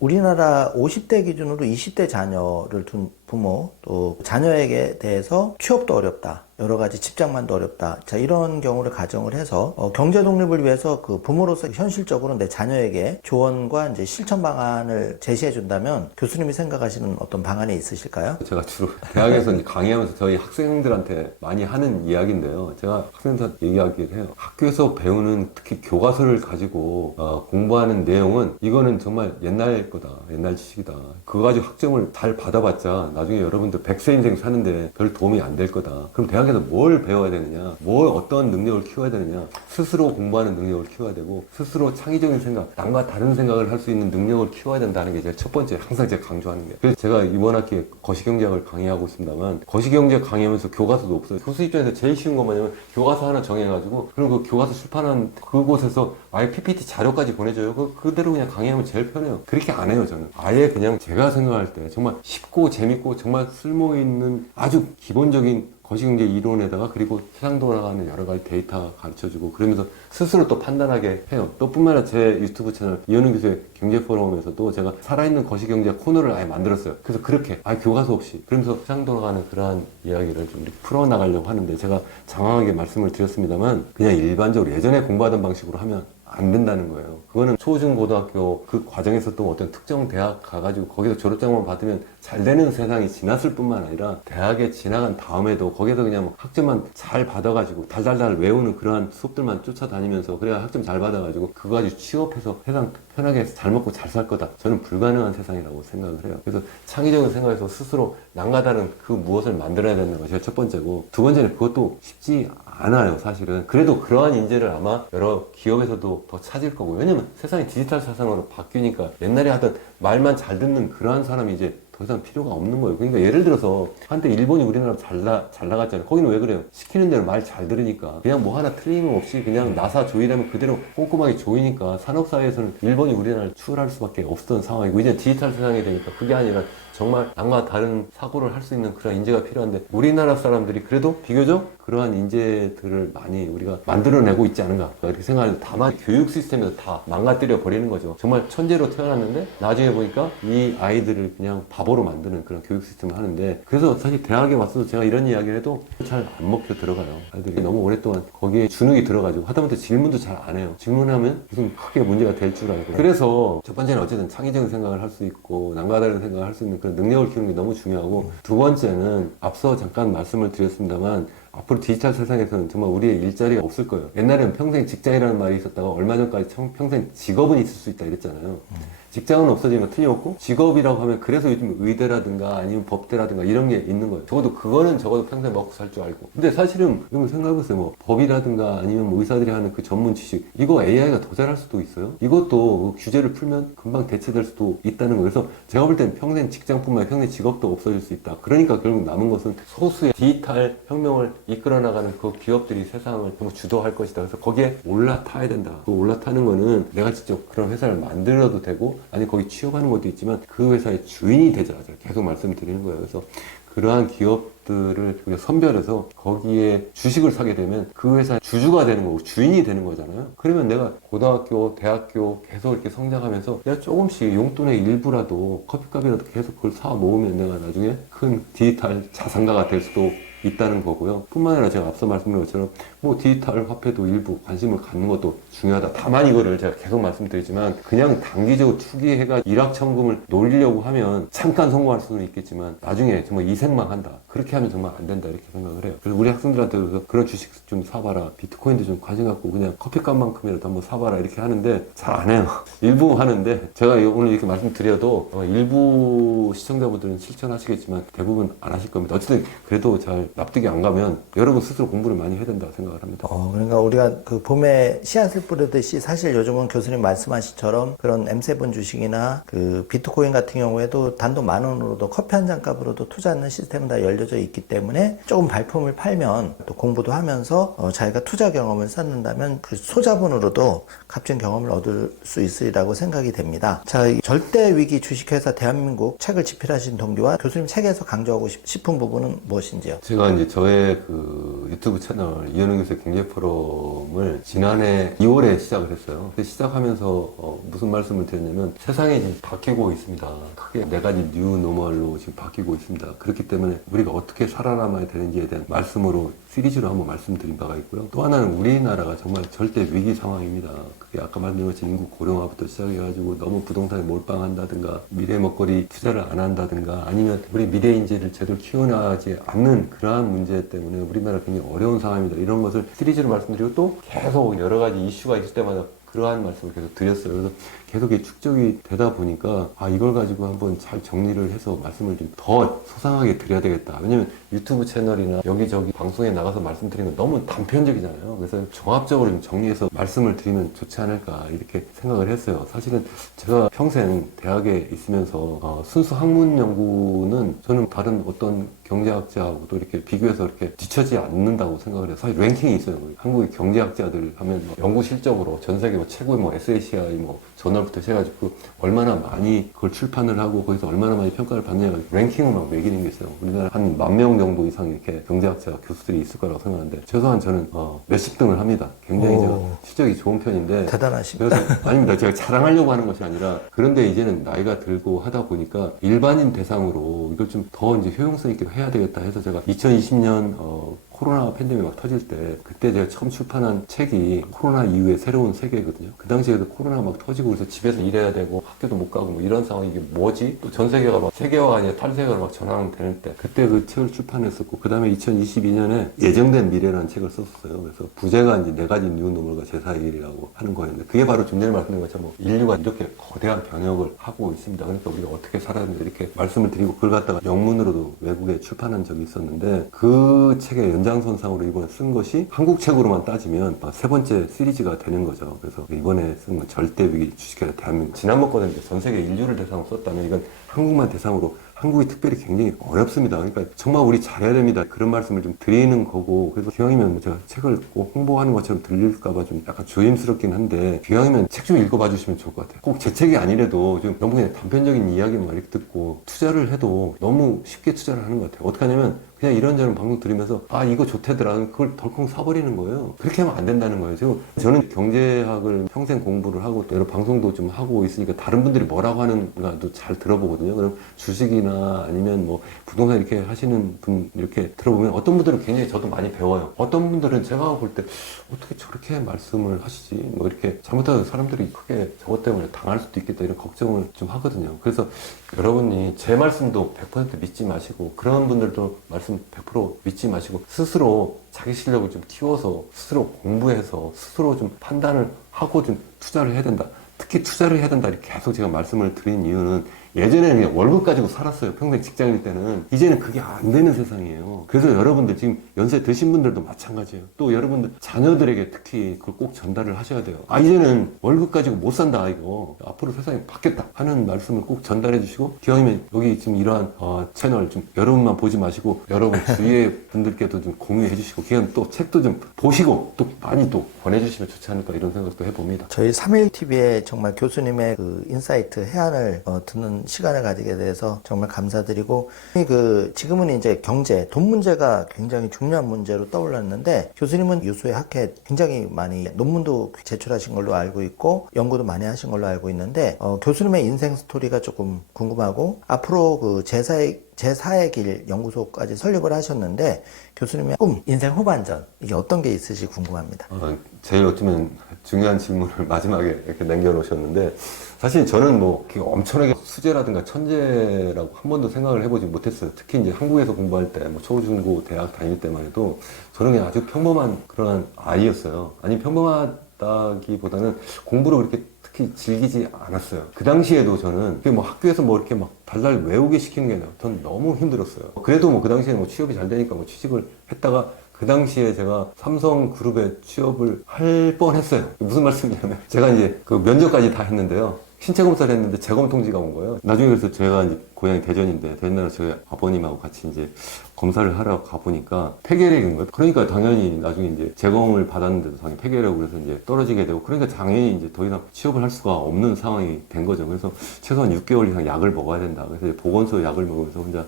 우리나라 50대 기준으로 20대 자녀를 둔 부모 또 자녀에게 대해서 취업도 어렵다. 여러 가지 직장만도 어렵다. 자, 이런 경우를 가정을 해서 경제 독립을 위해서 그 부모로서 현실적으로 내 자녀에게 조언과 이제 실천 방안을 제시해 준다면 교수님이 생각하시는 어떤 방안이 있으실까요? 제가 주로 대학에서 이제 강의하면서 저희 학생들한테 많이 하는 이야기인데요. 제가 학생들한테 얘기하기를 해요. 학교에서 배우는 특히 교과서를 가지고 공부하는 내용은 이거는 정말 옛날 거다. 옛날 지식이다. 그거 가지고 학점을 잘 받아봤자 나중에 여러분들 100세 인생 사는데 별 도움이 안 될 거다. 그럼 대학에서 뭘 배워야 되느냐, 어떤 능력을 키워야 되느냐, 스스로 공부하는 능력을 키워야 되고, 스스로 창의적인 생각, 남과 다른 생각을 할 수 있는 능력을 키워야 된다는 게 제가 첫 번째, 항상 제가 강조하는 게. 그래서 제가 이번 학기에 거시경제학을 강의하고 있습니다만, 거시경제학 강의하면서 교과서도 없어요. 교수 입장에서 제일 쉬운 건 뭐냐면, 교과서 하나 정해가지고, 그리고 그 교과서 출판한 그곳에서 아예 PPT 자료까지 보내줘요. 그대로 그냥 강의하면 제일 편해요. 그렇게 안 해요, 저는. 아예 그냥 제가 생각할 때 정말 쉽고 재밌고 정말 쓸모있는 아주 기본적인 거시경제 이론에다가 그리고 세상 돌아가는 여러 가지 데이터 가르쳐주고 그러면서 스스로 또 판단하게 해요. 또 뿐만 아니라 제 유튜브 채널 이현우 교수의 경제포럼에서도 제가 살아있는 거시경제 코너를 아예 만들었어요. 그래서 그렇게 아예 교과서 없이 그러면서 세상 돌아가는 그러한 이야기를 좀 풀어나가려고 하는데 제가 장황하게 말씀을 드렸습니다만 그냥 일반적으로 예전에 공부하던 방식으로 하면 안 된다는 거예요. 그거는 초중 고등학교 그 과정에서 또 어떤 특정 대학 가가지고 거기서 졸업장만 받으면 잘 되는 세상이 지났을 뿐만 아니라 대학에 지나간 다음에도 거기서 그냥 학점만 잘 받아가지고 달달달 외우는 그러한 수업들만 쫓아다니면서 그래야 학점 잘 받아가지고 그거 가지고 취업해서 세상 편하게 잘 먹고 잘 살 거다. 저는 불가능한 세상이라고 생각을 해요. 그래서 창의적인 생각에서 스스로 남과 다른 그 무엇을 만들어야 되는 것이 첫 번째고 두 번째는 그것도 쉽지 않아요, 사실은. 그래도 그러한 인재를 아마 여러 기업에서도 더 찾을 거고. 왜냐면 세상이 디지털 세상으로 바뀌니까 옛날에 하던 말만 잘 듣는 그러한 사람이 이제 더 이상 필요가 없는 거예요. 그러니까 예를 들어서 한때 일본이 우리나라 잘 나갔잖아요. 거기는 왜 그래요? 시키는 대로 말 잘 들으니까 그냥 뭐 하나 틀림 없이 그냥 나사 조이라면 그대로 꼼꼼하게 조이니까 산업사회에서는 일본이 우리나라를 추월할 수밖에 없었던 상황이고 이제 디지털 세상이 되니까 그게 아니라 정말 남과 다른 사고를 할 수 있는 그런 인재가 필요한데 우리나라 사람들이 그래도 비교적 그러한 인재들을 많이 우리가 만들어내고 있지 않은가 이렇게 생각하는데, 다만 교육 시스템에서 다 망가뜨려 버리는 거죠. 정말 천재로 태어났는데 나중에 보니까 이 아이들을 그냥 바보로 만드는 그런 교육 시스템을 하는데, 그래서 사실 대학에 왔어도 제가 이런 이야기를 해도 잘 안 먹혀 들어가요. 아이들이 너무 오랫동안 거기에 주눅이 들어가지고 하다못해 질문도 잘 안 해요. 질문하면 무슨 크게 문제가 될 줄 알고. 그래서 첫 번째는 어쨌든 창의적인 생각을 할 수 있고 남과다른 생각을 할 수 있는 그런 능력을 키우는 게 너무 중요하고, 두 번째는 앞서 잠깐 말씀을 드렸습니다만 앞으로 디지털 세상에서는 정말 우리의 일자리가 없을 거예요. 옛날에는 평생 직장이라는 말이 있었다가 얼마 전까지 평생 직업은 있을 수 있다 이랬잖아요. 직장은 없어지면 틀림없고, 직업이라고 하면 그래서 요즘 의대라든가 아니면 법대라든가 이런 게 있는 거예요. 적어도 평생 먹고 살 줄 알고. 근데 사실은 여러분 생각해보세요. 뭐 법이라든가 아니면 뭐 의사들이 하는 그 전문 지식, 이거 AI가 더 잘할 수도 있어요. 이것도 규제를 풀면 금방 대체될 수도 있다는 거예요. 그래서 제가 볼 땐 평생 직장뿐만 아니라 평생 직업도 없어질 수 있다. 그러니까 결국 남은 것은 소수의 디지털 혁명을 이끌어 나가는 그 기업들이 세상을 주도할 것이다. 그래서 거기에 올라타야 된다. 그 올라타는 거는 내가 직접 그런 회사를 만들어도 되고, 아니 거기 취업하는 것도 있지만 그 회사의 주인이 되자 계속 말씀드리는 거예요. 그래서 그러한 기업들을 우리가 선별해서 거기에 주식을 사게 되면 그 회사의 주주가 되는 거고 주인이 되는 거잖아요. 그러면 내가 고등학교, 대학교 계속 이렇게 성장하면서 내가 조금씩 용돈의 일부라도 커피값이라도 계속 그걸 사 모으면 내가 나중에 큰 디지털 자산가가 될 수도 있다는 거고요. 뿐만 아니라 제가 앞서 말씀드린 것처럼 뭐 디지털 화폐도 일부 관심을 갖는 것도 중요하다. 다만 이거를 제가 계속 말씀드리지만 그냥 단기적으로 투기해가 일확천금을 노리려고 하면 잠깐 성공할 수는 있겠지만 나중에 정말 이생만 한다. 그렇게 하면 정말 안 된다 이렇게 생각을 해요. 그래서 우리 학생들한테도 그런 주식 좀 사봐라. 비트코인도 좀 관심 갖고 그냥 커피값만큼이라도 한번 사봐라 이렇게 하는데 잘 안 해요. 일부 하는데 제가 오늘 이렇게 말씀드려도 일부 시청자분들은 실천하시겠지만 대부분 안 하실 겁니다. 어쨌든 그래도 잘 납득이 안 가면 여러분 스스로 공부를 많이 해야 된다 생각을 합니다. 그러니까 우리가 그 봄에 씨앗을 뿌리듯이 사실 요즘은 교수님 말씀하신처럼 그런 M7 주식이나 그 비트코인 같은 경우에도 단돈 10,000원으로도 커피 한 잔 값으로도 투자하는 시스템은 다 열려져 있기 때문에 조금 발품을 팔면 또 공부도 하면서 자기가 투자 경험을 쌓는다면 그 소자본으로도 값진 경험을 얻을 수 있으리라고 생각이 됩니다. 자, 절대 위기 주식회사 대한민국 책을 집필하신 동기와 교수님 책에서 강조하고 싶은 부분은 무엇인지요? 제가 이제 저의 그 유튜브 채널 이현웅 교수의 경제 포럼을 지난해 2월에 시작을 했어요. 근데 시작하면서 무슨 말씀을 드렸냐면 세상이 지금 바뀌고 있습니다. 크게 4가지 뉴 노멀로 지금 바뀌고 있습니다. 그렇기 때문에 우리가 어떻게 살아남아야 되는지에 대한 말씀으로 시리즈로 한번 말씀드린 바가 있고요. 또 하나는 우리나라가 정말 절대 위기 상황입니다. 그게 아까 말씀드린 것처럼 인구 고령화부터 시작해가지고 너무 부동산에 몰빵한다든가 미래 먹거리 투자를 안 한다든가 아니면 우리 미래 인재를 제대로 키워나가지 않는 그러한 문제 때문에 우리나라 굉장히 어려운 상황입니다. 이런 것을 시리즈로 말씀드리고 또 계속 여러 가지 이슈가 있을 때마다 그러한 말씀을 계속 드렸어요. 그래서 계속 축적이 되다 보니까 이걸 가지고 한번 잘 정리를 해서 말씀을 좀 더 소상하게 드려야 되겠다. 왜냐면 유튜브 채널이나 여기저기 방송에 나가서 말씀드리는 건 너무 단편적이잖아요. 그래서 종합적으로 좀 정리해서 말씀을 드리면 좋지 않을까 이렇게 생각을 했어요. 사실은 제가 평생 대학에 있으면서 순수 학문 연구는 저는 다른 어떤 경제학자하고도 이렇게 비교해서 이렇게 뒤처지 않는다고 생각을 해요. 사실 랭킹이 있어요. 한국의 경제학자들 하면 연구 실적으로 전 세계 최고의 SACI 저널부터 해가지고 얼마나 많이 그걸 출판을 하고 거기서 얼마나 많이 평가를 받느냐 랭킹을 막 매기는 게 있어요. 우리나라 한 10,000명 정도 이상 이렇게 경제학자 교수들이 있을 거라고 생각하는데 최소한 저는 몇십 등을 합니다. 굉장히 제가 실적이 좋은 편인데 대단하십니다. 그래서 아닙니다. 제가 자랑하려고 하는 것이 아니라 그런데 이제는 나이가 들고 하다 보니까 일반인 대상으로 이걸 좀 더 이제 효용성 있게 해야 되겠다 해서 제가 2020년 코로나 팬데믹 막 터질 때 그때 제가 처음 출판한 책이 코로나 이후의 새로운 세계거든요. 그 당시에도 코로나 막 터지고 그래서 집에서 일해야 되고 학교도 못 가고 이런 상황이 이게 뭐지? 또 전 세계가 막 세계화가 아니라 탈세계로 막 전환되는 때 그때 그 책을 출판했었고 그 다음에 2022년에 예정된 미래라는 책을 썼었어요. 그래서 부제가 이제 4가지 뉴 노멀과 제4일이라고 하는 거였는데 그게 바로 좀 전에 말씀드린 것처럼 인류가 이렇게 거대한 변혁을 하고 있습니다. 그러니까 우리가 어떻게 살아야 되는지 이렇게 말씀을 드리고 그걸 갖다가 영문으로도 외국에 출판한 적이 있었는데 그 책의 연장선상으로 이번에 쓴 것이 한국 책으로만 따지면 3번째 시리즈가 되는 거죠. 그래서 이번에 쓴 건 절대 위기 주식회사 대한민국. 지난번 거는 전 세계 인류를 대상으로 썼다면 이건 한국만 대상으로 한국이 특별히 굉장히 어렵습니다. 그러니까 정말 우리 잘해야 됩니다. 그런 말씀을 좀 드리는 거고 그래서 기왕이면 제가 책을 꼭 홍보하는 것처럼 들릴까봐 좀 약간 조심스럽긴 한데 기왕이면 책 좀 읽어봐 주시면 좋을 것 같아요. 꼭 제 책이 아니래도 좀 너무 그냥 단편적인 이야기만 이렇게 듣고 투자를 해도 너무 쉽게 투자를 하는 것 같아요. 어떻게 하냐면 그냥 이런저런 방송 들으면서 아 이거 좋대더라 그걸 덜컹 사버리는 거예요. 그렇게 하면 안 된다는 거예요. 저는 경제학을 평생 공부를 하고 여러 방송도 좀 하고 있으니까 다른 분들이 뭐라고 하는가도 잘 들어보거든요. 그럼 주식이나 아니면 뭐 부동산 이렇게 하시는 분 이렇게 들어보면 어떤 분들은 굉장히 저도 많이 배워요. 어떤 분들은 제가 볼 때 어떻게 저렇게 말씀을 하시지 뭐 이렇게 잘못하면 사람들이 크게 저것 때문에 당할 수도 있겠다 이런 걱정을 좀 하거든요. 그래서 여러분이 제 말씀도 100% 믿지 마시고 그런 분들도 말씀 100% 믿지 마시고 스스로 자기 실력을 좀 키워서 스스로 공부해서 스스로 좀 판단을 하고 좀 투자를 해야 된다. 특히 투자를 해야 된다 이렇게 계속 제가 말씀을 드린 이유는 예전에는 그냥 월급 가지고 살았어요. 평생 직장일 때는. 이제는 그게 안 되는 세상이에요. 그래서 여러분들 지금 연세 드신 분들도 마찬가지예요. 또 여러분들 자녀들에게 특히 그걸 꼭 전달을 하셔야 돼요. 아 이제는 월급 가지고 못 산다 이거. 앞으로 세상이 바뀌었다 하는 말씀을 꼭 전달해 주시고 기왕이면 여기 지금 이러한 채널 좀 여러분만 보지 마시고 여러분 주위의 분들께도 좀 공유해 주시고 기왕 또 책도 좀 보시고 또 많이 또 권해주시면 좋지 않을까 이런 생각도 해봅니다. 저희 3.1TV에 정말 교수님의 그 인사이트 해안을 듣는 시간을 가지게 돼서 정말 감사드리고 지금은 이제 경제, 돈 문제가 굉장히 중요한 문제로 떠올랐는데 교수님은 유수의 학회 굉장히 많이 논문도 제출하신 걸로 알고 있고 연구도 많이 하신 걸로 알고 있는데 교수님의 인생 스토리가 조금 궁금하고 앞으로 그 제4의 길 연구소까지 설립을 하셨는데 교수님의 꿈, 인생 후반전 이게 어떤 게 있으실지 궁금합니다. 제일 어쩌면 중요한 질문을 마지막에 이렇게 남겨놓으셨는데 사실 저는 뭐 엄청나게 수재라든가 천재라고 한 번도 생각을 해보지 못했어요. 특히 이제 한국에서 공부할 때, 뭐 초중고 대학 다닐 때만 해도 저는 그냥 아주 평범한 그런 아이였어요. 아니 평범하다기보다는 공부를 그렇게 특히 즐기지 않았어요. 그 당시에도 저는 뭐 학교에서 뭐 이렇게 막 달달 외우게 시키는 게 전 너무 힘들었어요. 그래도 뭐 그 당시에 뭐 취업이 잘 되니까 뭐 취직을 했다가 그 당시에 제가 삼성그룹에 취업을 할 뻔했어요. 무슨 말씀이냐면 제가 이제 그 면접까지 다 했는데요. 신체 검사를 했는데 재검 통지가 온 거예요. 나중에 그래서 제가 이제 고향이 대전인데 대전에 저희 아버님하고 같이 이제 검사를 하러 가보니까 폐결핵인 거예요. 그러니까 당연히 나중에 이제 재검을 받았는데도 당연히 폐결핵으로 해서 이제 떨어지게 되고 그러니까 당연히 이제 더 이상 취업을 할 수가 없는 상황이 된 거죠. 그래서 최소한 6개월 이상 약을 먹어야 된다. 그래서 이제 보건소 약을 먹으면서 혼자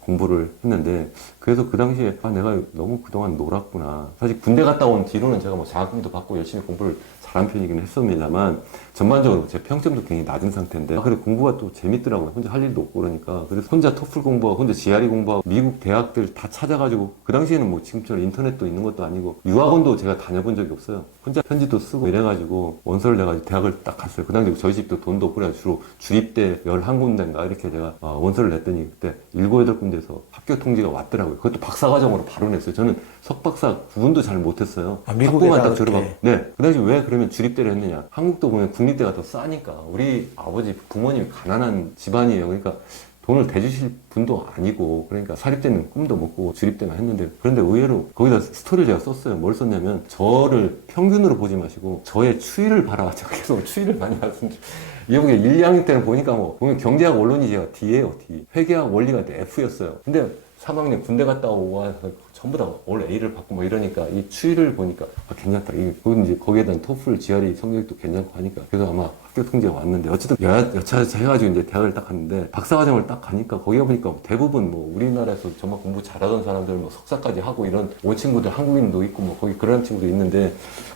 공부를 했는데 그래서 그 당시에 내가 너무 그동안 놀았구나. 사실 군대 갔다 온 뒤로는 제가 뭐 장학금도 받고 열심히 공부를 잘한 편이긴 했습니다만 전반적으로 제 평점도 굉장히 낮은 상태인데 그래 공부가 또 재밌더라고요. 혼자 할 일도 없고 그러니까 그래서 혼자 토플 공부하고 혼자 GRE 공부하고 미국 대학들 다 찾아가지고 그 당시에는 뭐 지금처럼 인터넷도 있는 것도 아니고 유학원도 제가 다녀본 적이 없어요. 혼자 편지도 쓰고 이래가지고 원서를 내가지고 대학을 딱 갔어요. 그 당시에 저희 집도 돈도 없고 그래서 주로 주립대 11군데인가 이렇게 제가 원서를 냈더니 그때 7, 8군데에서 합격 통지가 왔더라고요. 그것도 박사과정으로 바로 냈어요. 저는 석박사 구분도 잘 못했어요. 학부만 딱 졸업하고. 네. 그 당시 왜 그러면 주립대를 했느냐. 한국도 보면 국립대가 더 싸니까. 우리 아버지 부모님이 가난한 집안이에요. 그러니까 돈을 대주실 분도 아니고 그러니까 사립대는 꿈도 못 꾸고 주립대만 했는데 그런데 의외로 거기다 스토리를 제가 썼어요. 뭘 썼냐면 저를 평균으로 보지 마시고 저의 추이를 봐라. 제가 계속 추이를 많이 말씀드려요. 이게 1, 2학년 때는 보니까 뭐 보면 경제학 원론이 제가 D예요. D. 회계학 원리가 F였어요. 근데 3학년 군대 갔다 오고 와서 전부 다 올 A를 받고 뭐 이러니까 이 추이를 보니까 괜찮다. 그건 이제 거기에 대한 토플, GRE 성적도 괜찮고 하니까 그래서 아마 학교 통지가 왔는데 어쨌든 여차저차 해가지고 이제 대학을 딱 갔는데 박사과정을 딱 가니까 거기에 보니까 대부분 뭐 우리나라에서 정말 공부 잘하던 사람들 뭐 석사까지 하고 이런 온 친구들 한국인도 있고 뭐 거기 그런 친구도 있는데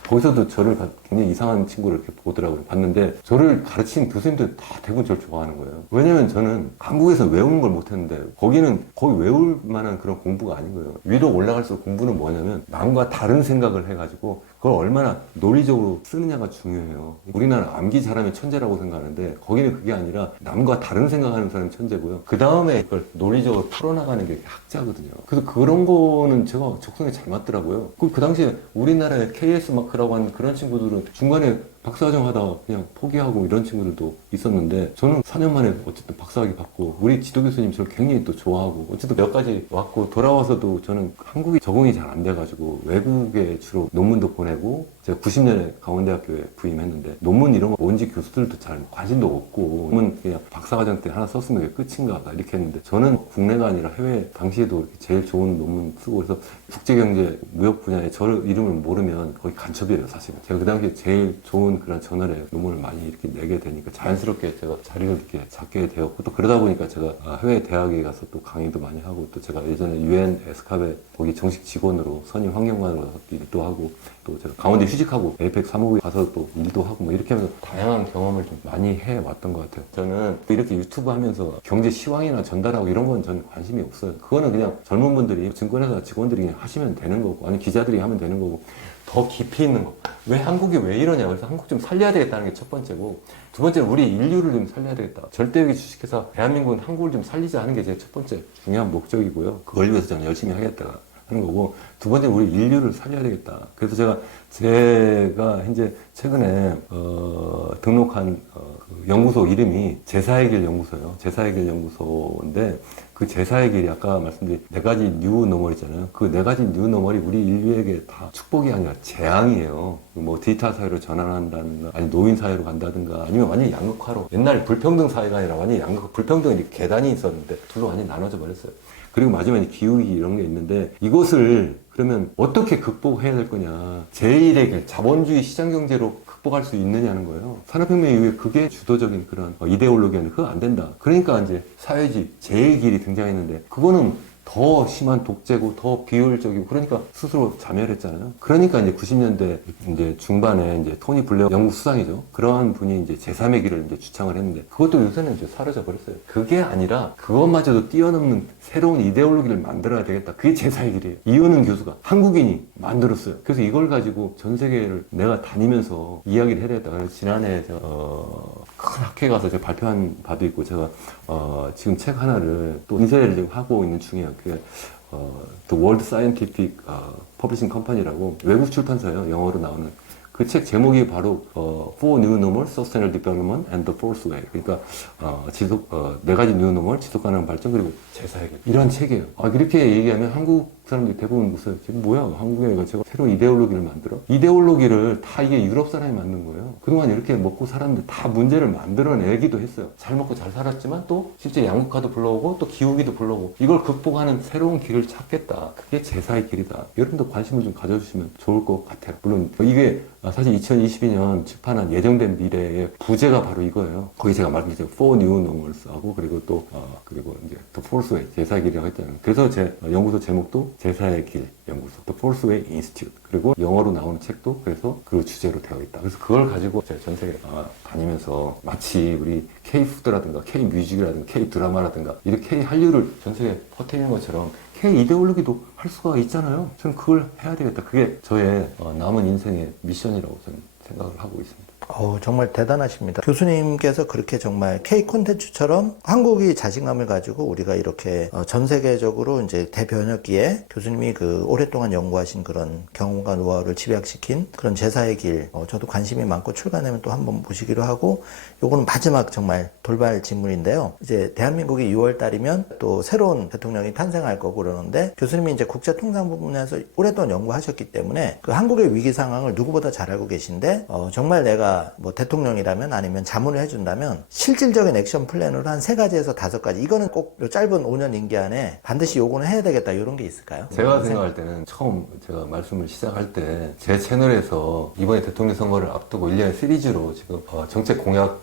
거기서도 저를 굉장히 이상한 친구를 이렇게 보더라고요. 봤는데 저를 가르친 교수님들 다 대부분 저를 좋아하는 거예요. 왜냐면 저는 한국에서 외우는 걸 못했는데 거기는 거의 외울 만한 그런 공부가 아닌 거예요. 위로 올라갈수록 공부는 뭐냐면 남과 다른 생각을 해가지고 그걸 얼마나 논리적으로 쓰느냐가 중요해요. 우리나라 암기 잘하면 천재라고 생각하는데 거기는 그게 아니라 남과 다른 생각하는 사람이 천재고요. 그 다음에 그걸 논리적으로 풀어나가는 게 학자거든요. 그래서 그런 거는 제가 적성에 잘 맞더라고요. 그 당시에 우리나라의 KS 마크라고 하는 그런 친구들은 중간에 박사과정 하다가 그냥 포기하고 이런 친구들도 있었는데 저는 4년 만에 어쨌든 박사학위 받고 우리 지도 교수님 저를 굉장히 또 좋아하고 어쨌든 몇 가지 왔고 돌아와서도 저는 한국이 적응이 잘 안 돼가지고 외국에 주로 논문도 보내고 제가 90년에 강원대학교에 부임했는데 논문 이런 거 뭔지 교수들도 잘 관심도 없고 논문 그냥 박사과정 때 하나 썼으면 그게 끝인가 이렇게 했는데 저는 국내가 아니라 해외 당시에도 제일 좋은 논문 쓰고 그래서 국제경제 무역 분야에 저 이름을 모르면 거의 간첩이에요 사실은. 제가 그 당시에 제일 좋은 그런 저널에 논문을 많이 이렇게 내게 되니까 자연스럽게 제가 자리를 이렇게 잡게 되었고 또 그러다 보니까 제가 해외 대학에 가서 또 강의도 많이 하고 또 제가 예전에 UN 에스캅에 거기 정식 직원으로 선임 환경관으로 일도 하고 또 제가 강원대 휴직하고 에이펙 사무국에 가서 또 일도 하고 뭐 이렇게 하면서 다양한 경험을 좀 많이 해왔던 것 같아요. 저는 이렇게 유튜브 하면서 경제 시황이나 전달하고 이런 건 저는 관심이 없어요. 그거는 그냥 젊은 분들이 증권회사 직원들이 그냥 하시면 되는 거고 아니 기자들이 하면 되는 거고 더 깊이 있는 거. 왜 한국이 왜 이러냐. 그래서 한국 좀 살려야 되겠다는 게 첫 번째고 두 번째는 우리 인류를 좀 살려야 되겠다. 절대위기 주식회사 대한민국은 한국을 좀 살리자 하는 게 제 첫 번째 중요한 목적이고요. 그걸 위해서 저는 열심히 하겠다 하는 거고 두 번째는 우리 인류를 살려야 되겠다. 그래서 제가 현재 최근에 등록한 그 연구소 이름이 제사의 길 연구소예요. 제사의 길 연구소인데 그 제사의 길이 아까 말씀드린 네 가지 뉴 노멀이잖아요. 그 네 가지 뉴 노멀이 우리 인류에게 다 축복이 아니라 재앙이에요. 뭐 디지털 사회로 전환한다든가 아니 노인 사회로 간다든가 아니면 완전히 양극화로 옛날에 불평등 사회가 아니라 완전히 양극화 불평등 이렇게 계단이 있었는데 둘로 완전히 나눠져 버렸어요. 그리고 마지막에 기후위기 이런 게 있는데 이것을 그러면 어떻게 극복해야 될 거냐. 제1의 길, 자본주의 시장경제로 극복할 수 있느냐는 거예요. 산업혁명 이후에 그게 주도적인 그런 이데올로기는 그거 안 된다. 그러니까 이제 사회주의, 제2의 길이 등장했는데 그거는 더 심한 독재고 더 비효율적이고 그러니까 스스로 자멸했잖아요. 그러니까 이제 90년대 이제 중반에 이제 토니 블레어 영국 수상이죠. 그러한 분이 이제 제3의 길을 이제 주창을 했는데 그것도 요새는 이제 사라져 버렸어요. 그게 아니라 그것마저도 뛰어넘는 새로운 이데올로기를 만들어야 되겠다. 그게 제4의 길이에요. 이현은 교수가 한국인이 만들었어요. 그래서 이걸 가지고 전 세계를 내가 다니면서 이야기를 해야 되겠다. 그래서 지난해 제가 큰 학회에 가서 제가 발표한 바도 있고 제가 지금 책 하나를 또 인쇄를 지금 하고 있는 중이에요. 그게 The World Scientific Publishing Company라고 외국 출판사예요. 영어로 나오는. 그 책 제목이 바로 Four New Normal, Sustainable Development and the Fourth Way. 그러니까 네 가지 뉴 노멀, 지속 가능한 발전 그리고 제사의 길. 이런 책이에요. 이렇게 얘기하면 한국 사람들이 대부분 무슨 지금 뭐야 한국에 제가 새로운 이데올로기를 만들어? 이데올로기를 다 이게 유럽 사람이 만든 거예요. 그동안 이렇게 먹고 살았는데 다 문제를 만들어내기도 했어요. 잘 먹고 잘 살았지만 또 실제 양극화도 불러오고 또 기후위기도 불러오고 이걸 극복하는 새로운 길을 찾겠다. 그게 제사의 길이다. 여러분도 관심을 좀 가져주시면 좋을 것 같아요. 물론 이게 사실 2022년 출판한 예정된 미래의 부제가 바로 이거예요. 거기 제가 말씀드린 Four New Normals하고 그리고 또 그리고 이제 The Fourth Way 제사의 길이라고 했잖아요. 그래서 제 연구소 제목도 제사의 길 연구소 The Fourth Way Institute 그리고 영어로 나오는 책도 그래서 그 주제로 되어 있다. 그래서 그걸 가지고 제가 전 세계 다니면서 마치 우리 K-푸드라든가 K-뮤직이라든가 K-드라마라든가 이렇게 K-한류를 전 세계에 퍼뜨리는 것처럼 K-이데올로기도 할 수가 있잖아요. 저는 그걸 해야 되겠다. 그게 저의 남은 인생의 미션이라고 저는 생각을 하고 있습니다. 정말 대단하십니다. 교수님께서 그렇게 정말 K 콘텐츠처럼 한국이 자신감을 가지고 우리가 이렇게 전 세계적으로 이제 대변혁기에 교수님이 그 오랫동안 연구하신 그런 경험과 노하우를 집약시킨 그런 제사의 길, 저도 관심이 많고 출간하면 또 한번 보시기로 하고, 요거는 마지막 정말 돌발 질문인데요. 이제 대한민국이 6월 달이면 또 새로운 대통령이 탄생할 거고 그러는데 교수님이 이제 국제통상 부분에서 오랫동안 연구하셨기 때문에 그 한국의 위기 상황을 누구보다 잘 알고 계신데 정말 내가 뭐 대통령이라면 아니면 자문을 해준다면 실질적인 액션 플랜으로 한 3가지에서 5가지 이거는 꼭 요 짧은 5년 임기 안에 반드시 요거는 해야 되겠다 이런 게 있을까요? 제가 생각할 때는 처음 제가 말씀을 시작할 때 제 채널에서 이번에 대통령 선거를 앞두고 1년의 시리즈로 지금 정책 공약을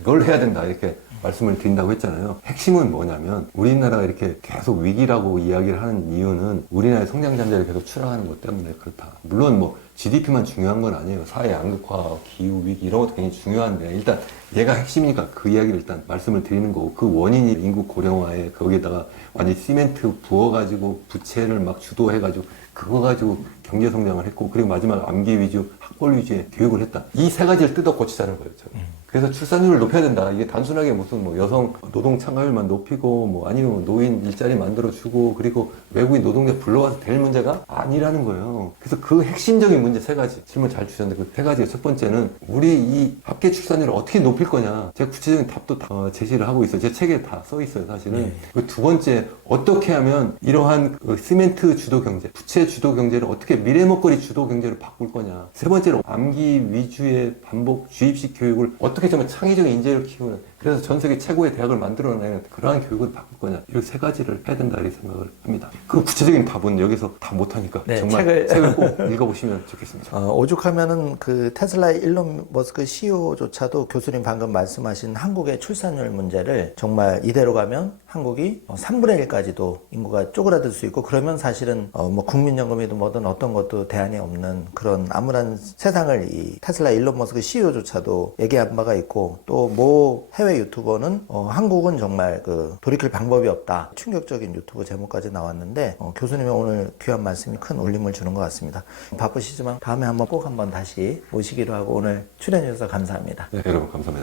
이걸 해야 된다 이렇게 말씀을 드린다고 했잖아요. 핵심은 뭐냐면 우리나라가 이렇게 계속 위기라고 이야기를 하는 이유는 우리나라의 성장 잠재력이 계속 추락하는 것 때문에 그렇다. 물론 뭐 GDP만 중요한 건 아니에요. 사회 양극화, 기후 위기 이런 것도 굉장히 중요한데 일단 얘가 핵심이니까 그 이야기를 일단 말씀을 드리는 거고 그 원인이 인구 고령화에 거기에다가 완전히 시멘트 부어가지고 부채를 막 주도해가지고 그거 가지고 경제 성장을 했고 그리고 마지막 암기 위주, 학벌 위주의 교육을 했다. 이 3가지를 뜯어 고치자는 거예요. 저는. 그래서 출산율을 높여야 된다. 이게 단순하게 무슨 뭐 여성 노동 참가율만 높이고 뭐 아니면 노인 일자리 만들어주고 그리고 외국인 노동자 불러와서 될 문제가 아니라는 거예요. 그래서 그 핵심적인 문제 세 가지 질문 잘 주셨는데 그 세 가지가 첫 번째는 우리 이 합계 출산율을 어떻게 높일 거냐. 제가 구체적인 답도 다 제시를 하고 있어요. 제 책에 다 써 있어요, 사실은. 그 두 번째, 어떻게 하면 이러한 그 시멘트 주도 경제, 부채 주도 경제를 어떻게 미래 먹거리 주도 경제로 바꿀 거냐. 세 번째로 암기 위주의 반복 주입식 교육을 어떻게 정말 창의적인 인재를 키우는, 그래서 전 세계 최고의 대학을 만들어내는 그러한 교육을 바꿀 거냐. 이 세 가지를 해야 된다 이렇게 생각을 합니다. 그 구체적인 답은 여기서 다 못하니까 네, 정말 책을 꼭 읽어보시면 좋겠습니다. 오죽하면은 그 테슬라의 일론 머스크 CEO조차도 교수님 방금 말씀하신 한국의 출산율 문제를 정말 이대로 가면 한국이 3분의 1까지도 인구가 쪼그라들 수 있고, 그러면 사실은 뭐 국민연금이든 뭐든 어떤 것도 대안이 없는 그런 암울한 세상을 이 테슬라 일론 머스크 CEO조차도 얘기한 바가 있고, 또 뭐 해외 유튜버는 한국은 정말 그 돌이킬 방법이 없다, 충격적인 유튜브 제목까지 나왔는데 교수님의 오늘 귀한 말씀이 큰 울림을 주는 것 같습니다. 바쁘시지만 다음에 꼭 한번 다시 모시기로 하고 오늘 출연해 주셔서 감사합니다. 네, 여러분 감사합니다.